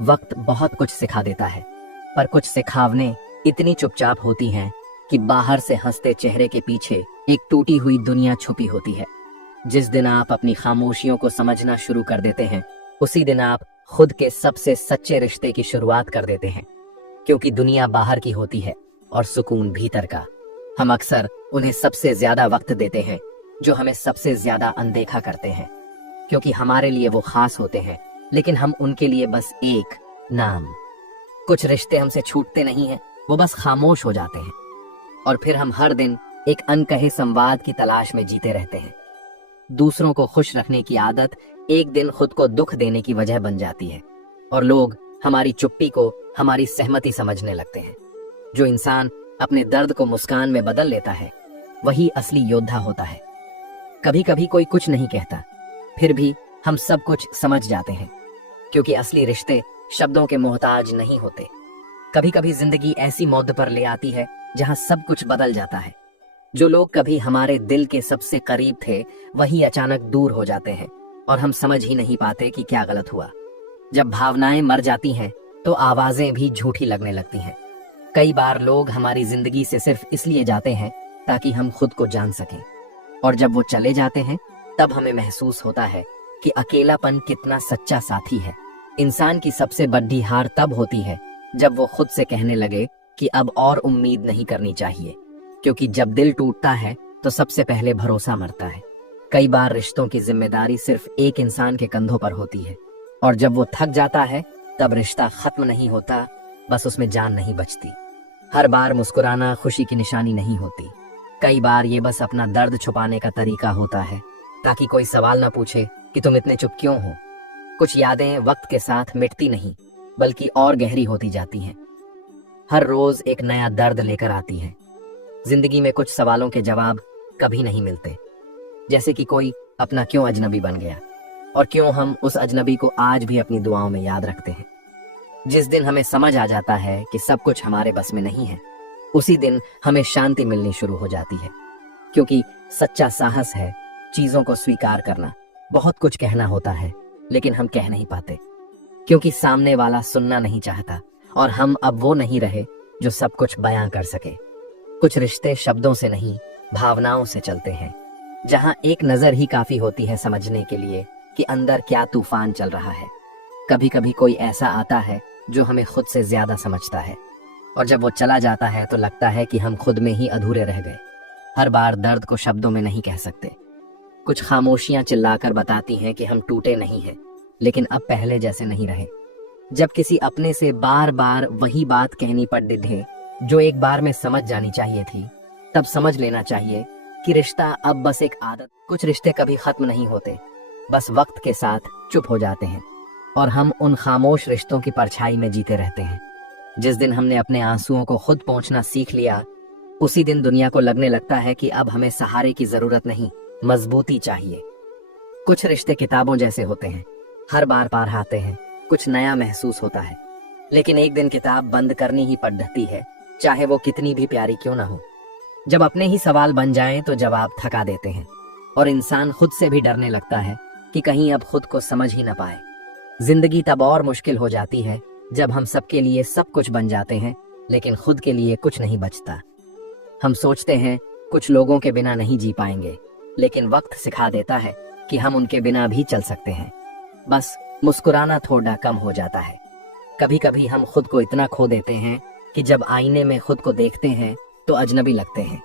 वक्त बहुत कुछ सिखा देता है, पर कुछ सिखावने इतनी चुपचाप होती हैं कि बाहर से हंसते चेहरे के पीछे एक टूटी हुई दुनिया छुपी होती है। जिस दिन आप अपनी खामोशियों को समझना शुरू कर देते हैं, उसी दिन आप खुद के सबसे सच्चे रिश्ते की शुरुआत कर देते हैं, क्योंकि दुनिया बाहर की होती है और सुकून भीतर का। हम अक्सर उन्हें सबसे ज्यादा वक्त देते हैं जो हमें सबसे ज्यादा अनदेखा करते हैं, क्योंकि हमारे लिए वो खास होते हैं, लेकिन हम उनके लिए बस एक नाम। कुछ रिश्ते हमसे छूटते नहीं हैं, वो बस खामोश हो जाते हैं, और फिर हम हर दिन एक अनकहे संवाद की तलाश में जीते रहते हैं। दूसरों को खुश रखने की आदत एक दिन खुद को दुख देने की वजह बन जाती है, और लोग हमारी चुप्पी को हमारी सहमति समझने लगते हैं। जो इंसान अपने दर्द को मुस्कान में बदल लेता है वही असली योद्धा होता है। कभी कभी कोई कुछ नहीं कहता, फिर भी हम सब कुछ समझ जाते हैं, क्योंकि असली रिश्ते शब्दों के मोहताज नहीं होते। कभी कभी जिंदगी ऐसी मौत पर ले आती है जहां सब कुछ बदल जाता है। जो लोग कभी हमारे दिल के सबसे करीब थे वही अचानक दूर हो जाते हैं, और हम समझ ही नहीं पाते कि क्या गलत हुआ। जब भावनाएं मर जाती हैं तो आवाजें भी झूठी लगने लगती हैं। कई बार लोग हमारी जिंदगी से सिर्फ इसलिए जाते हैं ताकि हम खुद को जान सकें, और जब वो चले जाते हैं तब हमें महसूस होता है कि अकेलापन कितना सच्चा साथी है। इंसान की सबसे बड़ी हार तब होती है जब वो खुद से कहने लगे कि अब और उम्मीद नहीं करनी चाहिए, क्योंकि जब दिल टूटता है तो सबसे पहले भरोसा मरता है। कई बार रिश्तों की जिम्मेदारी सिर्फ एक इंसान के कंधों पर होती है, और जब वो थक जाता है तब रिश्ता खत्म नहीं होता, बस उसमें जान नहीं बचती। हर बार मुस्कुराना खुशी की निशानी नहीं होती। कई बार ये बस अपना दर्द छुपाने का तरीका होता है, ताकि कोई सवाल ना पूछे कि तुम इतने चुप क्यों हो। कुछ यादें वक्त के साथ मिटती नहीं, बल्कि और गहरी होती जाती हैं। हर रोज एक नया दर्द लेकर आती है। जिंदगी में कुछ सवालों के जवाब कभी नहीं मिलते, जैसे कि कोई अपना क्यों अजनबी बन गया, और क्यों हम उस अजनबी को आज भी अपनी दुआओं में याद रखते हैं। जिस दिन हमें समझ आ जाता है कि सब कुछ हमारे बस में नहीं है, उसी दिन हमें शांति मिलनी शुरू हो जाती है, क्योंकि सच्चा साहस है चीजों को स्वीकार करना। बहुत कुछ कहना होता है, लेकिन हम कह नहीं पाते, क्योंकि सामने वाला सुनना नहीं चाहता, और हम अब वो नहीं रहे जो सब कुछ बयां कर सके। कुछ रिश्ते शब्दों से नहीं, भावनाओं से चलते हैं, जहां एक नजर ही काफी होती है समझने के लिए कि अंदर क्या तूफान चल रहा है। कभी कभी कोई ऐसा आता है जो हमें खुद से ज्यादा समझता है, और जब वो चला जाता है तो लगता है कि हम खुद में ही अधूरे रह गए। हर बार दर्द को शब्दों में नहीं कह सकते। कुछ खामोशियां चिल्लाकर बताती हैं कि हम टूटे नहीं हैं, लेकिन अब पहले जैसे नहीं रहे। जब किसी अपने से बार बार वही बात कहनी पड़ डिढे जो एक बार में समझ जानी चाहिए थी, तब समझ लेना चाहिए कि रिश्ता अब बस एक आदत। कुछ रिश्ते कभी खत्म नहीं होते, बस वक्त के साथ चुप हो जाते हैं, और हम उन खामोश रिश्तों की परछाई में जीते रहते हैं। जिस दिन हमने अपने आंसुओं को खुद पोंछना सीख लिया, उसी दिन दुनिया को लगने लगता है कि अब हमें सहारे की जरूरत नहीं, मजबूती चाहिए। कुछ रिश्ते किताबों जैसे होते हैं, हर बार पढ़ाते हैं, कुछ नया महसूस होता है। लेकिन एक दिन किताब बंद करनी ही पड़ती है, चाहे वो कितनी भी प्यारी क्यों ना हो। जब अपने ही सवाल बन जाएं तो जवाब थका देते हैं और इंसान खुद से भी डरने लगता है कि कहीं अब खुद को समझ ही ना पाए। जिंदगी तब और मुश्किल हो जाती है जब हम सबके लिए सब कुछ बन जाते हैं लेकिन खुद के लिए कुछ नहीं बचता। हम सोचते हैं कुछ लोगों के बिना नहीं जी पाएंगे, लेकिन वक्त सिखा देता है कि हम उनके बिना भी चल सकते हैं। बस मुस्कुराना थोड़ा कम हो जाता है। कभी कभी हम खुद को इतना खो देते हैं कि जब आईने में खुद को देखते हैं तो अजनबी लगते हैं।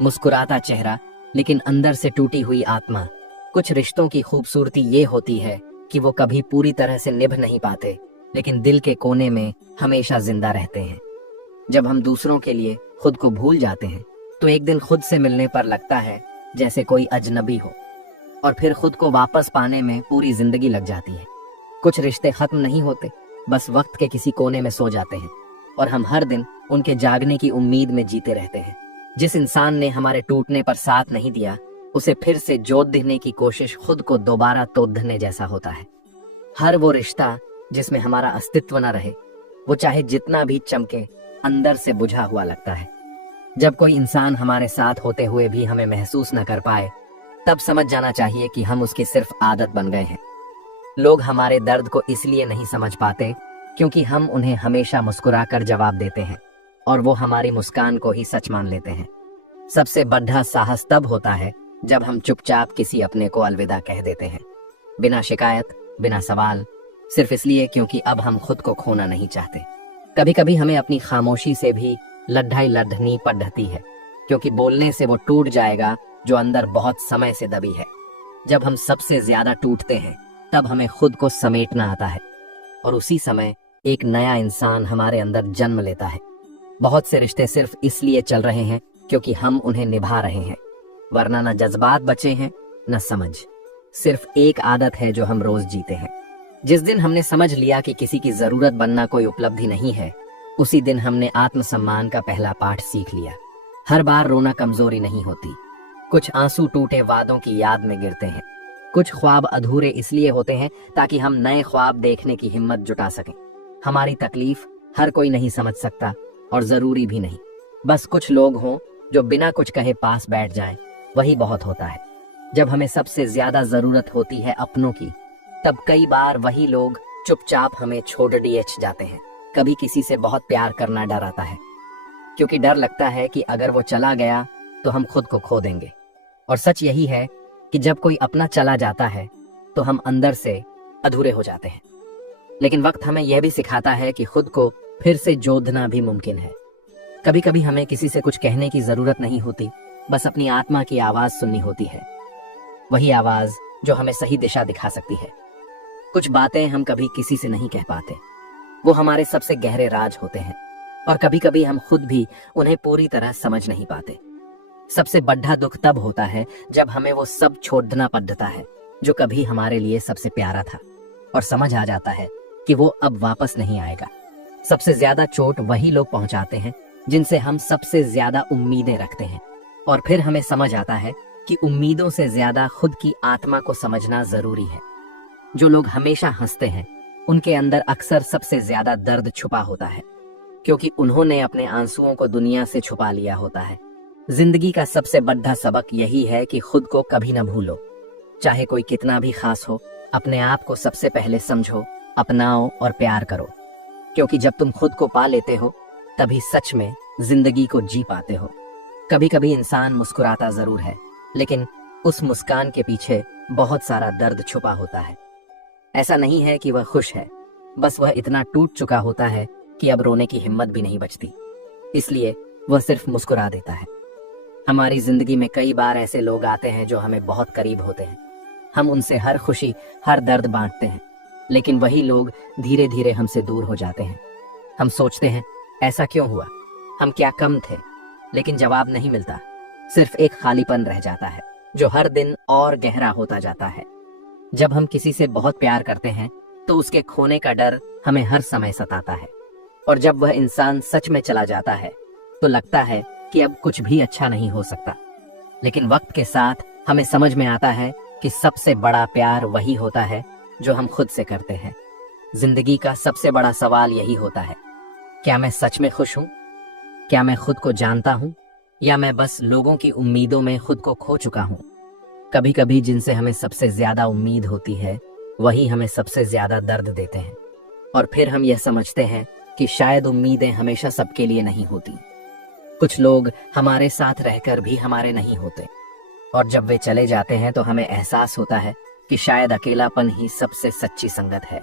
मुस्कुराता चेहरा लेकिन अंदर से टूटी हुई आत्मा। कुछ रिश्तों की खूबसूरती ये होती है कि वो कभी पूरी तरह से निभ नहीं पाते, लेकिन दिल के कोने में हमेशा जिंदा रहते हैं। जब हम दूसरों के लिए खुद को भूल जाते हैं तो एक दिन खुद से मिलने पर लगता है जैसे कोई अजनबी हो, और फिर खुद को वापस पाने में पूरी जिंदगी लग जाती है। कुछ रिश्ते खत्म नहीं होते, बस वक्त के किसी कोने में सो जाते हैं और हम हर दिन उनके जागने की उम्मीद में जीते रहते हैं। जिस इंसान ने हमारे टूटने पर साथ नहीं दिया, उसे फिर से जोत देने की कोशिश खुद को दोबारा तोड़ने जैसा होता है। हर वो रिश्ता जिसमें हमारा अस्तित्व न रहे, वो चाहे जितना भी चमके, अंदर से बुझा हुआ लगता है। जब कोई इंसान हमारे साथ होते हुए भी हमें महसूस न कर पाए, तब समझ जाना चाहिए कि हम उसकी सिर्फ आदत बन गए हैं। लोग हमारे दर्द को इसलिए नहीं समझ पाते क्योंकि हम उन्हें हमेशा मुस्कुराकर जवाब देते हैं और वो हमारी मुस्कान को ही सच मान लेते हैं। सबसे बड़ा साहस तब होता है जब हम चुपचाप किसी अपने को अलविदा कह देते हैं, बिना शिकायत, बिना सवाल, सिर्फ इसलिए क्योंकि अब हम खुद को खोना नहीं चाहते। कभी कभी हमें अपनी खामोशी से भी लड़ाई लड़नी पड़ती है, क्योंकि बोलने से वो टूट जाएगा जो अंदर बहुत समय से दबी है। जब हम सबसे ज्यादा टूटते हैं तब हमें खुद को समेटना आता है और उसी समय एक नया इंसान हमारे अंदर जन्म लेता है। बहुत से रिश्ते सिर्फ इसलिए चल रहे हैं क्योंकि हम उन्हें निभा रहे हैं, वरना न जज्बात बचे हैं न समझ। सिर्फ एक आदत है जो हम रोज जीते हैं। जिस दिन हमने समझ लिया कि किसी की जरूरत बनना कोई उपलब्धि नहीं है, उसी दिन हमने आत्मसम्मान का पहला पाठ सीख लिया। हर बार रोना कमजोरी नहीं होती। कुछ आंसू टूटे वादों की याद में गिरते हैं। कुछ ख्वाब अधूरे इसलिए होते हैं ताकि हम नए ख्वाब देखने की हिम्मत जुटा सकें। हमारी तकलीफ हर कोई नहीं समझ सकता और जरूरी भी नहीं। बस कुछ लोग हों जो बिना कुछ कहे पास बैठ जाएं, वही बहुत होता है। जब हमें सबसे ज्यादा जरूरत होती है अपनों की, तब कई बार वही लोग चुपचाप हमें छोड़ दिए जाते हैं। कभी किसी से बहुत प्यार करना डर आता है, क्योंकि डर लगता है कि अगर वो चला गया तो हम खुद को खो देंगे। और सच यही है कि जब कोई अपना चला जाता है तो हम अंदर से अधूरे हो जाते हैं। लेकिन वक्त हमें यह भी सिखाता है कि खुद को फिर से जोड़ना भी मुमकिन है। कभी कभी हमें किसी से कुछ कहने की जरूरत नहीं होती, बस अपनी आत्मा की आवाज सुननी होती है, वही आवाज जो हमें सही दिशा दिखा सकती है। कुछ बातें हम कभी किसी से नहीं कह पाते, वो हमारे सबसे गहरे राज होते हैं और कभी कभी हम खुद भी उन्हें पूरी तरह समझ नहीं पाते। सबसे बड़ा दुख तब होता है जब हमें वो सब छोड़ना पड़ता है जो कभी हमारे लिए सबसे प्यारा था और समझ आ जाता है कि वो अब वापस नहीं आएगा। सबसे ज्यादा चोट वही लोग पहुंचाते हैं जिनसे हम सबसे ज्यादा उम्मीदें रखते हैं, और फिर हमें समझ आता है कि उम्मीदों से ज्यादा खुद की आत्मा को समझना जरूरी है। जो लोग हमेशा हंसते हैं उनके अंदर अक्सर सबसे ज्यादा दर्द छुपा होता है, क्योंकि उन्होंने अपने आंसुओं को दुनिया से छुपा लिया होता है। जिंदगी का सबसे बड़ा सबक यही है कि खुद को कभी न भूलो, चाहे कोई कितना भी खास हो। अपने आप को सबसे पहले समझो, अपनाओ और प्यार करो, क्योंकि जब तुम खुद को पा लेते हो तभी सच में जिंदगी को जी पाते हो। कभी कभी इंसान मुस्कुराता जरूर है, लेकिन उस मुस्कान के पीछे बहुत सारा दर्द छुपा होता है। ऐसा नहीं है कि वह खुश है, बस वह इतना टूट चुका होता है कि अब रोने की हिम्मत भी नहीं बचती, इसलिए वह सिर्फ मुस्कुरा देता है। हमारी जिंदगी में कई बार ऐसे लोग आते हैं जो हमें बहुत करीब होते हैं। हम उनसे हर खुशी, हर दर्द बांटते हैं, लेकिन वही लोग धीरे धीरे हमसे दूर हो जाते हैं। हम सोचते हैं ऐसा क्यों हुआ, हम क्या कम थे, लेकिन जवाब नहीं मिलता। सिर्फ एक खालीपन रह जाता है जो हर दिन और गहरा होता जाता है। जब हम किसी से बहुत प्यार करते हैं तो उसके खोने का डर हमें हर समय सताता है, और जब वह इंसान सच में चला जाता है तो लगता है कि अब कुछ भी अच्छा नहीं हो सकता। लेकिन वक्त के साथ हमें समझ में आता है कि सबसे बड़ा प्यार वही होता है जो हम खुद से करते हैं। जिंदगी का सबसे बड़ा सवाल यही होता है, क्या मैं सच में खुश हूँ? क्या मैं खुद को जानता हूँ, या मैं बस लोगों की उम्मीदों में खुद को खो चुका हूँ? कभी कभी जिनसे हमें सबसे ज्यादा उम्मीद होती है वही हमें सबसे ज्यादा दर्द देते हैं, और फिर हम यह समझते हैं कि शायद उम्मीदें हमेशा सबके लिए नहीं होती। कुछ लोग हमारे साथ रहकर भी हमारे नहीं होते, और जब वे चले जाते हैं तो हमें एहसास होता है कि शायद अकेलापन ही सबसे सच्ची संगत है।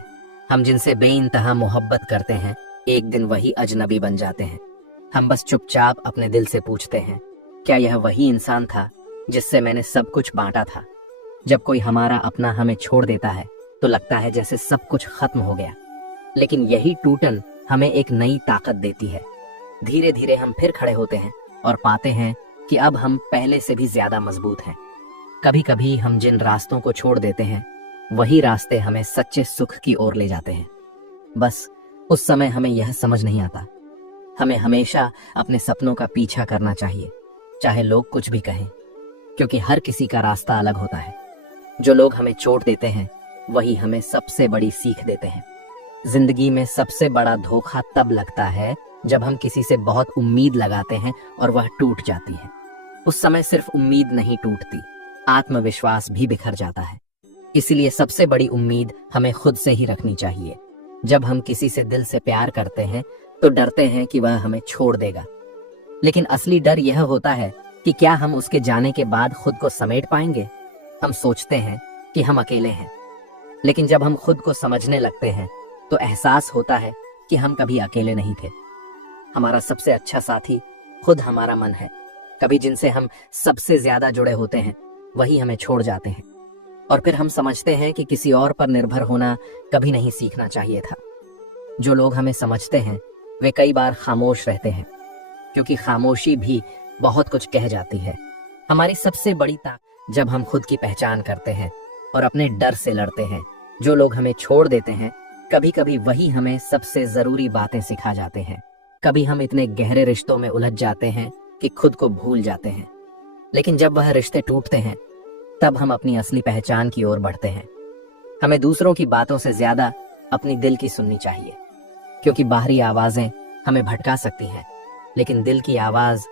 हम जिनसे बेइंतहा मोहब्बत करते हैं एक दिन वही अजनबी बन जाते हैं। हम बस चुपचाप अपने दिल से पूछते हैं, क्या यह वही इंसान था जिससे मैंने सब कुछ बांटा था? जब कोई हमारा अपना हमें छोड़ देता है तो लगता है जैसे सब कुछ खत्म हो गया, लेकिन यही टूटन हमें एक नई ताकत देती है। धीरे धीरे हम फिर खड़े होते हैं और पाते हैं कि अब हम पहले से भी ज्यादा मजबूत हैं। कभी कभी हम जिन रास्तों को छोड़ देते हैं वही रास्ते हमें सच्चे सुख की ओर ले जाते हैं। बस उस समय हमें यह समझ नहीं आता। हमें हमेशा अपने सपनों का पीछा करना चाहिए, चाहे लोग कुछ भी कहें, क्योंकि हर किसी का रास्ता अलग होता है। जो लोग हमें चोट देते हैं वही हमें सबसे बड़ी सीख देते हैं। जिंदगी में सबसे बड़ा धोखा तब लगता है जब हम किसी से बहुत उम्मीद लगाते हैं और वह टूट जाती है। उस समय सिर्फ उम्मीद नहीं टूटती, आत्मविश्वास भी बिखर जाता है। इसलिए सबसे बड़ी उम्मीद हमें खुद से ही रखनी चाहिए। जब हम किसी से दिल से प्यार करते हैं तो डरते हैं कि वह हमें छोड़ देगा, लेकिन असली डर यह होता है कि क्या हम उसके जाने के बाद खुद को समेट पाएंगे। हम सोचते हैं कि हम अकेले हैं, लेकिन जब हम खुद को समझने लगते हैं तो एहसास होता है कि हम कभी अकेले नहीं थे। हमारा सबसे अच्छा साथी खुद हमारा मन है। कभी जिनसे हम सबसे ज्यादा जुड़े होते हैं वही हमें छोड़ जाते हैं, और फिर हम समझते हैं कि किसी और पर निर्भर होना कभी नहीं सीखना चाहिए था। जो लोग हमें समझते हैं वे कई बार खामोश रहते हैं, क्योंकि खामोशी भी बहुत कुछ कह जाती है। हमारी सबसे बड़ी ताकत जब हम खुद की पहचान करते हैं और अपने डर से लड़ते हैं। जो लोग हमें छोड़ देते हैं कभी कभी वही हमें सबसे जरूरी बातें सिखा जाते हैं। कभी हम इतने गहरे रिश्तों में उलझ जाते हैं कि खुद को भूल जाते हैं, लेकिन जब वह रिश्ते टूटते हैं तब हम अपनी असली पहचान की ओर बढ़ते हैं। हमें दूसरों की बातों से ज्यादा अपनी दिल की सुननी चाहिए, क्योंकि बाहरी आवाजें हमें भटका सकती हैं, लेकिन दिल की आवाज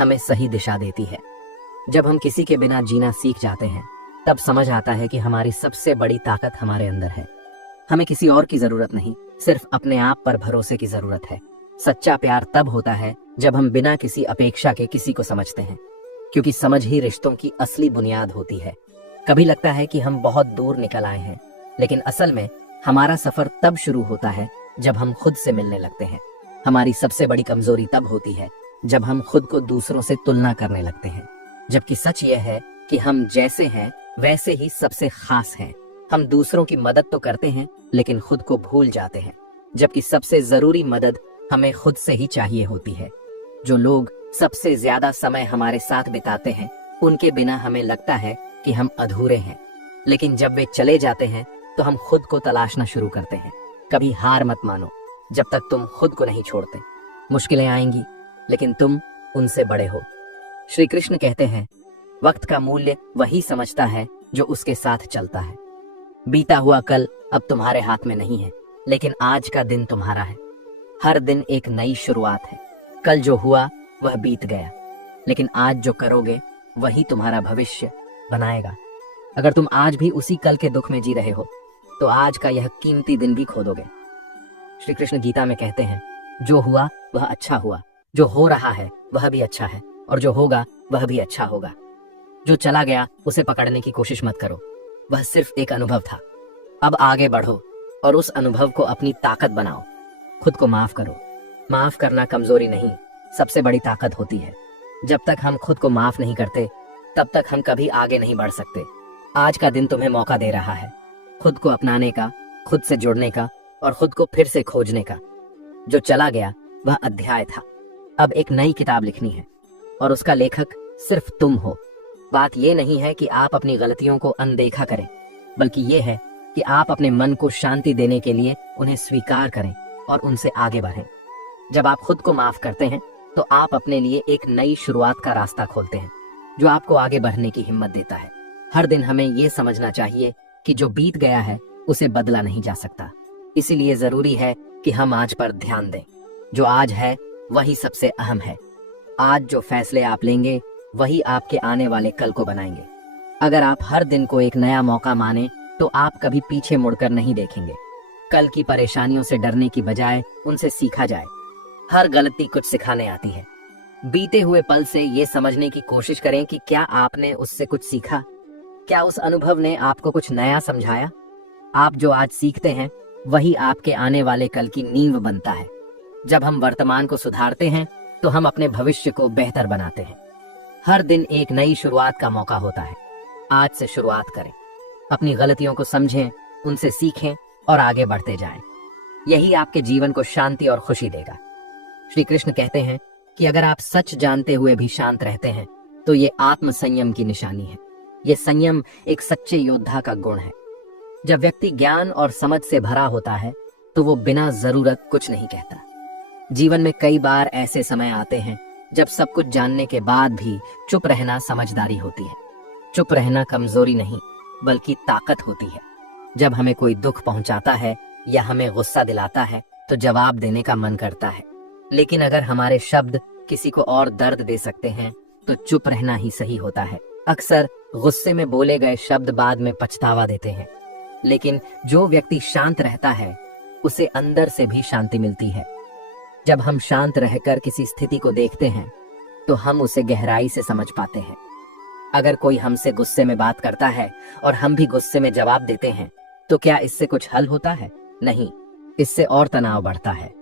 हमें सही दिशा देती है। जब हम किसी के बिना जीना सीख जाते हैं तब समझ आता है कि हमारी सबसे बड़ी ताकत हमारे अंदर है। हमें किसी और की जरूरत नहीं, सिर्फ अपने आप पर भरोसे की जरूरत है। सच्चा प्यार तब होता है जब हम बिना किसी अपेक्षा के किसी को समझते हैं, क्योंकि समझ ही रिश्तों की असली बुनियाद होती है। कभी लगता है कि हम बहुत दूर निकल आए हैं, लेकिन असल में हमारा सफर तब शुरू होता है जब हम खुद से मिलने लगते हैं। हमारी सबसे बड़ी कमजोरी तब होती है जब हम खुद को दूसरों से तुलना करने लगते हैं, जबकि सच यह है कि हम जैसे हैं वैसे ही सबसे खास हैं। हम दूसरों की मदद तो करते हैं लेकिन खुद को भूल जाते हैं, जबकि सबसे जरूरी मदद हमें खुद से ही चाहिए होती है। जो लोग सबसे ज्यादा समय हमारे साथ बिताते हैं उनके बिना हमें लगता है कि हम अधूरे हैं, लेकिन जब वे चले जाते हैं तो हम खुद को तलाशना शुरू करते हैं। कभी हार मत मानो जब तक तुम खुद को नहीं छोड़ते। मुश्किलें आएंगी लेकिन तुम उनसे बड़े हो। श्री कृष्ण कहते हैं, वक्त का मूल्य वही समझता है जो उसके साथ चलता है। बीता हुआ कल अब तुम्हारे हाथ में नहीं है, लेकिन आज का दिन तुम्हारा है। हर दिन एक नई शुरुआत है। कल जो हुआ वह बीत गया, लेकिन आज जो करोगे वही तुम्हारा भविष्य बनाएगा। अगर तुम आज भी उसी कल के दुख में जी रहे हो तो आज का यह कीमती दिन भी खो दोगे। श्री कृष्ण गीता में कहते हैं, जो हुआ वह अच्छा हुआ, जो हो रहा है वह भी अच्छा है, और जो होगा वह भी अच्छा होगा। जो चला गया उसे पकड़ने की कोशिश मत करो, वह सिर्फ एक अनुभव था। अब आगे बढ़ो और उस अनुभव को अपनी ताकत बनाओ। खुद को माफ करो। माफ करना कमजोरी नहीं, सबसे बड़ी ताकत होती है। जब तक हम खुद को माफ नहीं करते तब तक हम कभी आगे नहीं बढ़ सकते। आज का दिन तुम्हें मौका दे रहा है खुद को अपनाने का, खुद से जुड़ने का और खुद को फिर से खोजने का। जो चला गया वह अध्याय था, अब एक नई किताब लिखनी है, और उसका लेखक सिर्फ तुम हो। बात यह नहीं है कि आप अपनी गलतियों को अनदेखा करें, बल्कि यह है कि आप अपने मन को शांति देने के लिए उन्हें स्वीकार करें और उनसे आगे बढ़ें। जब आप खुद को माफ करते हैं तो आप अपने लिए एक नई शुरुआत का रास्ता खोलते हैं, जो आपको आगे बढ़ने की हिम्मत देता है। हर दिन हमें यह समझना चाहिए कि जो बीत गया है उसे बदला नहीं जा सकता, इसीलिए जरूरी है कि हम आज पर ध्यान दें। जो आज है वही सबसे अहम है। आज जो फैसले आप लेंगे वही आपके आने वाले कल को बनाएंगे। अगर आप हर दिन को एक नया मौका माने तो आप कभी पीछे मुड़कर नहीं देखेंगे। कल की परेशानियों से डरने की बजाय उनसे सीखा जाए। हर गलती कुछ सिखाने आती है। बीते हुए पल से ये समझने की कोशिश करें कि क्या आपने उससे कुछ सीखा, क्या उस अनुभव ने आपको कुछ नया समझाया। आप जो आज सीखते हैं वही आपके आने वाले कल की नींव बनता है। जब हम वर्तमान को सुधारते हैं तो हम अपने भविष्य को बेहतर बनाते हैं। हर दिन एक नई शुरुआत का मौका होता है। आज से शुरुआत करें। अपनी गलतियों को समझें, उनसे सीखें और आगे बढ़ते जाएं। यही आपके जीवन को शांति और खुशी देगा। श्री कृष्ण कहते हैं कि अगर आप सच जानते हुए भी शांत रहते हैं तो ये आत्म संयम की निशानी है। ये संयम एक सच्चे योद्धा का गुण है। जब व्यक्ति ज्ञान और समझ से भरा होता है तो वो बिना जरूरत कुछ नहीं कहता। जीवन में कई बार ऐसे समय आते हैं जब सब कुछ जानने के बाद भी चुप रहना समझदारी होती है। चुप रहना कमजोरी नहीं बल्कि ताकत होती है। जब हमें कोई दुख पहुंचाता है या हमें गुस्सा दिलाता है तो जवाब देने का मन करता है, लेकिन अगर हमारे शब्द किसी को और दर्द दे सकते हैं तो चुप रहना ही सही होता है। अक्सर गुस्से में बोले गए शब्द बाद में पछतावा देते हैं, लेकिन जो व्यक्ति शांत रहता है उसे अंदर से भी शांति मिलती है। जब हम शांत रहकर किसी स्थिति को देखते हैं तो हम उसे गहराई से समझ पाते हैं। अगर कोई हमसे गुस्से में बात करता है और हम भी गुस्से में जवाब देते हैं तो क्या इससे कुछ हल होता है? नहीं, इससे और तनाव बढ़ता है।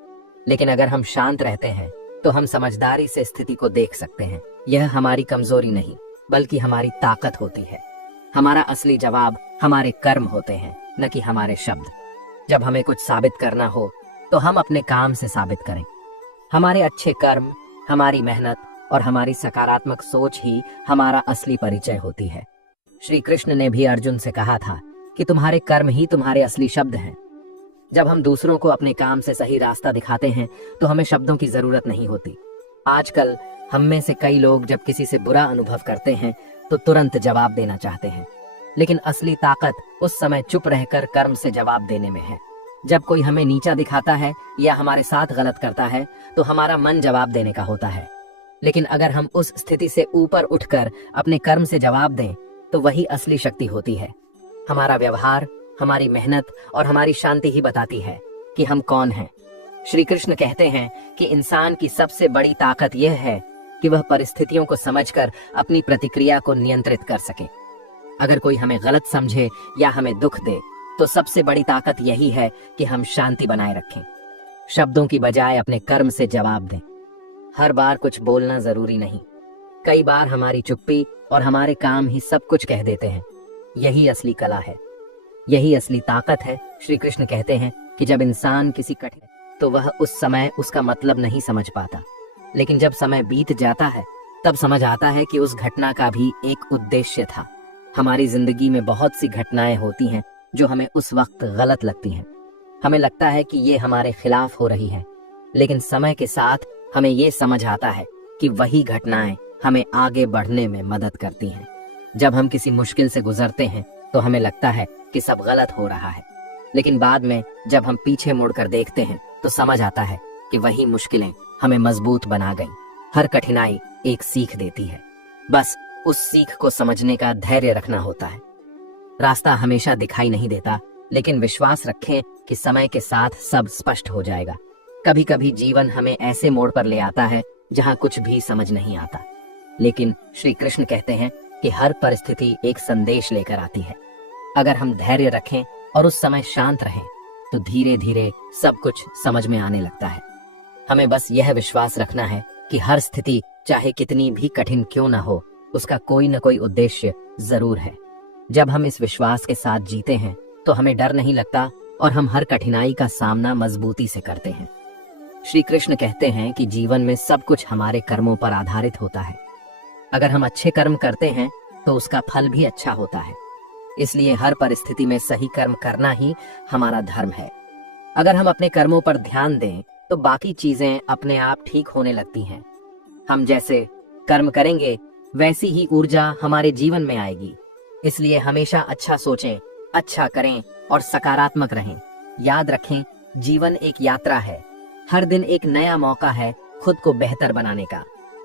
लेकिन अगर हम शांत रहते हैं तो हम समझदारी से स्थिति को देख सकते हैं। यह हमारी कमजोरी नहीं बल्कि हमारी ताकत होती है। हमारा असली जवाब हमारे कर्म होते हैं, न कि हमारे शब्द। जब हमें कुछ साबित करना हो तो हम अपने काम से साबित करें। हमारे अच्छे कर्म, हमारी मेहनत और हमारी सकारात्मक सोच ही हमारा असली परिचय होती है। श्री कृष्ण ने भी अर्जुन से कहा था कि तुम्हारे कर्म ही तुम्हारे असली शब्द हैं। जब हम दूसरों को अपने काम से सही रास्ता दिखाते हैं तो हमें शब्दों की जरूरत नहीं होती। आजकल हम में से कई लोग जब किसी से बुरा अनुभव करते हैं तो तुरंत जवाब देना चाहते हैं, लेकिन असली ताकत उस समय चुप रहकर कर्म से जवाब देने में है। जब कोई हमें नीचा दिखाता है या हमारे साथ गलत करता है तो हमारा मन जवाब देने का होता है, लेकिन अगर हम उस स्थिति से ऊपर उठकर अपने कर्म से जवाब दें तो वही असली शक्ति होती है। हमारा व्यवहार, हमारी मेहनत और हमारी शांति ही बताती है कि हम कौन हैं। श्री कृष्ण कहते हैं कि इंसान की सबसे बड़ी ताकत यह है कि वह परिस्थितियों को समझकर अपनी प्रतिक्रिया को नियंत्रित कर सके। अगर कोई हमें गलत समझे या हमें दुख दे तो सबसे बड़ी ताकत यही है कि हम शांति बनाए रखें। शब्दों की बजाय अपने कर्म से जवाब दें। हर बार कुछ बोलना जरूरी नहीं। कई बार हमारी चुप्पी और हमारे काम ही सब कुछ कह देते हैं। यही असली कला है, यही असली ताकत है। श्री कृष्ण कहते हैं कि जब इंसान किसी कठिन तो वह उस समय उसका मतलब नहीं समझ पाता, लेकिन जब समय बीत जाता है तब समझ आता है कि उस घटना का भी एक उद्देश्य था। हमारी जिंदगी में बहुत सी घटनाएं होती हैं जो हमें उस वक्त गलत लगती हैं। हमें लगता है कि ये हमारे खिलाफ हो रही है, लेकिन समय के साथ हमें ये समझ आता है कि वही घटनाएं हमें आगे बढ़ने में मदद करती हैं। जब हम किसी मुश्किल से गुजरते हैं तो हमें लगता है कि सब गलत हो रहा है, लेकिन बाद में जब हम पीछे मुड़कर देखते हैं तो समझ आता है कि वही मुश्किलें हमें मजबूत बना गईं। हर कठिनाई एक सीख देती है, बस उस सीख को समझने का धैर्य रखना होता है। रास्ता हमेशा दिखाई नहीं देता, लेकिन विश्वास रखें कि समय के साथ सब स्पष्ट हो जाएगा। कभी कभी जीवन हमें ऐसे मोड़ पर ले आता है जहां कुछ भी समझ नहीं आता, लेकिन श्री कृष्ण कहते हैं कि हर परिस्थिति एक संदेश लेकर आती है। अगर हम धैर्य रखें और उस समय शांत रहें तो धीरे धीरे सब कुछ समझ में आने लगता है। हमें बस यह विश्वास रखना है कि हर स्थिति चाहे कितनी भी कठिन क्यों ना हो, उसका कोई न कोई उद्देश्य जरूर है। जब हम इस विश्वास के साथ जीते हैं तो हमें डर नहीं लगता और हम हर कठिनाई का सामना मजबूती से करते हैं। श्री कृष्ण कहते हैं कि जीवन में सब कुछ हमारे कर्मों पर आधारित होता है। अगर हम अच्छे कर्म करते हैं तो उसका फल भी अच्छा होता है। इसलिए हर परिस्थिति में सही कर्म करना ही हमारा धर्म है। अगर हम अपने कर्मों पर ध्यान दें तो बाकी चीजें अपने आप ठीक होने लगती हैं। हम जैसे कर्म करेंगे वैसी ही ऊर्जा हमारे जीवन में आएगी। इसलिए हमेशा अच्छा सोचें, अच्छा करें और सकारात्मक रहें। याद रखें, जीवन एक यात्रा है। हर दिन एक नया मौका है खुद को बेहतर बनाने का।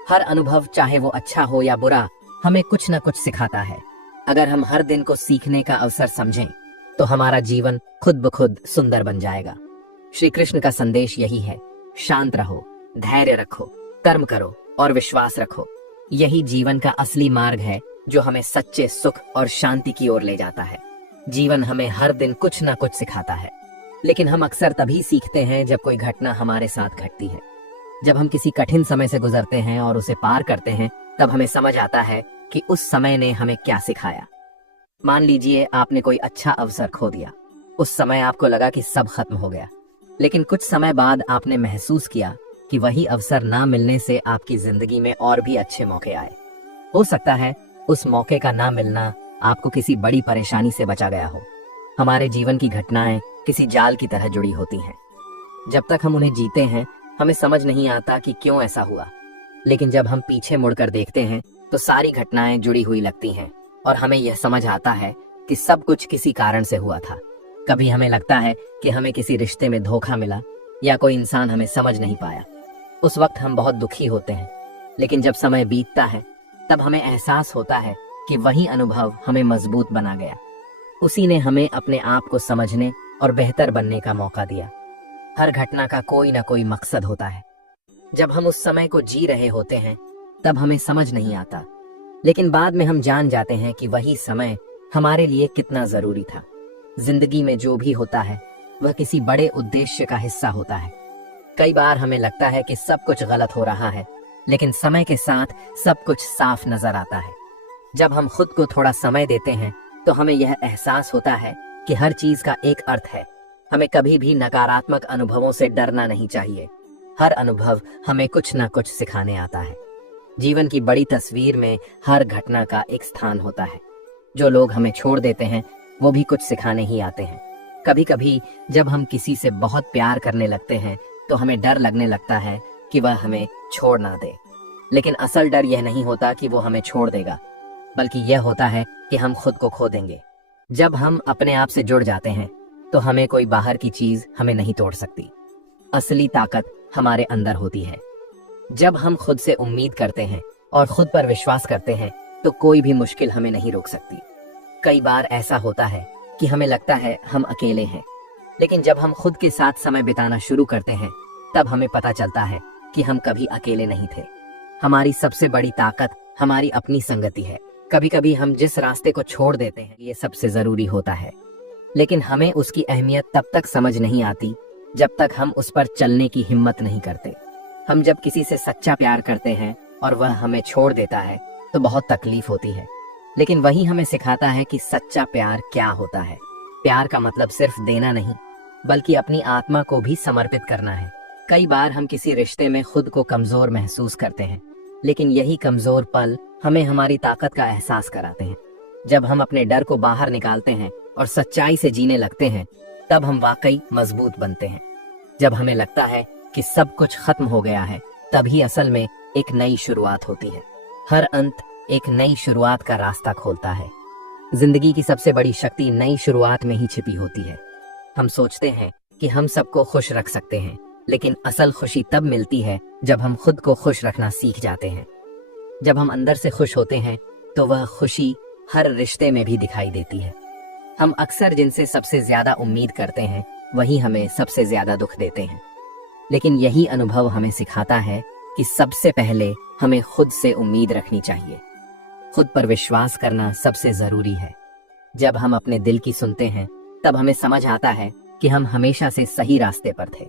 हर अनुभव, चाहे वो अच्छा हो या बुरा, हमें कुछ न कुछ सिखाता है। अगर हम हर दिन को सीखने का अवसर समझें तो हमारा जीवन खुद ब खुद सुंदर बन जाएगा। श्री कृष्ण का संदेश यही है, शांत रहो, धैर्य रखो, कर्म करो और विश्वास रखो। यही जीवन का असली मार्ग है जो हमें सच्चे सुख और शांति की ओर ले जाता है। जीवन हमें हर दिन कुछ न कुछ सिखाता है, लेकिन हम अक्सर तभी सीखते हैं जब कोई घटना हमारे साथ घटती है। जब हम किसी कठिन समय से गुजरते हैं और उसे पार करते हैं, तब हमें समझ आता है कि उस समय ने हमें क्या सिखाया। मान लीजिए आपने कोई अच्छा अवसर खो दिया। उस समय आपको लगा कि सब खत्म हो गया, लेकिन कुछ समय बाद आपने महसूस किया कि वही अवसर ना मिलने से आपकी जिंदगी में और भी अच्छे मौके आए। हो सकता है उस मौके का ना मिलना आपको किसी बड़ी परेशानी से बचा गया हो। हमारे जीवन की घटनाएं किसी जाल की तरह जुड़ी होती हैं। जब तक हम उन्हें जीते हैं, हमें समझ नहीं आता कि क्यों ऐसा हुआ, लेकिन जब हम पीछे मुड़कर देखते हैं तो सारी घटनाएं जुड़ी हुई लगती हैं और हमें यह समझ आता है कि सब कुछ किसी कारण से हुआ था। कभी हमें लगता है कि हमें किसी रिश्ते में धोखा मिला या कोई इंसान हमें समझ नहीं पाया। उस वक्त हम बहुत दुखी होते हैं, लेकिन जब समय बीतता है तब हमें एहसास होता है कि वही अनुभव हमें मजबूत बना गया। उसी ने हमें अपने आप को समझने और बेहतर बनने का मौका दिया। हर घटना का कोई ना कोई मकसद होता है। जब हम उस समय को जी रहे होते हैं तब हमें समझ नहीं आता, लेकिन बाद में हम जान जाते हैं कि वही समय हमारे लिए कितना जरूरी था। जिंदगी में जो भी होता है वह किसी बड़े उद्देश्य का हिस्सा होता है। कई बार हमें लगता है कि सब कुछ गलत हो रहा है, लेकिन समय के साथ सब कुछ साफ नजर आता है। जब हम खुद को थोड़ा समय देते हैं तो हमें यह एहसास होता है कि हर चीज का एक अर्थ है। हमें कभी भी नकारात्मक अनुभवों से डरना नहीं चाहिए। हर अनुभव हमें कुछ ना कुछ सिखाने आता है। जीवन की बड़ी तस्वीर में हर घटना का एक स्थान होता है। जो लोग हमें छोड़ देते हैं वो भी कुछ सिखाने ही आते हैं। कभी कभी जब हम किसी से बहुत प्यार करने लगते हैं तो हमें डर लगने लगता है कि वह हमें छोड़ ना दे, लेकिन असल डर यह नहीं होता कि वो हमें छोड़ देगा, बल्कि यह होता है कि हम खुद को खो देंगे। जब हम अपने आप से जुड़ जाते हैं तो हमें कोई बाहर की चीज हमें नहीं तोड़ सकती। असली ताकत हमारे अंदर होती है। जब हम खुद से उम्मीद करते हैं और खुद पर विश्वास करते हैं तो कोई भी मुश्किल हमें नहीं रोक सकती। कई बार ऐसा होता है कि हमें लगता है हम अकेले हैं, लेकिन जब हम खुद के साथ समय बिताना शुरू करते हैं तब हमें पता चलता है कि हम कभी अकेले नहीं थे। हमारी सबसे बड़ी ताकत हमारी अपनी संगति है। कभी कभी हम जिस रास्ते को छोड़ देते हैं ये सबसे जरूरी होता है, लेकिन हमें उसकी अहमियत तब तक समझ नहीं आती जब तक हम उस पर चलने की हिम्मत नहीं करते। हम जब किसी से सच्चा प्यार करते हैं और वह हमें छोड़ देता है तो बहुत तकलीफ होती है, लेकिन वही हमें सिखाता है कि सच्चा प्यार क्या होता है। प्यार का मतलब सिर्फ देना नहीं, बल्कि अपनी आत्मा को भी समर्पित करना है। कई बार हम किसी रिश्ते में खुद को कमजोर महसूस करते हैं, लेकिन यही कमजोर पल हमें हमारी ताकत का एहसास कराते हैं। जब हम अपने डर को बाहर निकालते हैं और सच्चाई से जीने लगते हैं तब हम वाकई मजबूत बनते हैं। जब हमें लगता है कि सब कुछ खत्म हो गया है, तभी असल में एक नई शुरुआत होती है। हर अंत एक नई शुरुआत का रास्ता खोलता है। जिंदगी की सबसे बड़ी शक्ति नई शुरुआत में ही छिपी होती है। हम सोचते हैं कि हम सबको खुश रख सकते हैं, लेकिन असल खुशी तब मिलती है जब हम खुद को खुश रखना सीख जाते हैं। जब हम अंदर से खुश होते हैं तो वह खुशी हर रिश्ते में भी दिखाई देती है। हम अक्सर जिनसे सबसे ज्यादा उम्मीद करते हैं वही हमें सबसे ज्यादा दुख देते हैं, लेकिन यही अनुभव हमें सिखाता है कि सबसे पहले हमें खुद से उम्मीद रखनी चाहिए। खुद पर विश्वास करना सबसे जरूरी है। जब हम अपने दिल की सुनते हैं तब हमें समझ आता है कि हम हमेशा से सही रास्ते पर थे।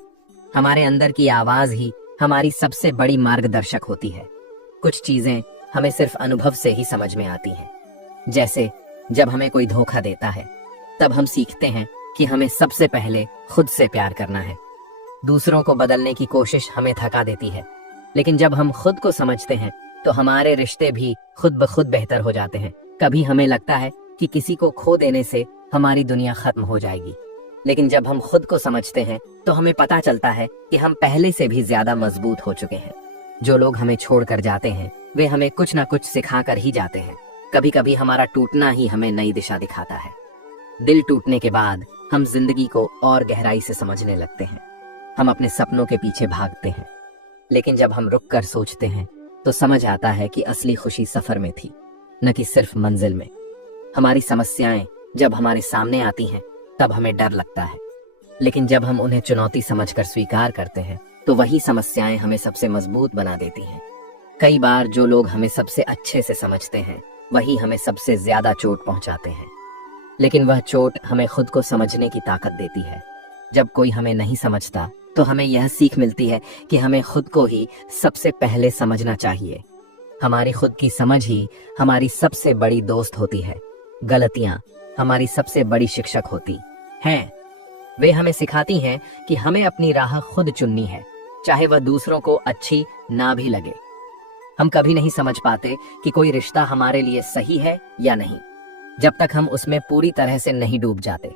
हमारे अंदर की आवाज ही हमारी सबसे बड़ी मार्गदर्शक होती है। कुछ चीजें हमें सिर्फ अनुभव से ही समझ में आती हैं। जैसे जब हमें कोई धोखा देता है तब हम सीखते हैं कि हमें सबसे पहले खुद से प्यार करना है। दूसरों को बदलने की कोशिश हमें थका देती है, लेकिन जब हम खुद को समझते हैं तो हमारे रिश्ते भी खुद ब खुद बेहतर हो जाते हैं। कभी हमें लगता है कि किसी को खो देने से हमारी दुनिया खत्म हो जाएगी, लेकिन जब हम खुद को समझते हैं तो हमें पता चलता है कि हम पहले से भी ज्यादा मजबूत हो चुके हैं। जो लोग हमें छोड़कर जाते हैं वे हमें कुछ ना कुछ सिखा कर ही जाते हैं। कभी कभी हमारा टूटना ही हमें नई दिशा दिखाता है। दिल टूटने के बाद हम जिंदगी को और गहराई से समझने लगते हैं। हम अपने सपनों के पीछे भागते हैं, लेकिन जब हम रुक कर सोचते हैं तो समझ आता है कि असली खुशी सफर में थी, न कि सिर्फ मंजिल में। हमारी समस्याएं जब हमारे सामने आती हैं तब हमें डर लगता है, लेकिन जब हम उन्हें चुनौती समझकर स्वीकार करते हैं तो वही समस्याएं हमें सबसे मजबूत बना देती हैं। कई बार जो लोग हमें सबसे अच्छे से समझते हैं वही हमें सबसे ज्यादा चोट पहुंचाते हैं, लेकिन वह चोट हमें खुद को समझने की ताकत देती है। जब कोई हमें नहीं समझता तो हमें यह सीख मिलती है कि हमें खुद को ही सबसे पहले समझना चाहिए। हमारी खुद की समझ ही हमारी सबसे बड़ी दोस्त होती है। गलतियां हमारी सबसे बड़ी शिक्षक होती हैं। वे हमें सिखाती हैं कि हमें अपनी राह खुद चुननी है, चाहे वह दूसरों को अच्छी ना भी लगे। हम कभी नहीं समझ पाते कि कोई रिश्ता हमारे लिए सही है या नहीं, जब तक हम उसमें पूरी तरह से नहीं डूब जाते।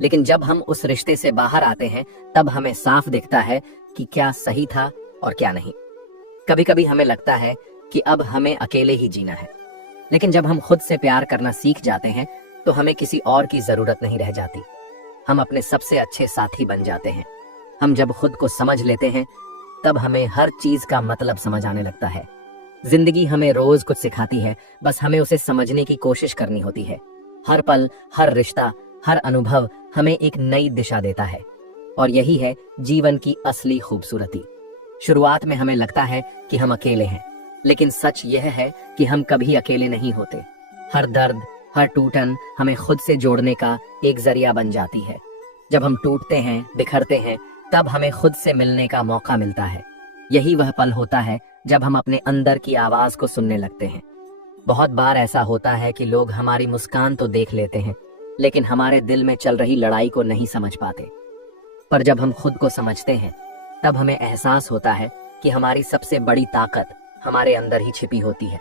लेकिन जब हम उस रिश्ते से बाहर आते हैं तब हमें साफ दिखता है कि क्या सही था और क्या नहीं। कभी कभी हमें लगता है कि अब हमें अकेले ही जीना है, लेकिन जब हम खुद से प्यार करना सीख जाते हैं तो हमें किसी और की जरूरत नहीं रह जाती। हम अपने सबसे अच्छे साथी बन जाते हैं। हम जब खुद को समझ लेते हैं तब हमें हर चीज का मतलब समझ आने लगता है। जिंदगी हमें रोज कुछ सिखाती है, बस हमें उसे समझने की कोशिश करनी होती है। हर पल, हर रिश्ता, हर अनुभव हमें एक नई दिशा देता है, और यही है जीवन की असली खूबसूरती। शुरुआत में हमें लगता है कि हम अकेले हैं, लेकिन सच यह है कि हम कभी अकेले नहीं होते। हर दर्द, हर टूटन हमें खुद से जोड़ने का एक जरिया बन जाती है। जब हम टूटते हैं, बिखरते हैं, तब हमें खुद से मिलने का मौका मिलता है। यही वह पल होता है जब हम अपने अंदर की आवाज को सुनने लगते हैं। बहुत बार ऐसा होता है कि लोग हमारी मुस्कान तो देख लेते हैं, लेकिन हमारे दिल में चल रही लड़ाई को नहीं समझ पाते। पर जब हम खुद को समझते हैं तब हमें एहसास होता है कि हमारी सबसे बड़ी ताकत हमारे अंदर ही छिपी होती है।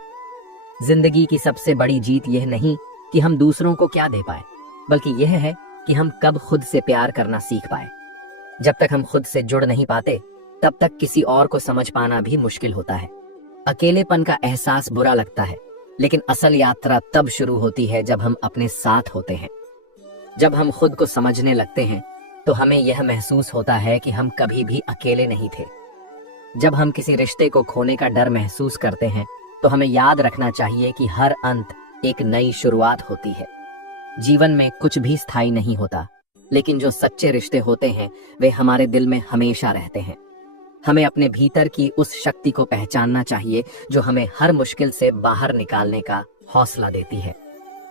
जिंदगी की सबसे बड़ी जीत यह नहीं कि हम दूसरों को क्या दे पाए, बल्कि यह है कि हम कब खुद से प्यार करना सीख पाए। जब तक हम खुद से जुड़ नहीं पाते तब तक किसी और को समझ पाना भी मुश्किल होता है। अकेलेपन का एहसास बुरा लगता है, लेकिन असल यात्रा तब शुरू होती है जब हम अपने साथ होते हैं। जब हम खुद को समझने लगते हैं तो हमें यह महसूस होता है कि हम कभी भी अकेले नहीं थे। जब हम किसी रिश्ते को खोने का डर महसूस करते हैं तो हमें याद रखना चाहिए कि हर अंत एक नई शुरुआत होती है। जीवन में कुछ भी स्थायी नहीं होता, लेकिन जो सच्चे रिश्ते होते हैं वे हमारे दिल में हमेशा रहते हैं। हमें अपने भीतर की उस शक्ति को पहचानना चाहिए जो हमें हर मुश्किल से बाहर निकालने का हौसला देती है।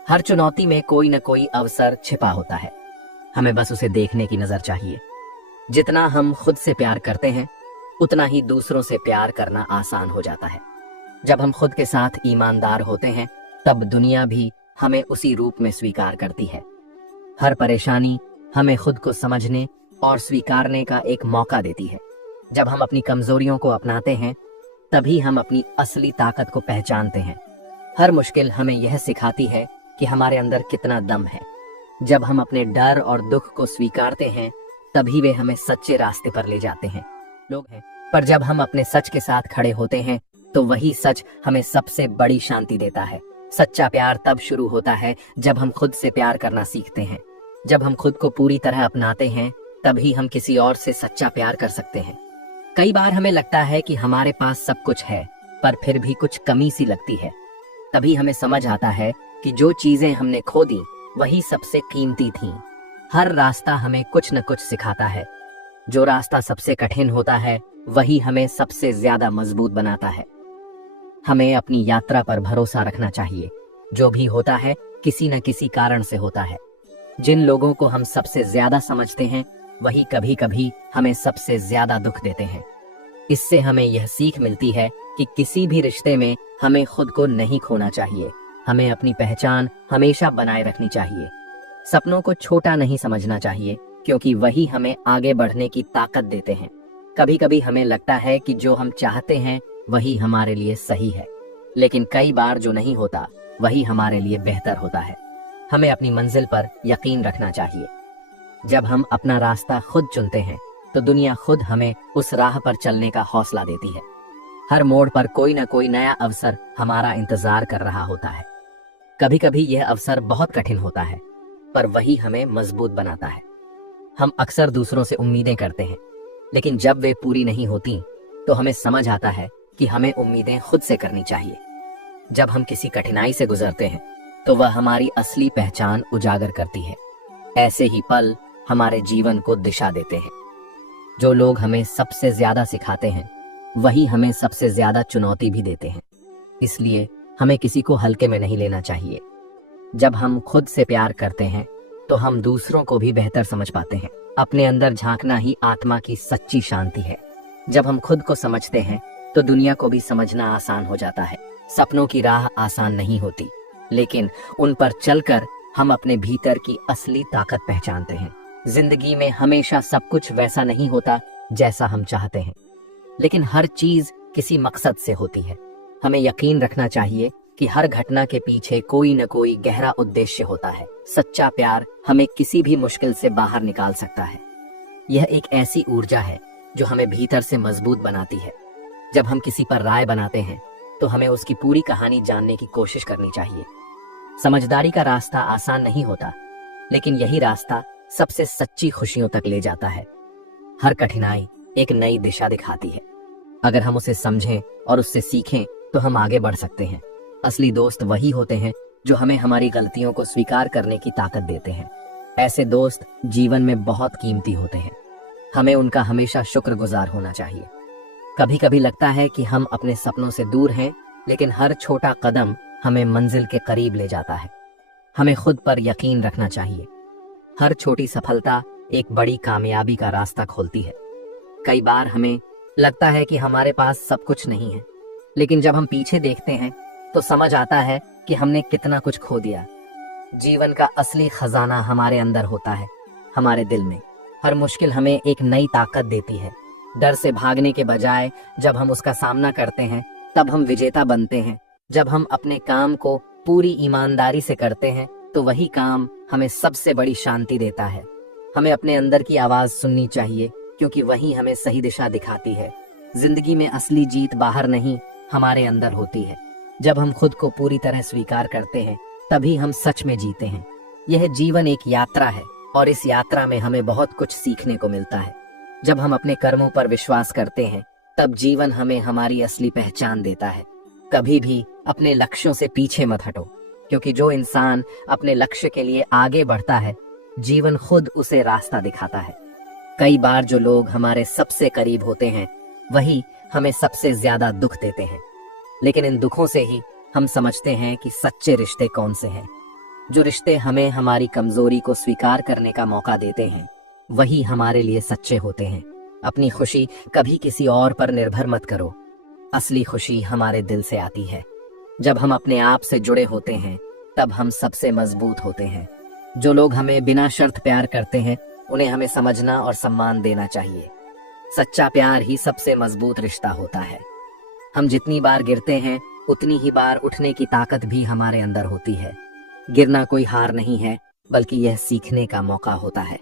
हर चुनौती में कोई न कोई अवसर छिपा होता है, हमें बस उसे देखने की नजर चाहिए। जितना हम खुद से प्यार करते हैं उतना ही दूसरों से प्यार करना आसान हो जाता है। जब हम खुद के साथ ईमानदार होते हैं तब दुनिया भी हमें उसी रूप में स्वीकार करती है। हर परेशानी हमें खुद को समझने और स्वीकारने का एक मौका देती है। जब हम अपनी कमजोरियों को अपनाते हैं तभी हम अपनी असली ताकत को पहचानते हैं। हर मुश्किल हमें यह सिखाती है कि हमारे अंदर कितना दम है। जब हम अपने डर और दुख को स्वीकारते हैं तभी वे हमें सच्चे रास्ते पर ले जाते हैं। पर जब हम अपने सच के साथ खड़े होते हैं तो वही सच हमें सबसे बड़ी शांति देता है। सच्चा प्यार तब शुरू होता है जब हम खुद से प्यार करना सीखते हैं। जब हम खुद को पूरी तरह अपनाते हैं तभी हम किसी और से सच्चा प्यार कर सकते हैं। कई बार हमें लगता है कि हमारे पास सब कुछ है, पर फिर भी कुछ कमी सी लगती है। तभी हमें समझ आता है कि जो चीजें हमने खो दी वही सबसे कीमती थीं। हर रास्ता हमें कुछ न कुछ सिखाता है। जो रास्ता सबसे कठिन होता है वही हमें सबसे ज्यादा मजबूत बनाता है। हमें अपनी यात्रा पर भरोसा रखना चाहिए। जो भी होता है किसी न किसी कारण से होता है। जिन लोगों को हम सबसे ज्यादा समझते हैं वही कभी कभी हमें सबसे ज्यादा दुख देते हैं। इससे हमें यह सीख मिलती है कि किसी भी रिश्ते में हमें खुद को नहीं खोना चाहिए। हमें अपनी पहचान हमेशा बनाए रखनी चाहिए। सपनों को छोटा नहीं समझना चाहिए, क्योंकि वही हमें आगे बढ़ने की ताकत देते हैं। कभी कभी हमें लगता है कि जो हम चाहते हैं वही हमारे लिए सही है, लेकिन कई बार जो नहीं होता वही हमारे लिए बेहतर होता है। हमें अपनी मंजिल पर यकीन रखना चाहिए। जब हम अपना रास्ता खुद चुनते हैं तो दुनिया खुद हमें उस राह पर चलने का हौसला देती है। हर मोड़ पर कोई ना कोई नया अवसर हमारा इंतजार कर रहा होता है। कभी कभी यह अवसर बहुत कठिन होता है, पर वही हमें मजबूत बनाता है। हम अक्सर दूसरों से उम्मीदें करते हैं, लेकिन जब वे पूरी नहीं होती तो हमें समझ आता है कि हमें उम्मीदें खुद से करनी चाहिए। जब हम किसी कठिनाई से गुजरते हैं तो वह हमारी असली पहचान उजागर करती है। ऐसे ही पल हमारे जीवन को दिशा देते हैं। जो लोग हमें सबसे ज्यादा सिखाते हैं वही हमें सबसे ज्यादा चुनौती भी देते हैं। इसलिए हमें किसी को हल्के में नहीं लेना चाहिए। जब हम खुद से प्यार करते हैं तो हम दूसरों को भी बेहतर समझ पाते हैं। अपने अंदर झांकना ही आत्मा की सच्ची शांति है। जब हम खुद को समझते हैं तो दुनिया को भी समझना आसान हो जाता है। सपनों की राह आसान नहीं होती, लेकिन उन पर चलकर हम अपने भीतर की असली ताकत पहचानते हैं। जिंदगी में हमेशा सब कुछ वैसा नहीं होता जैसा हम चाहते हैं, लेकिन हर चीज किसी मकसद से होती है। हमें यकीन रखना चाहिए कि हर घटना के पीछे कोई न कोई गहरा उद्देश्य होता है। सच्चा प्यार हमें किसी भी मुश्किल से बाहर निकाल सकता है। यह एक ऐसी ऊर्जा है जो हमें भीतर से मजबूत बनाती है। जब हम किसी पर राय बनाते हैं तो हमें उसकी पूरी कहानी जानने की कोशिश करनी चाहिए। समझदारी का रास्ता आसान नहीं होता, लेकिन यही रास्ता सबसे सच्ची खुशियों तक ले जाता है। हर कठिनाई एक नई दिशा दिखाती है। अगर हम उसे समझें और उससे सीखें तो हम आगे बढ़ सकते हैं। असली दोस्त वही होते हैं जो हमें हमारी गलतियों को स्वीकार करने की ताकत देते हैं। ऐसे दोस्त जीवन में बहुत कीमती होते हैं। हमें उनका हमेशा शुक्रगुजार होना चाहिए। कभी कभी लगता है कि हम अपने सपनों से दूर हैं, लेकिन हर छोटा कदम हमें मंजिल के करीब ले जाता है। हमें खुद पर यकीन रखना चाहिए। हर छोटी सफलता एक बड़ी कामयाबी का रास्ता खोलती है। कई बार हमें लगता है कि हमारे पास सब कुछ नहीं है, लेकिन जब हम पीछे देखते हैं तो समझ आता है कि हमने कितना कुछ खो दिया। जीवन का असली खजाना हमारे अंदर होता है, हमारे दिल में। हर मुश्किल हमें एक नई ताकत देती है। डर से भागने के बजाय जब हम उसका सामना करते हैं तब हम विजेता बनते हैं। जब हम अपने काम को पूरी ईमानदारी से करते हैं तो वही काम हमें सबसे बड़ी शांति देता है। हमें अपने अंदर की आवाज सुननी चाहिए, क्योंकि वही हमें सही दिशा दिखाती है। जिंदगी में असली जीत बाहर नहीं, हमारे अंदर होती है। जब हम खुद को पूरी तरह स्वीकार करते हैं तभी हम सच में जीते हैं। यह जीवन एक यात्रा है और इस यात्रा में हमें बहुत कुछ सीखने को मिलता है। जब हम अपने कर्मों पर विश्वास करते हैं तब जीवन हमें हमारी असली पहचान देता है। कभी भी अपने लक्ष्यों से पीछे मत हटो, क्योंकि जो इंसान अपने लक्ष्य के लिए आगे बढ़ता है जीवन खुद उसे रास्ता दिखाता है। कई बार जो लोग हमारे सबसे करीब होते हैं वही हमें सबसे ज्यादा दुख देते हैं, लेकिन इन दुखों से ही हम समझते हैं कि सच्चे रिश्ते कौन से हैं। जो रिश्ते हमें हमारी कमजोरी को स्वीकार करने का मौका देते हैं वही हमारे लिए सच्चे होते हैं। अपनी खुशी कभी किसी और पर निर्भर मत करो। असली खुशी हमारे दिल से आती है। जब हम अपने आप से जुड़े होते हैं तब हम सबसे मजबूत होते हैं। जो लोग हमें बिना शर्त प्यार करते हैं उन्हें हमें समझना और सम्मान देना चाहिए। सच्चा प्यार ही सबसे मजबूत रिश्ता होता है। हम जितनी बार गिरते हैं उतनी ही बार उठने की ताकत भी हमारे अंदर होती है। गिरना कोई हार नहीं है, बल्कि यह सीखने का मौका होता है।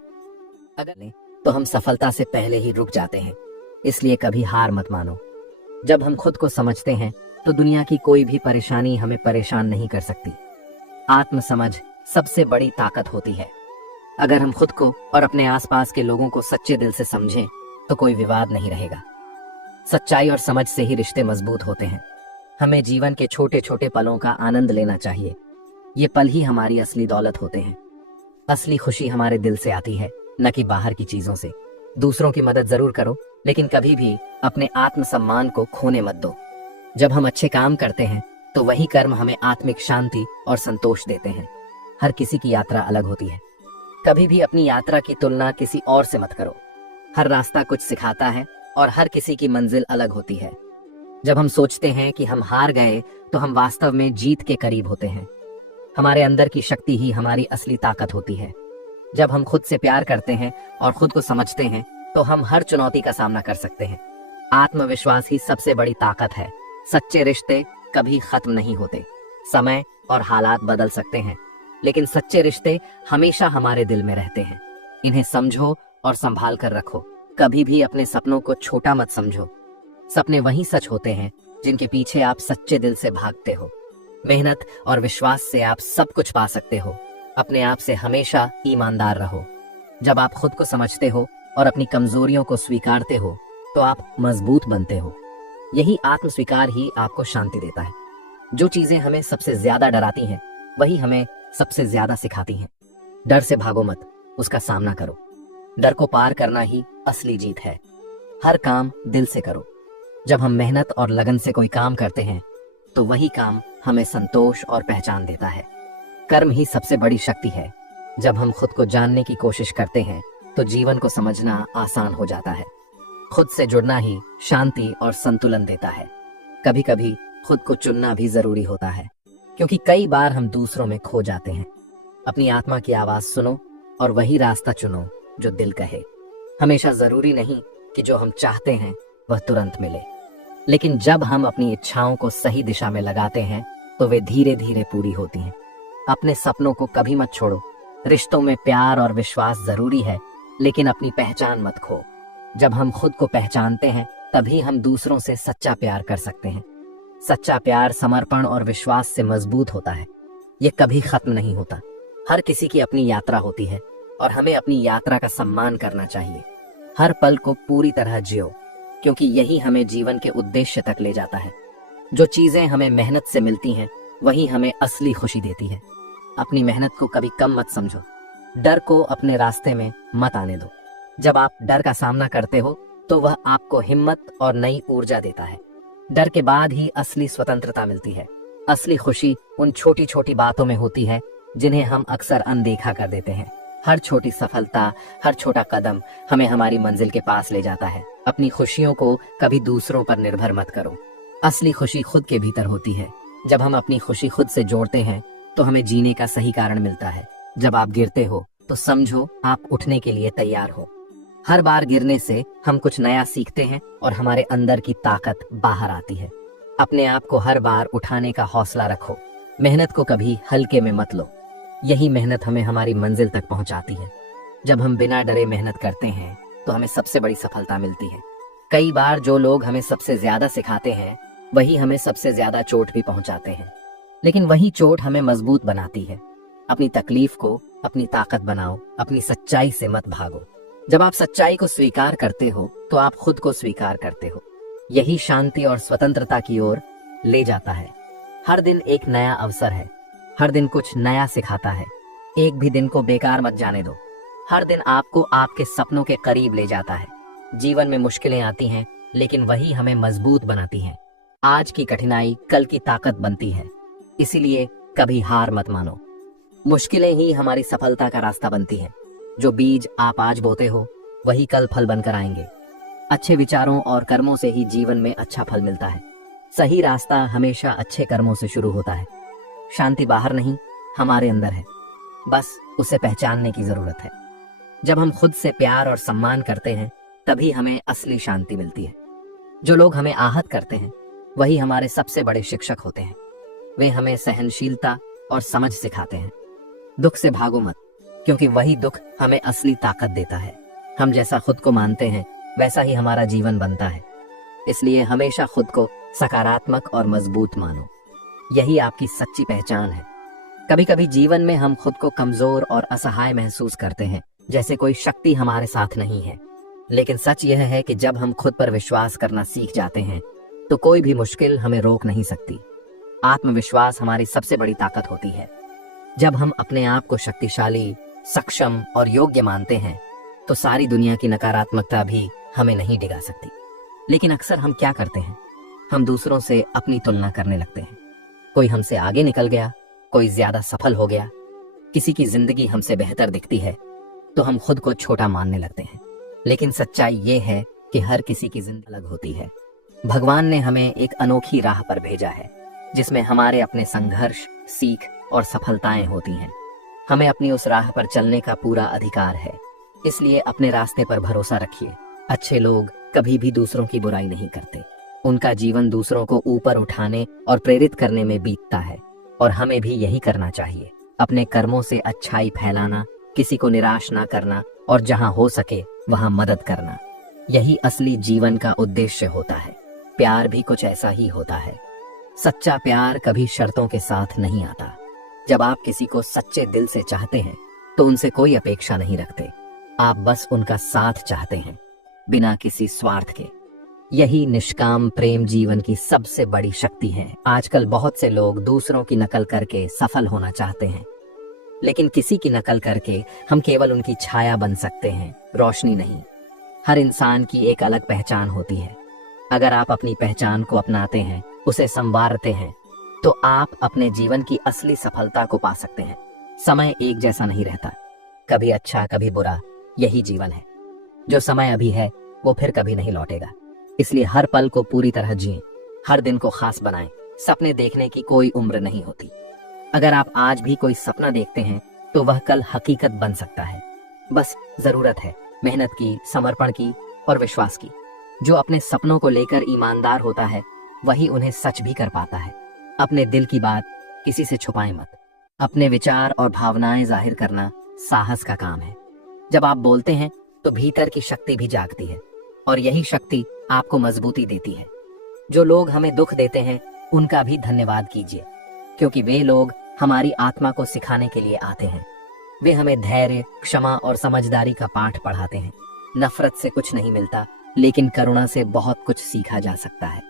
अगर नहीं तो हम सफलता से पहले ही रुक जाते हैं। इसलिए कभी हार मत मानो। जब हम खुद को समझते हैं तो दुनिया की कोई भी परेशानी हमें परेशान नहीं कर सकती। आत्म समझ सबसे बड़ी ताकत होती है। अगर हम खुद को और अपने आसपास के लोगों को सच्चे दिल से समझें तो कोई विवाद नहीं रहेगा। सच्चाई और समझ से ही रिश्ते मजबूत होते हैं। हमें जीवन के छोटे छोटे पलों का आनंद लेना चाहिए। ये पल ही हमारी असली दौलत होते हैं। असली खुशी हमारे दिल से आती है, न कि बाहर की चीजों से। दूसरों की मदद जरूर करो, लेकिन कभी भी अपने आत्म सम्मान को खोने मत दो। जब हम अच्छे काम करते हैं तो वही कर्म हमें आत्मिक शांति और संतोष देते हैं। हर किसी की यात्रा अलग होती है। कभी भी अपनी यात्रा की तुलना किसी और से मत करो। हर रास्ता कुछ सिखाता है और हर किसी की मंजिल अलग होती है। जब हम सोचते हैं कि हम हार गए तो हम वास्तव में जीत के करीब होते हैं। हमारे अंदर की शक्ति ही हमारी असली ताकत होती है। जब हम खुद से प्यार करते हैं और खुद को समझते हैं तो हम हर चुनौती का सामना कर सकते हैं। आत्मविश्वास ही सबसे बड़ी ताकत है। सच्चे रिश्ते कभी खत्म नहीं होते। समय और हालात बदल सकते हैं, लेकिन सच्चे रिश्ते हमेशा हमारे दिल में रहते हैं। इन्हें समझो और संभाल कर रखो। कभी भी अपने सपनों को छोटा मत समझो। सपने वही सच होते हैं जिनके पीछे आप सच्चे दिल से भागते हो। मेहनत और विश्वास से आप सब कुछ पा सकते हो। अपने आप से हमेशा ईमानदार रहो। जब आप खुद को समझते हो और अपनी कमजोरियों को स्वीकारते हो तो आप मजबूत बनते हो। यही आत्म स्वीकार ही आपको शांति देता है। जो चीजें हमें सबसे ज्यादा डराती हैं वही हमें सबसे ज्यादा सिखाती हैं। डर से भागो मत, उसका सामना करो। डर को पार करना ही असली जीत है। हर काम दिल से करो। जब हम मेहनत और लगन से कोई काम करते हैं तो वही काम हमें संतोष और पहचान देता है। कर्म ही सबसे बड़ी शक्ति है। जब हम खुद को जानने की कोशिश करते हैं तो जीवन को समझना आसान हो जाता है। खुद से जुड़ना ही शांति और संतुलन देता है। कभी कभी खुद को चुनना भी जरूरी होता है, क्योंकि कई बार हम दूसरों में खो जाते हैं। अपनी आत्मा की आवाज सुनो और वही रास्ता चुनो जो दिल कहे। हमेशा जरूरी नहीं कि जो हम चाहते हैं वह तुरंत मिले, लेकिन जब हम अपनी इच्छाओं को सही दिशा में लगाते हैं तो वे धीरे धीरे पूरी होती हैं। अपने सपनों को कभी मत छोड़ो। रिश्तों में प्यार और विश्वास जरूरी है, लेकिन अपनी पहचान मत खो। जब हम खुद को पहचानते हैं तभी हम दूसरों से सच्चा प्यार कर सकते हैं। सच्चा प्यार समर्पण और विश्वास से मजबूत होता है। ये कभी खत्म नहीं होता। हर किसी की अपनी यात्रा होती है और हमें अपनी यात्रा का सम्मान करना चाहिए। हर पल को पूरी तरह जियो, क्योंकि यही हमें जीवन के उद्देश्य तक ले जाता है। जो चीजें हमें मेहनत से मिलती हैं वही हमें असली खुशी देती है। अपनी मेहनत को कभी कम मत समझो। डर को अपने रास्ते में मत आने दो। जब आप डर का सामना करते हो तो वह आपको हिम्मत और नई ऊर्जा देता है। डर के बाद ही असली स्वतंत्रता मिलती है। असली खुशी उन छोटी छोटी बातों में होती है जिन्हें हम अक्सर अनदेखा कर देते हैं। हर छोटी सफलता, हर छोटा कदम हमें हमारी मंजिल के पास ले जाता है। अपनी खुशियों को कभी दूसरों पर निर्भर मत करो। असली खुशी खुद के भीतर होती है। जब हम अपनी खुशी खुद से जोड़ते हैं तो हमें जीने का सही कारण मिलता है। जब आप गिरते हो तो समझो आप उठने के लिए तैयार हो। हर बार गिरने से हम कुछ नया सीखते हैं और हमारे अंदर की ताकत बाहर आती है। अपने आप को हर बार उठाने का हौसला रखो। मेहनत को कभी हल्के में मत लो। यही मेहनत हमें हमारी मंजिल तक पहुंचाती है। जब हम बिना डरे मेहनत करते हैं तो हमें सबसे बड़ी सफलता मिलती है। कई बार जो लोग हमें सबसे ज्यादा सिखाते हैं वही हमें सबसे ज्यादा चोट भी पहुंचाते हैं, लेकिन वही चोट हमें मजबूत बनाती है। अपनी तकलीफ को अपनी ताकत बनाओ। अपनी सच्चाई से मत भागो। जब आप सच्चाई को स्वीकार करते हो तो आप खुद को स्वीकार करते हो। यही शांति और स्वतंत्रता की ओर ले जाता है। हर दिन एक नया अवसर है। हर दिन कुछ नया सिखाता है। एक भी दिन को बेकार मत जाने दो। हर दिन आपको आपके सपनों के करीब ले जाता है। जीवन में मुश्किलें आती हैं, लेकिन वही हमें मजबूत बनाती हैं। आज की कठिनाई कल की ताकत बनती है, इसीलिए कभी हार मत मानो। मुश्किलें ही हमारी सफलता का रास्ता बनती हैं। जो बीज आप आज बोते हो वही कल फल बनकर आएंगे। अच्छे विचारों और कर्मों से ही जीवन में अच्छा फल मिलता है। सही रास्ता हमेशा अच्छे कर्मों से शुरू होता है। शांति बाहर नहीं, हमारे अंदर है, बस उसे पहचानने की जरूरत है। जब हम खुद से प्यार और सम्मान करते हैं तभी हमें असली शांति मिलती है। जो लोग हमें आहत करते हैं वही हमारे सबसे बड़े शिक्षक होते हैं। वे हमें सहनशीलता और समझ सिखाते हैं। दुख से भागो मत, क्योंकि वही दुख हमें असली ताकत देता है। हम जैसा खुद को मानते हैं वैसा ही हमारा जीवन बनता है। इसलिए हमेशा खुद को सकारात्मक और मजबूत मानो। यही आपकी सच्ची पहचान है। कभी कभी जीवन में हम खुद को कमजोर और असहाय महसूस करते हैं, जैसे कोई शक्ति हमारे साथ नहीं है। लेकिन सच यह है कि जब हम खुद पर विश्वास करना सीख जाते हैं तो कोई भी मुश्किल हमें रोक नहीं सकती। आत्मविश्वास हमारी सबसे बड़ी ताकत होती है। जब हम अपने आप को शक्तिशाली, सक्षम और योग्य मानते हैं तो सारी दुनिया की नकारात्मकता भी हमें नहीं डिगा सकती। लेकिन अक्सर हम क्या करते हैं, हम दूसरों से अपनी तुलना करने लगते हैं। कोई हमसे आगे निकल गया, कोई ज्यादा सफल हो गया, किसी की जिंदगी हमसे बेहतर दिखती है तो हम खुद को छोटा मानने लगते हैं। लेकिन सच्चाई ये है कि हर किसी की जिंदगी अलग होती है। भगवान ने हमें एक अनोखी राह पर भेजा है जिसमें हमारे अपने संघर्ष, सीख और सफलताएं होती हैं। हमें अपनी उस राह पर चलने का पूरा अधिकार है। इसलिए अपने रास्ते पर भरोसा रखिए। अच्छे लोग कभी भी दूसरों की बुराई नहीं करते। उनका जीवन दूसरों को ऊपर उठाने और प्रेरित करने में बीतता है, और हमें भी यही करना चाहिए। अपने कर्मों से अच्छाई फैलाना, किसी को निराश ना करना और जहां हो सके वहां मदद करना, यही असली जीवन का उद्देश्य होता है। प्यार भी कुछ ऐसा ही होता है। सच्चा प्यार कभी शर्तों के साथ नहीं आता। जब आप किसी को सच्चे दिल से चाहते हैं तो उनसे कोई अपेक्षा नहीं रखते। आप बस उनका साथ चाहते हैं, बिना किसी स्वार्थ के। यही निष्काम प्रेम जीवन की सबसे बड़ी शक्ति है। आजकल बहुत से लोग दूसरों की नकल करके सफल होना चाहते हैं, लेकिन किसी की नकल करके हम केवल उनकी छाया बन सकते हैं, रोशनी नहीं। हर इंसान की एक अलग पहचान होती है। अगर आप अपनी पहचान को अपनाते हैं, उसे संवारते हैं, तो आप अपने जीवन की असली सफलता को पा सकते हैं। समय एक जैसा नहीं रहता, कभी अच्छा कभी बुरा, यही जीवन है। जो समय अभी है वो फिर कभी नहीं लौटेगा, इसलिए हर पल को पूरी तरह जिएं, हर दिन को खास बनाएं। सपने देखने की कोई उम्र नहीं होती। अगर आप आज भी कोई सपना देखते हैं तो वह कल हकीकत बन सकता है। बस जरूरत है मेहनत की, समर्पण की और विश्वास की। जो अपने सपनों को लेकर ईमानदार होता है वही उन्हें सच भी कर पाता है। अपने दिल की बात किसी से छुपाएं मत। अपने विचार और भावनाएं जाहिर करना साहस का काम है। जब आप बोलते हैं तो भीतर की शक्ति भी जागती है, और यही शक्ति आपको मजबूती देती है। जो लोग हमें दुख देते हैं उनका भी धन्यवाद कीजिए, क्योंकि वे लोग हमारी आत्मा को सिखाने के लिए आते हैं। वे हमें धैर्य, क्षमा और समझदारी का पाठ पढ़ाते हैं। नफरत से कुछ नहीं मिलता, लेकिन करुणा से बहुत कुछ सीखा जा सकता है।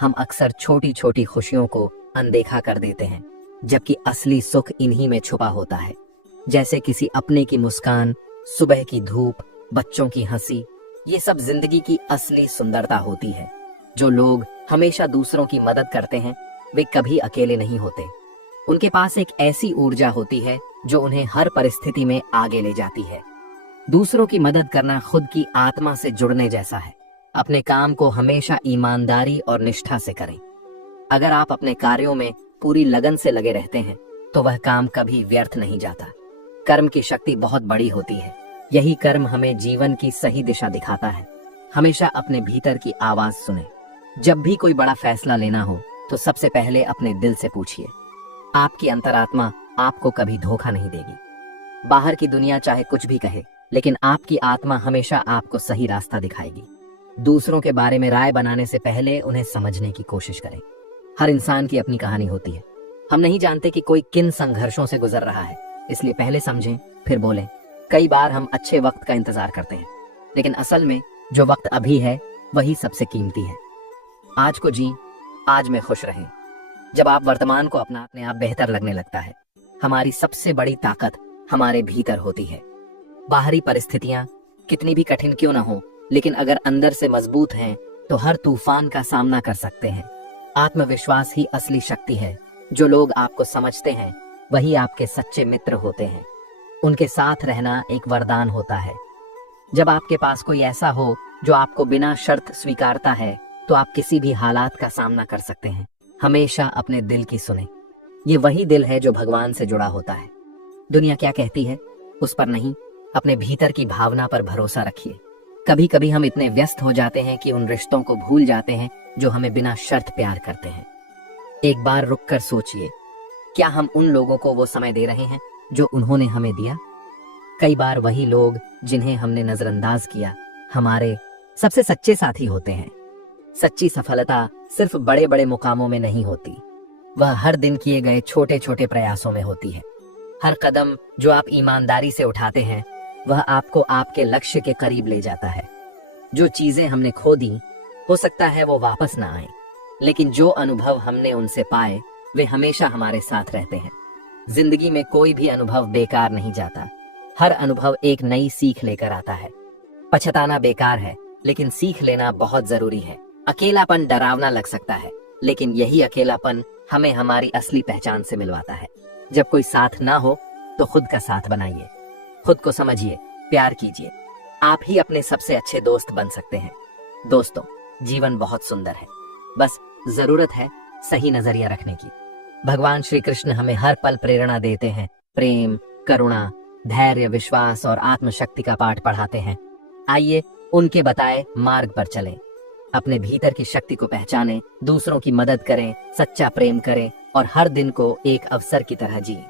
हम अक्सर छोटी छोटी खुशियों को अनदेखा कर देते हैं, जबकि असली सुख इन्हीं में छुपा होता है। जैसे किसी अपने की मुस्कान, सुबह की धूप, बच्चों की हंसी, ये सब जिंदगी की असली सुंदरता होती है। जो लोग हमेशा दूसरों की मदद करते हैं वे कभी अकेले नहीं होते। उनके पास एक ऐसी ऊर्जा होती है जो उन्हें हर परिस्थिति में आगे ले जाती है। दूसरों की मदद करना खुद की आत्मा से जुड़ने जैसा है। अपने काम को हमेशा ईमानदारी और निष्ठा से करें। अगर आप अपने कार्यों में पूरी लगन से लगे रहते हैं तो वह काम कभी व्यर्थ नहीं जाता। कर्म की शक्ति बहुत बड़ी होती है। यही कर्म हमें जीवन की सही दिशा दिखाता है। हमेशा अपने भीतर की आवाज सुने। जब भी कोई बड़ा फैसला लेना हो तो सबसे पहले अपने दिल से पूछिए। आपकी अंतरात्मा आपको कभी धोखा नहीं देगी। बाहर की दुनिया चाहे कुछ भी कहे, लेकिन आपकी आत्मा हमेशा आपको सही रास्ता दिखाएगी। दूसरों के बारे में राय बनाने से पहले उन्हें समझने की कोशिश करें। हर इंसान की अपनी कहानी होती है। हम नहीं जानते कि कोई किन संघर्षों से गुजर रहा है, इसलिए पहले समझें फिर बोलें। कई बार हम अच्छे वक्त का इंतजार करते हैं, लेकिन असल में जो वक्त अभी है वही सबसे कीमती है। आज को जी, आज में खुश रहें। जब आप वर्तमान को अपनाते हैं, आप बेहतर लगने लगता है। हमारी सबसे बड़ी ताकत हमारे भीतर होती है। बाहरी परिस्थितियां कितनी भी कठिन क्यों ना हो, लेकिन अगर अंदर से मजबूत हैं तो हर तूफान का सामना कर सकते हैं। आत्मविश्वास ही असली शक्ति है। जो लोग आपको समझते हैं वही आपके सच्चे मित्र होते हैं। उनके साथ रहना एक वरदान होता है। जब आपके पास कोई ऐसा हो जो आपको बिना शर्त स्वीकारता है तो आप किसी भी हालात का सामना कर सकते हैं। हमेशा अपने दिल की सुने। ये वही दिल है जो भगवान से जुड़ा होता है। दुनिया क्या कहती है उस पर नहीं, अपने भीतर की भावना पर भरोसा रखिए। कभी कभी हम इतने व्यस्त हो जाते हैं कि उन रिश्तों को भूल जाते हैं जो हमें बिना शर्त प्यार करते हैं। एक बार रुककर सोचिए, क्या हम उन लोगों को वो समय दे रहे हैं जो उन्होंने हमें दिया? कई बार वही लोग जिन्हें हमने नजरअंदाज किया हमारे सबसे सच्चे साथी होते हैं। सच्ची सफलता सिर्फ बड़े बड़े मुकामों में नहीं होती, वह हर दिन किए गए छोटे छोटे प्रयासों में होती है। हर कदम जो आप ईमानदारी से उठाते हैं वह आपको आपके लक्ष्य के करीब ले जाता है। जो चीजें हमने खो दी हो सकता है वो वापस ना आए, लेकिन जो अनुभव हमने उनसे पाए वे हमेशा हमारे साथ रहते हैं। जिंदगी में कोई भी अनुभव बेकार नहीं जाता। हर अनुभव एक नई सीख लेकर आता है। पछताना बेकार है, लेकिन सीख लेना बहुत जरूरी है। अकेलापन डरावना लग सकता है, लेकिन यही अकेलापन हमें हमारी असली पहचान से मिलवाता है। जब कोई साथ ना हो तो खुद का साथ बनाइए। खुद को समझिए, प्यार कीजिए। आप ही अपने सबसे अच्छे दोस्त बन सकते हैं। दोस्तों, जीवन बहुत सुंदर है, बस जरूरत है सही नजरिया रखने की। भगवान श्री कृष्ण हमें हर पल प्रेरणा देते हैं। प्रेम, करुणा, धैर्य, विश्वास और आत्मशक्ति का पाठ पढ़ाते हैं। आइए उनके बताए मार्ग पर चलें। अपने भीतर की शक्ति को पहचानें, दूसरों की मदद करें, सच्चा प्रेम करें और हर दिन को एक अवसर की तरह जिएं।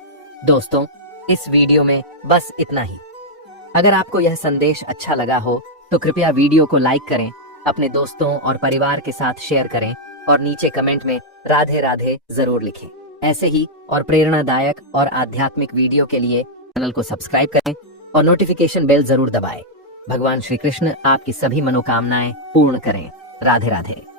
दोस्तों, इस वीडियो में बस इतना ही। अगर आपको यह संदेश अच्छा लगा हो तो कृपया वीडियो को लाइक करें, अपने दोस्तों और परिवार के साथ शेयर करें और नीचे कमेंट में राधे राधे जरूर लिखें। ऐसे ही और प्रेरणादायक और आध्यात्मिक वीडियो के लिए चैनल को सब्सक्राइब करें और नोटिफिकेशन बेल जरूर दबाएं। भगवान श्री कृष्ण आपकी सभी मनोकामनाएं पूर्ण करें। राधे राधे।